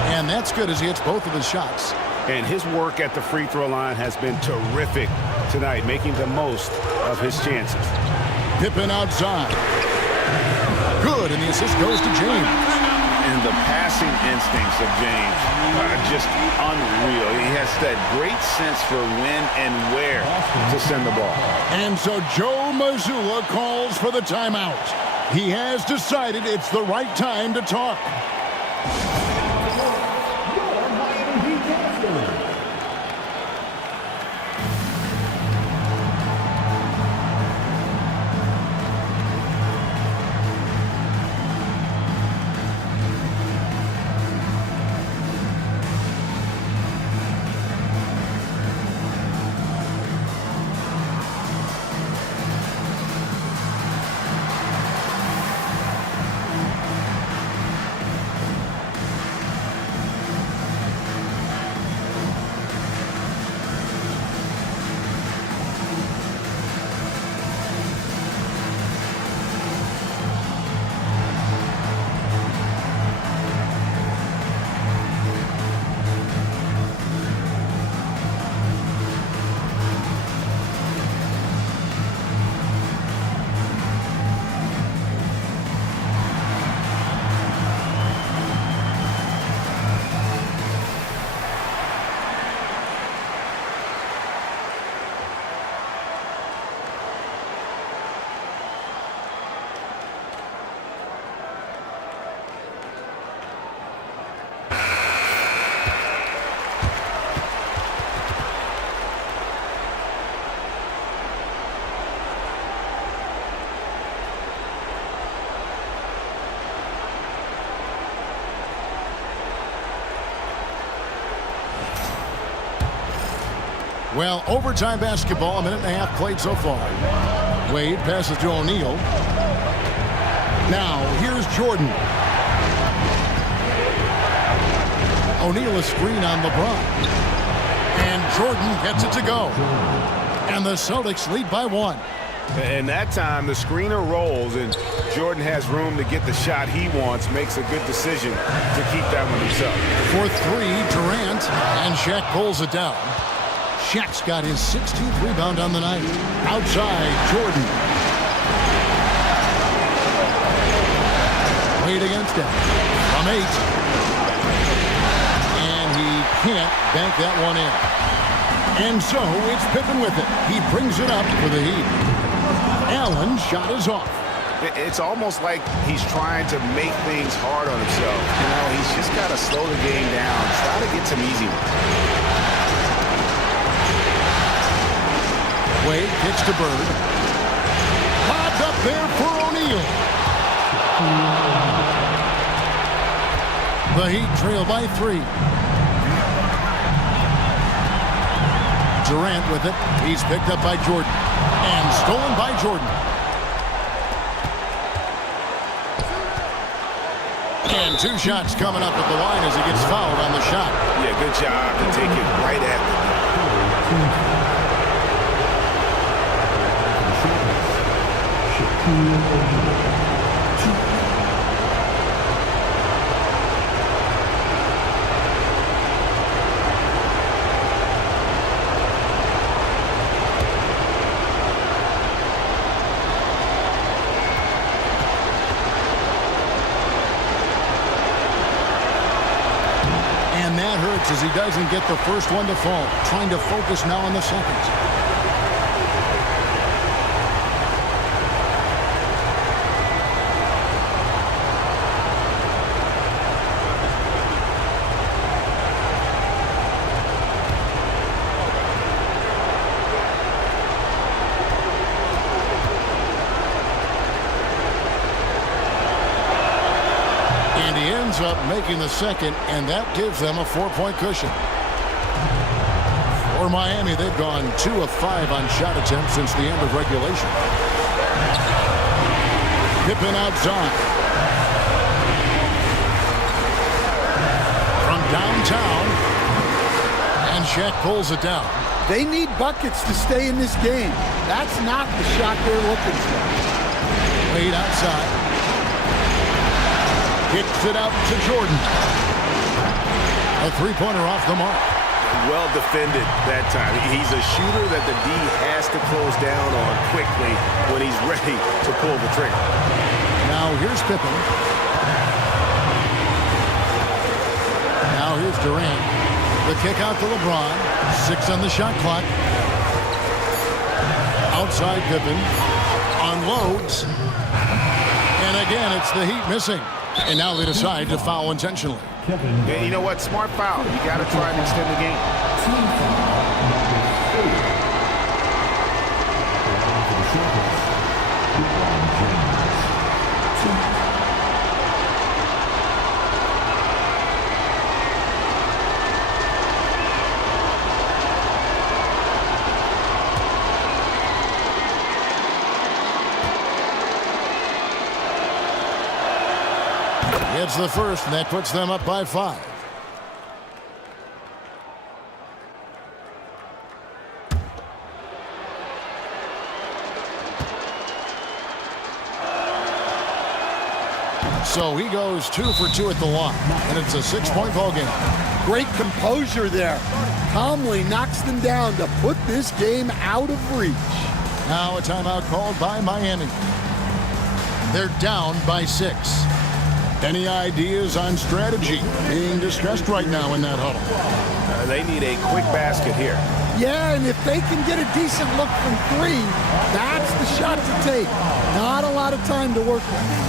And that's good as he hits both of his shots. And his work at the free throw line has been terrific tonight, making the most of his chances. Pippen outside. Good, and the assist goes to James. And the passing instincts of James are just unreal. He has that great sense for when and where to send the ball. And so Joe Mazzulla calls for the timeout. He has decided it's the right time to talk. Well, overtime basketball, a minute and a half played so far. Wade passes to O'Neal. Now, here's Jordan. O'Neal a screen on LeBron. And Jordan gets it to go. And the Celtics lead by 1. And that time, the screener rolls, and Jordan has room to get the shot he wants, makes a good decision to keep that one himself. For 3, Durant, and Shaq pulls it down. Shaq's got his 16th rebound on the night. Outside, Jordan. Wade against him. From 8. And he can't bank that one in. And so it's Pippen with it. He brings it up for the Heat. Allen's shot is off. It's almost like he's trying to make things hard on himself. You know, he's just got to slow the game down. Try to get some easy ones. Wade kicks to Bird. Lobbed up there for O'Neal. The Heat trail by 3. Durant with it. He's picked up by Jordan. And stolen by Jordan. And 2 shots coming up at the line as he gets fouled on the shot. Yeah, good job to take it right at the And that hurts as he doesn't get the first one to fall. Trying to focus now on the seconds. And he ends up making the second, and that gives them a 4-point cushion. For Miami, they've gone 2 of 5 on shot attempts since the end of regulation. Pippen outside. From downtown, and Shaq pulls it down. They need buckets to stay in this game. That's not the shot they're looking for. Wade outside. Kicks it out to Jordan. A three-pointer off the mark. Well defended that time. He's a shooter that the D has to close down on quickly when he's ready to pull the trigger. Now here's Pippen. Now here's Durant. The kick out to LeBron. 6 on the shot clock. Outside Pippen. Unloads. And again, it's the Heat missing. And now they decide to foul intentionally. Yeah, you know what? Smart foul. You got to try and extend the game. It's the first, and that puts them up by 5. So he goes 2 for 2 at the line, and it's a 6-point ball game. Great composure there. Calmly knocks them down to put this game out of reach. Now a timeout called by Miami. They're down by 6. Any ideas on strategy being discussed right now in that huddle? They need a quick basket here. Yeah, and if they can get a decent look from 3, that's the shot to take. Not a lot of time to work with.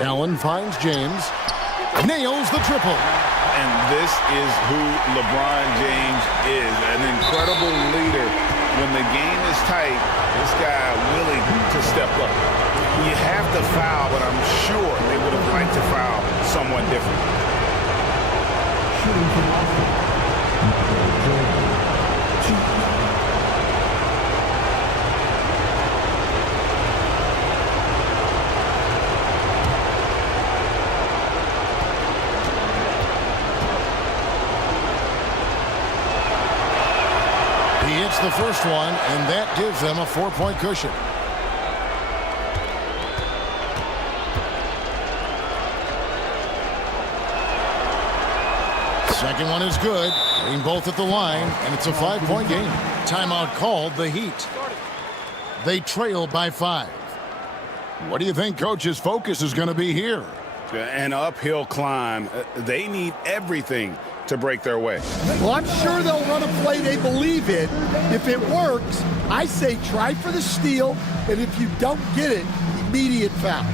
Allen finds James. Nails the triple. And this is who LeBron James is. An incredible leader. When the game is tight, this guy willing to step up. You have to foul, but I'm sure they would have liked to foul someone different. That's the first one, and that gives them a 4-point cushion. Second one is good. Getting both at the line, and it's a 5-point game. Timeout called, the Heat. They trail by 5. What do you think Coach's focus is going to be here? An uphill climb. They need everything to break their way. Well, I'm sure they'll run a play they believe in. If it works, I say try for the steal, and if you don't get it, immediate foul.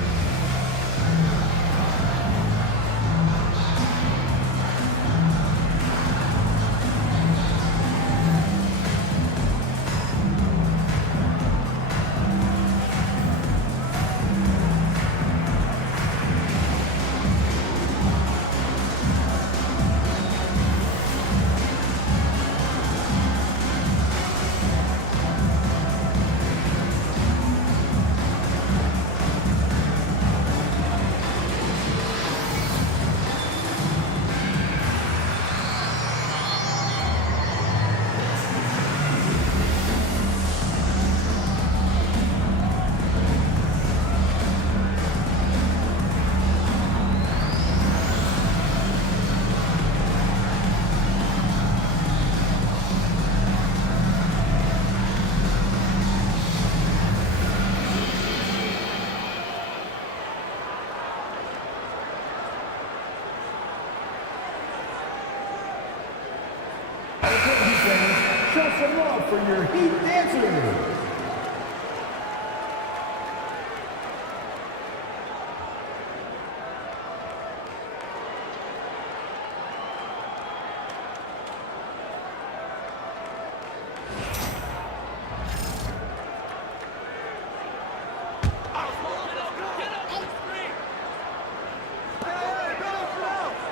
Show some love for your Heat dancers.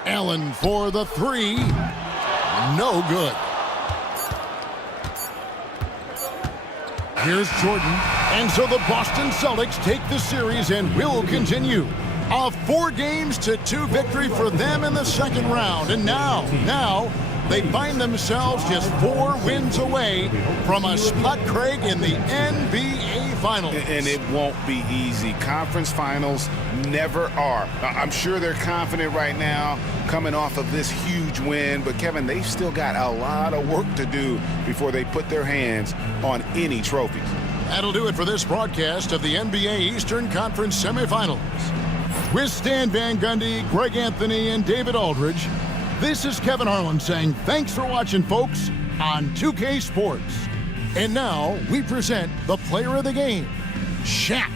Allen for the 3. No good. Here's Jordan. And so the Boston Celtics take the series and will continue. A 4-2 victory for them in the second round. And now they find themselves just 4 wins away from a spot, Craig, in the NBA Finals. And it won't be easy. Conference finals never are. I'm sure they're confident right now coming off of this huge win. But, Kevin, they've still got a lot of work to do before they put their hands on any trophies. That'll do it for this broadcast of the NBA Eastern Conference semifinals. With Stan Van Gundy, Greg Anthony, and David Aldridge, this is Kevin Harlan saying thanks for watching, folks, on 2K Sports. And now we present the player of the game, Shaq.